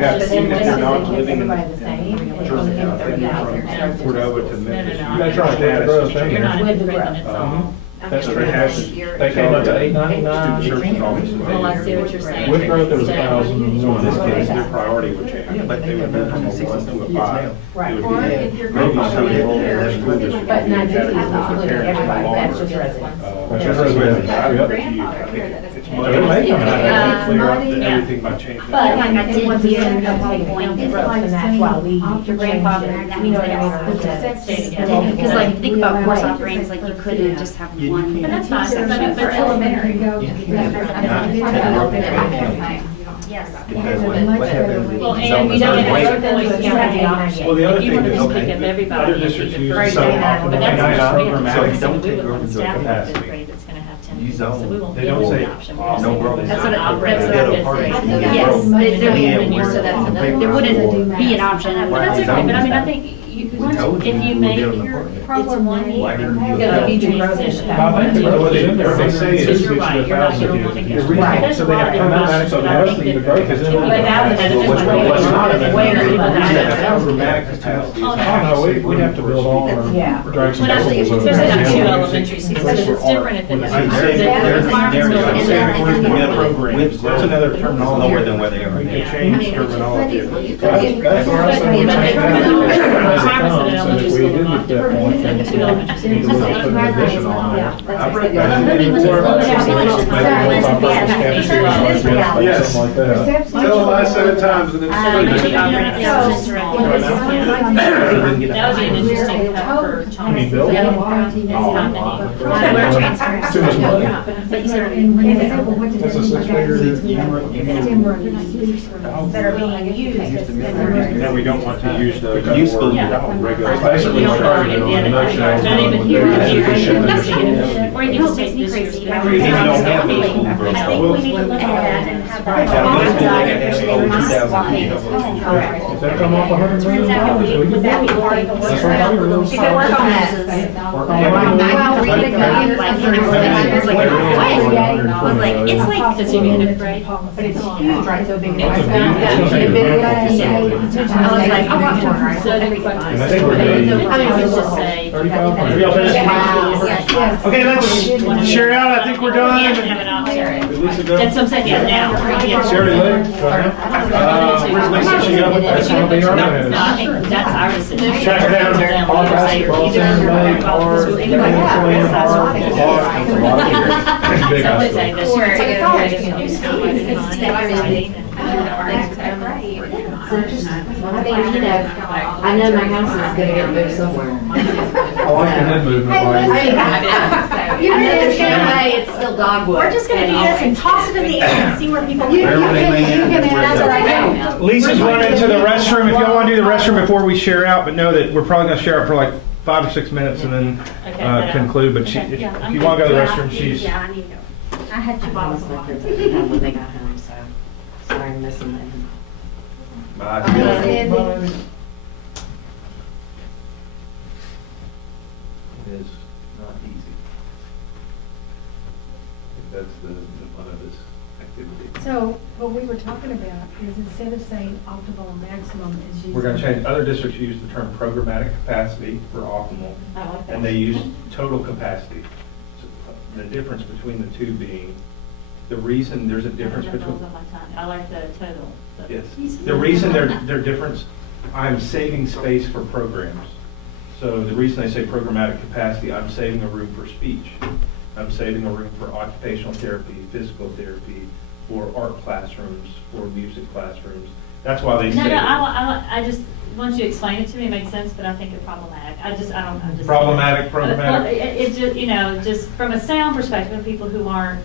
have to, even if you're not living in Everybody the same. Jersey County, from Cordova to Memphis. No, no, no. you They're trying to get the status growth change. in You're not there. independent, it's all. That's So true. they have to- They came up to 899. Student services always. Well, I see what you're saying. With growth, it was So- 1,000. So in this case, their priority would change. Yeah, but They would move from a 1 to a 5. Right. It Or would if be you're maybe grandfathered some in enrollment here, in their school district. But would be 950 is categorized not as including parents everybody, no that's longer. just residents. That's Just just residents. residents. I Yep. think you- I think it's So it may come out. clear up Yeah. everything by changing. But it. Like I did Once here again, at I'm one taking point. the growth, and that's why we Your grandfather, that means they all because like think about course offerings, like you couldn't just have one. But that's fine, section but for elementary. Yes. Because what happens? Well, and we don't have a choice, you have the option. Well, the other If you thing want to is, just okay, pick up everybody. other and districts keep it use first some grade. optimal But that's nine not hour we have to max. say Don't we take would over want to staff in capacity. fifth grade that's gonna have 10 You people, so we zone. won't They give don't them say the option. all We'll no say world. that's That's not what operating it- in Ghetto fifth parties. grade. Yes, And then there we would- have a new- so there wouldn't be an option. But that's okay, but I mean, I think If you make your, it's 1 year. Why didn't you- Because Future you growth. transition. I think the growth is in there, they say Because it's you're right, you're not gonna want to go. There's so a they lot have of to come out, different so the options, but I rest think of the growth is in there. Without it, What's not in there? Where you put Programmatic capacity. Oh, Oh, no, we have to build on our. Yeah. direct When I think, schools. especially not two elementary schools, because it's different if it's. I'm saying the requirements go I'm in saying there. for the middle program, With that's another growth, terminology. lower than where they are. We Yeah. could change terminology. That's where I say we But change the that. requirements As it of an comes, and elementary if we school did are not get that point, different then than two elementary we schools. would put an addition on there. I've read But that. then before, Yeah. something like that. Tell them I said it times and then. But the operating systems are all- That would be an interesting cut for Thomas. You mean Bill? Yeah. We're transferring. Too much money. But you said- That's a six-figure. That are being used. No, we don't want to use the. Useful. Regular. You don't already get it. Not even here, or you can just take this year's. You don't have those school growth. I think we need to look at that and have that. Does that come off $100 million? Would that be part of the work? That's what I mean. She could work on that. Work on it. It's like, Since you're in fifth grade. But it's huge, right, so big. That's a beautiful I was like, oh, wow. So the question. And I think we're good. I mean, let's just say. 35. Y'all finished? Yes. Okay, let's share it out. I think we're We have to done. have an option. Lisa go? That's what I'm saying, yeah, now. Sherry Lake? Where's Lisa? She got with us. That'll be our No, minutes. I think that's our decision. Track her down. All basketball, Sand Lake, or Big So let's say hospital. this year. I know my house is gonna get moved somewhere. I like the head movement. like- You really just get away, it's still dogwood. We're just gonna do this and toss it in the air and see where people. That's what I do. Lisa's running to the restroom. If y'all want to do the restroom before we share out, but know that we're probably going to share out for like 5 or 6 minutes and then conclude. But if you want to go to the restroom, she's. Yeah, I need to go. I had 2 bottles of water. When they got home, so sorry I'm missing them. It is not easy. I think that's the fun of this activity. So what we were talking about is instead of saying optimal and maximum is using. We're going to change, other districts use the term programmatic capacity for optimal, I like that. and they use total capacity. So, the difference between the two being, the reason there's a difference between. I like the total. Yes. The reason they're different, I'm saving space for programs. So the reason I say programmatic capacity, I'm saving a room for speech. I'm saving a room for occupational therapy, physical therapy, for art classrooms, for music classrooms. That's why they say. No, I just, once you explain it to me, it makes sense, but I think it's problematic. I don't know. Problematic. Well, it's just, just from a sound perspective, of people who aren't,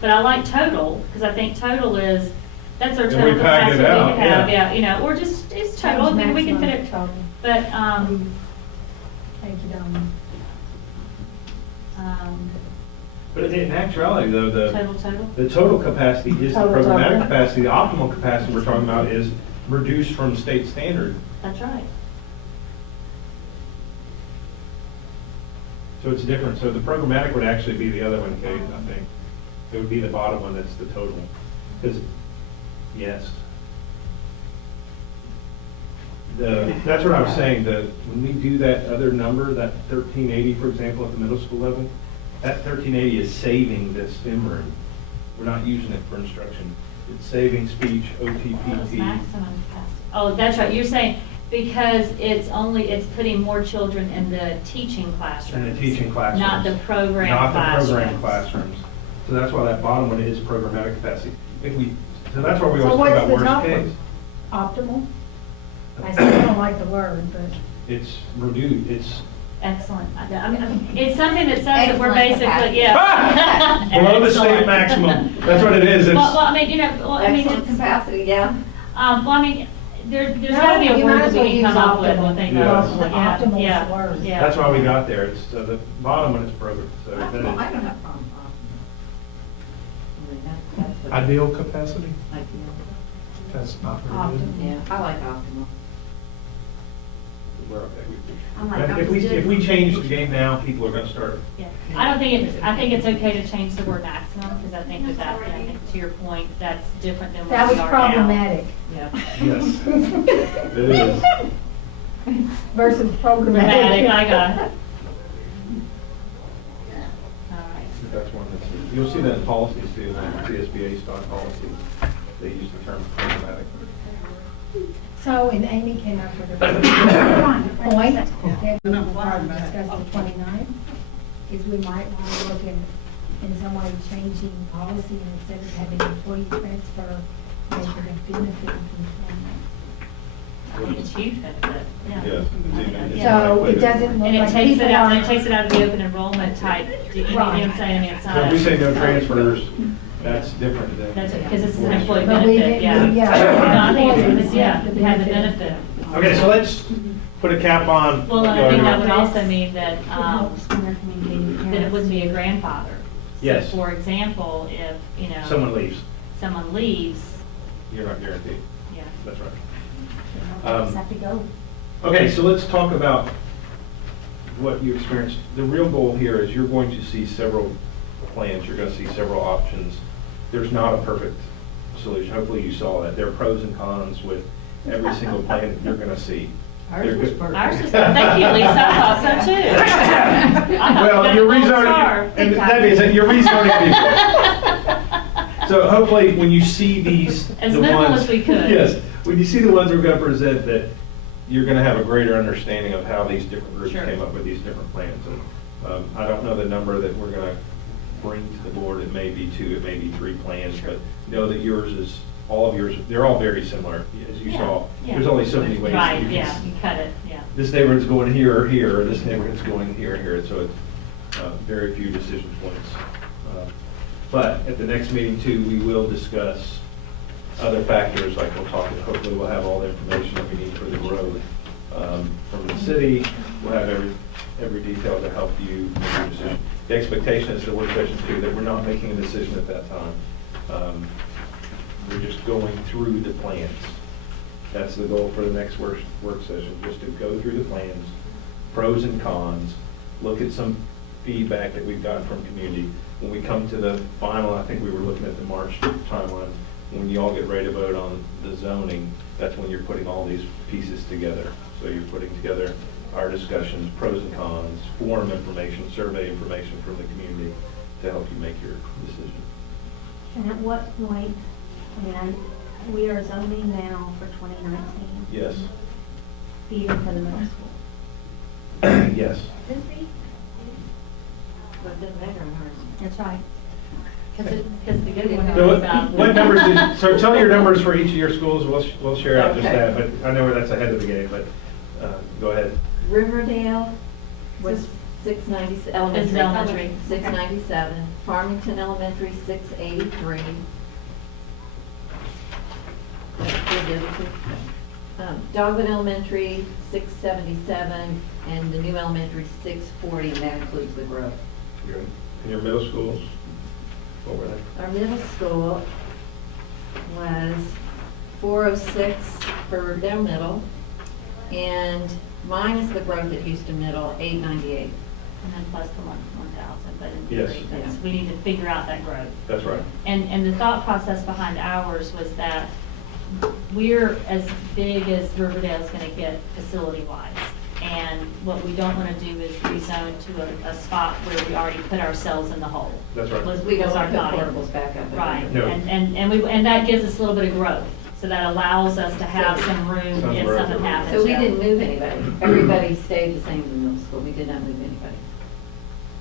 but I like total, because I think total is, that's our And total we packed capacity it we out, could have, yeah. yeah, or just, it's total, I mean, we can fit it, but, Thank you, Donna. But in actuality, though, total. the total capacity is the Total. programmatic capacity. The optimal capacity we're talking about is reduced from state standard. That's right. So it's different. So the programmatic would actually be the other one, Kate, I think. It would be the bottom one that's the total. Because, yes. That's what I was saying, when we do that other number, that 1380, for example, at the middle school level, that 1380 is saving this STEM room. We're not using it for instruction. It's saving speech, Well, it's OTPT. maximum capacity. Oh, that's right, you're saying, because it's putting more children in the teaching classrooms. In the teaching classrooms. Not the program Not the classrooms. program classrooms. So that's why that bottom one is programmatic capacity. So that's why we So always talk what's about the worst top case. one? Optimal? I still don't like the word, but. It's reduced, it's Excellent. I mean, it's something that says that we're Excellent basically, capacity. yeah. below the state Excellent. maximum. That's what it is. Well, It's, I mean, Excellent it's, capacity, yeah. well, I mean, there's gotta be a You word might that as we well can use come up with, optimal. I think. Yes. Yeah, Optimal is yeah, the word. yeah. that's why we got there. It's, the bottom one is program. So I that don't is have a problem. I mean, that's what- Ideal capacity? Ideal. That's not very good. Yeah, I like optimal. we're okay. I'm like, I'm If we, just if doing- we change the game now, people are gonna start. Yeah, I don't think it's, I think it's okay to change the word maximum, because I think that, I think to your point, that's different than That what was we are now. problematic Yeah. Yes. It is. versus Dramatic, programmatic. I got it. All right. That's one that's, you'll see that in policies too, in CSBA stock policy. They use the term programmatic. So, and Amy came up with a point that we'll probably discuss the 29th, is we might want to look in some way changing policy, and instead of having employee transfer, make it a benefit employment. I think it's huge benefit, yeah. Yes. So it doesn't look And it like takes people it out, are. and it takes it out of the open enrollment type, you know what I'm saying, it's So not. if we say no transfers, that's different than. That's, because this is an employee But we benefit, didn't- yeah. yeah. No, I think it's, Employees yeah, have the you have the benefit. benefit. Okay, so let's put a cap on. Well, and I think that would also mean that, Helps when they're communicating that it wouldn't be a parents. grandfather. Yes. So, for example, if, you know. Someone leaves, Someone leaves, you're not guaranteed. yeah. That's right. Just have to go. Okay, so let's talk about what you experienced. The real goal here is you're going to see several plans, you're going to see several options. There's not a perfect solution. Hopefully you saw that. There are pros and cons with every single plan that you're going to see. They're good. Ours is, thank you, Lisa, I thought so too. I thought we Well, got you're a gold rezoning, star. and that means that you're rezoning people. So hopefully, when you see these, As the minimal ones- as we could. Yes, when you see the ones we're going to present, that you're going to have a greater understanding of how these different groups Sure. came up with these different plans. And I don't know the number that we're going to bring to the board. It may be 2, it may be 3 plans, but know that yours is, all of yours, they're all very similar, as you Yeah, saw. yeah. There's only so many ways. that Right, you can yeah, s- you cut it, yeah. This neighborhood's going here or here, or this neighborhood's going here and here, so it's very few decision points. But at the next meeting too, we will discuss other factors, like we'll talk, hopefully we'll have all the information that we need for the growth from the city. We'll have every detail to help you make your decision. The expectation is the work session too, that we're not making a decision at that time. We're just going through the plans. That's the goal for the next work session, just to go through the plans, pros and cons, look at some feedback that we've gotten from community. When we come to the final, I think we were looking at the March timeline, when you all get ready to vote on the zoning, that's when you're putting all these pieces together. So you're putting together our discussions, pros and cons, forum information, survey information from the community to help you make your decision. And at what point, we are zoning now for 2019, Yes. even for the middle school. Yes. But it doesn't matter in ours. That's right. Because the good one So is, what numbers did, so tell your numbers for each of your schools, we'll share out just Okay. that, but I know that's ahead of the game, but go ahead. Riverdale was 690, This is elementary. 697. Farmington Elementary, 683. That's good, the other two. Dogwood Elementary, 677, and the new elementary, 640, and that includes the growth. Good. And your middle schools, what were they? Our middle school was 406 for their middle, and minus the growth at Houston Middle, 898. and then plus the 1,000, but in Yes. theory, that's, we need to figure out that growth. That's right. And the thought process behind ours was that we're as big as Riverdale's gonna get facility-wise. And what we don't wanna do is rezone to a spot where we already put ourselves in the hole. That's right. We don't was our want to put thought. portables back up. Right, No. and that gives us a little bit of growth. So that allows us to have some room Some if growth. something happens. So we yeah. didn't move anybody. Everybody stayed the same in the middle school. We did not move anybody.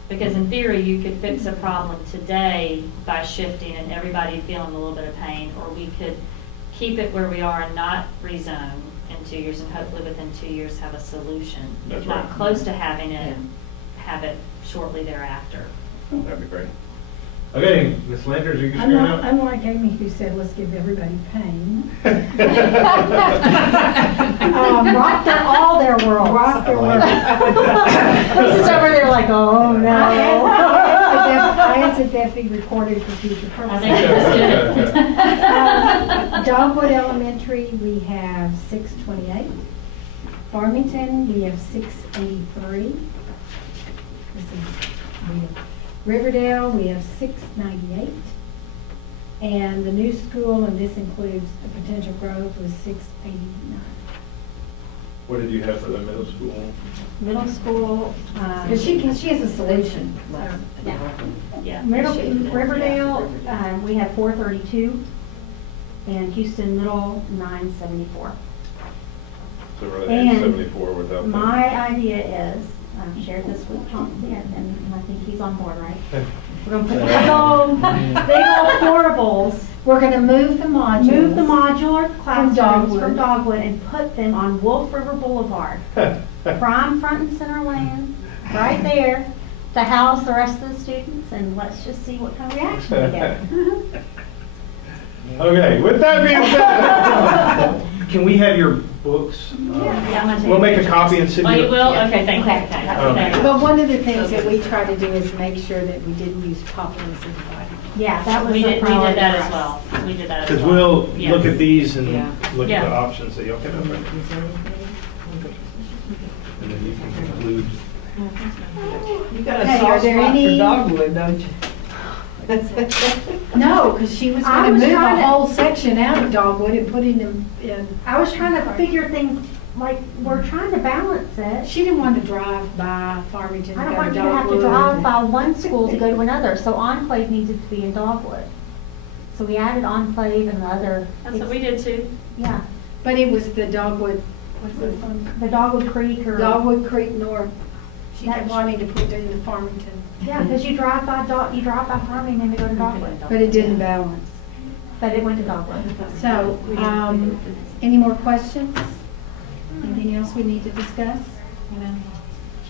Because in theory, you could fix a problem today by shifting and everybody feeling a little bit of pain, or we could keep it where we are and not rezone in 2 years, and hopefully within 2 years have a solution. That's If not right. close to having it, Yeah. have it shortly thereafter. That'd be great. Okay, Ms. Landers, are you I'm sharing not, out? I'm like Amy who said, let's give everybody pain. Rock all their worlds. Rock their worlds. This is over there like, oh no. I asked that that be recorded for future I purposes. think it was good. Dogwood Elementary, we have 628. Farmington, we have 683. Riverdale, we have 698. And the new school, and this includes the potential growth, was 689. What did you have for the middle school? Middle school, But she has a solution. Yeah. Riverdale, we have 432, and Houston Middle, 974. So we're at And 874 without. the- My idea is, I've shared this with Chauncey, and I think he's on board, right? We're gonna put big old portables, We're gonna move the modules. move the modular classrooms Dogwood. from Dogwood and put them on Wolf River Boulevard. Prime front and center land, right there, to house the rest of the students, and let's just see what kind of reaction we get. Okay, with that being said, Can we have your books? Yeah, I'm gonna take We'll make a copy and send Oh, you. you will? Okay, thank you. Okay. Okay. But one of the things that we try to do is make sure that we didn't use poplars in the body. Yeah, that was We a did priority that for as us. well. We did that as Because well. we'll Yes. look at these and Yeah. look at Yeah. the options that y'all can have. And then you can conclude. You got a Hey, are soft there spot for any- dogwood, don't you? No, because she was I gonna was move trying a to- whole section out of Dogwood and putting them in. I was trying to figure things, like, we're trying to balance it. She didn't want to drive by Farmington to I don't go to want you to have to Dogwood. drive by one school to go to another, so Enclave needed to be in Dogwood. So we added Enclave and the other. That's what we did too. Yeah, But it was the Dogwood, what's this one? the Dogwood Creek or. Dogwood Creek North. She kept That's- wanting to put it in the Farmington, Yeah, because you drive by Farmington to go to Dogwood, but it didn't balance. but it went to Dogwood. So, any more questions? Anything else we need to discuss?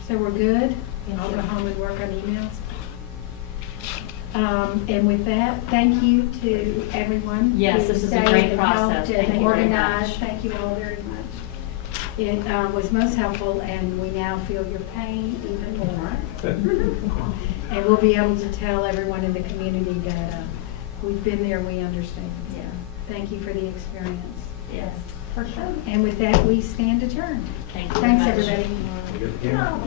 So we're good? I'll go home and work on emails. And with that, thank you to everyone. Yes, who this is a stayed great and process. helped Thank and you very organized. much. Thank you all very much. It was most helpful, and we now feel your pain even more. And we'll be able to tell everyone in the community that we've been there, we understand. Yeah. Thank you for the experience. Yes. For sure. And with that, we stand adjourned. Thank you very Thanks, much. everybody. Good. Yeah.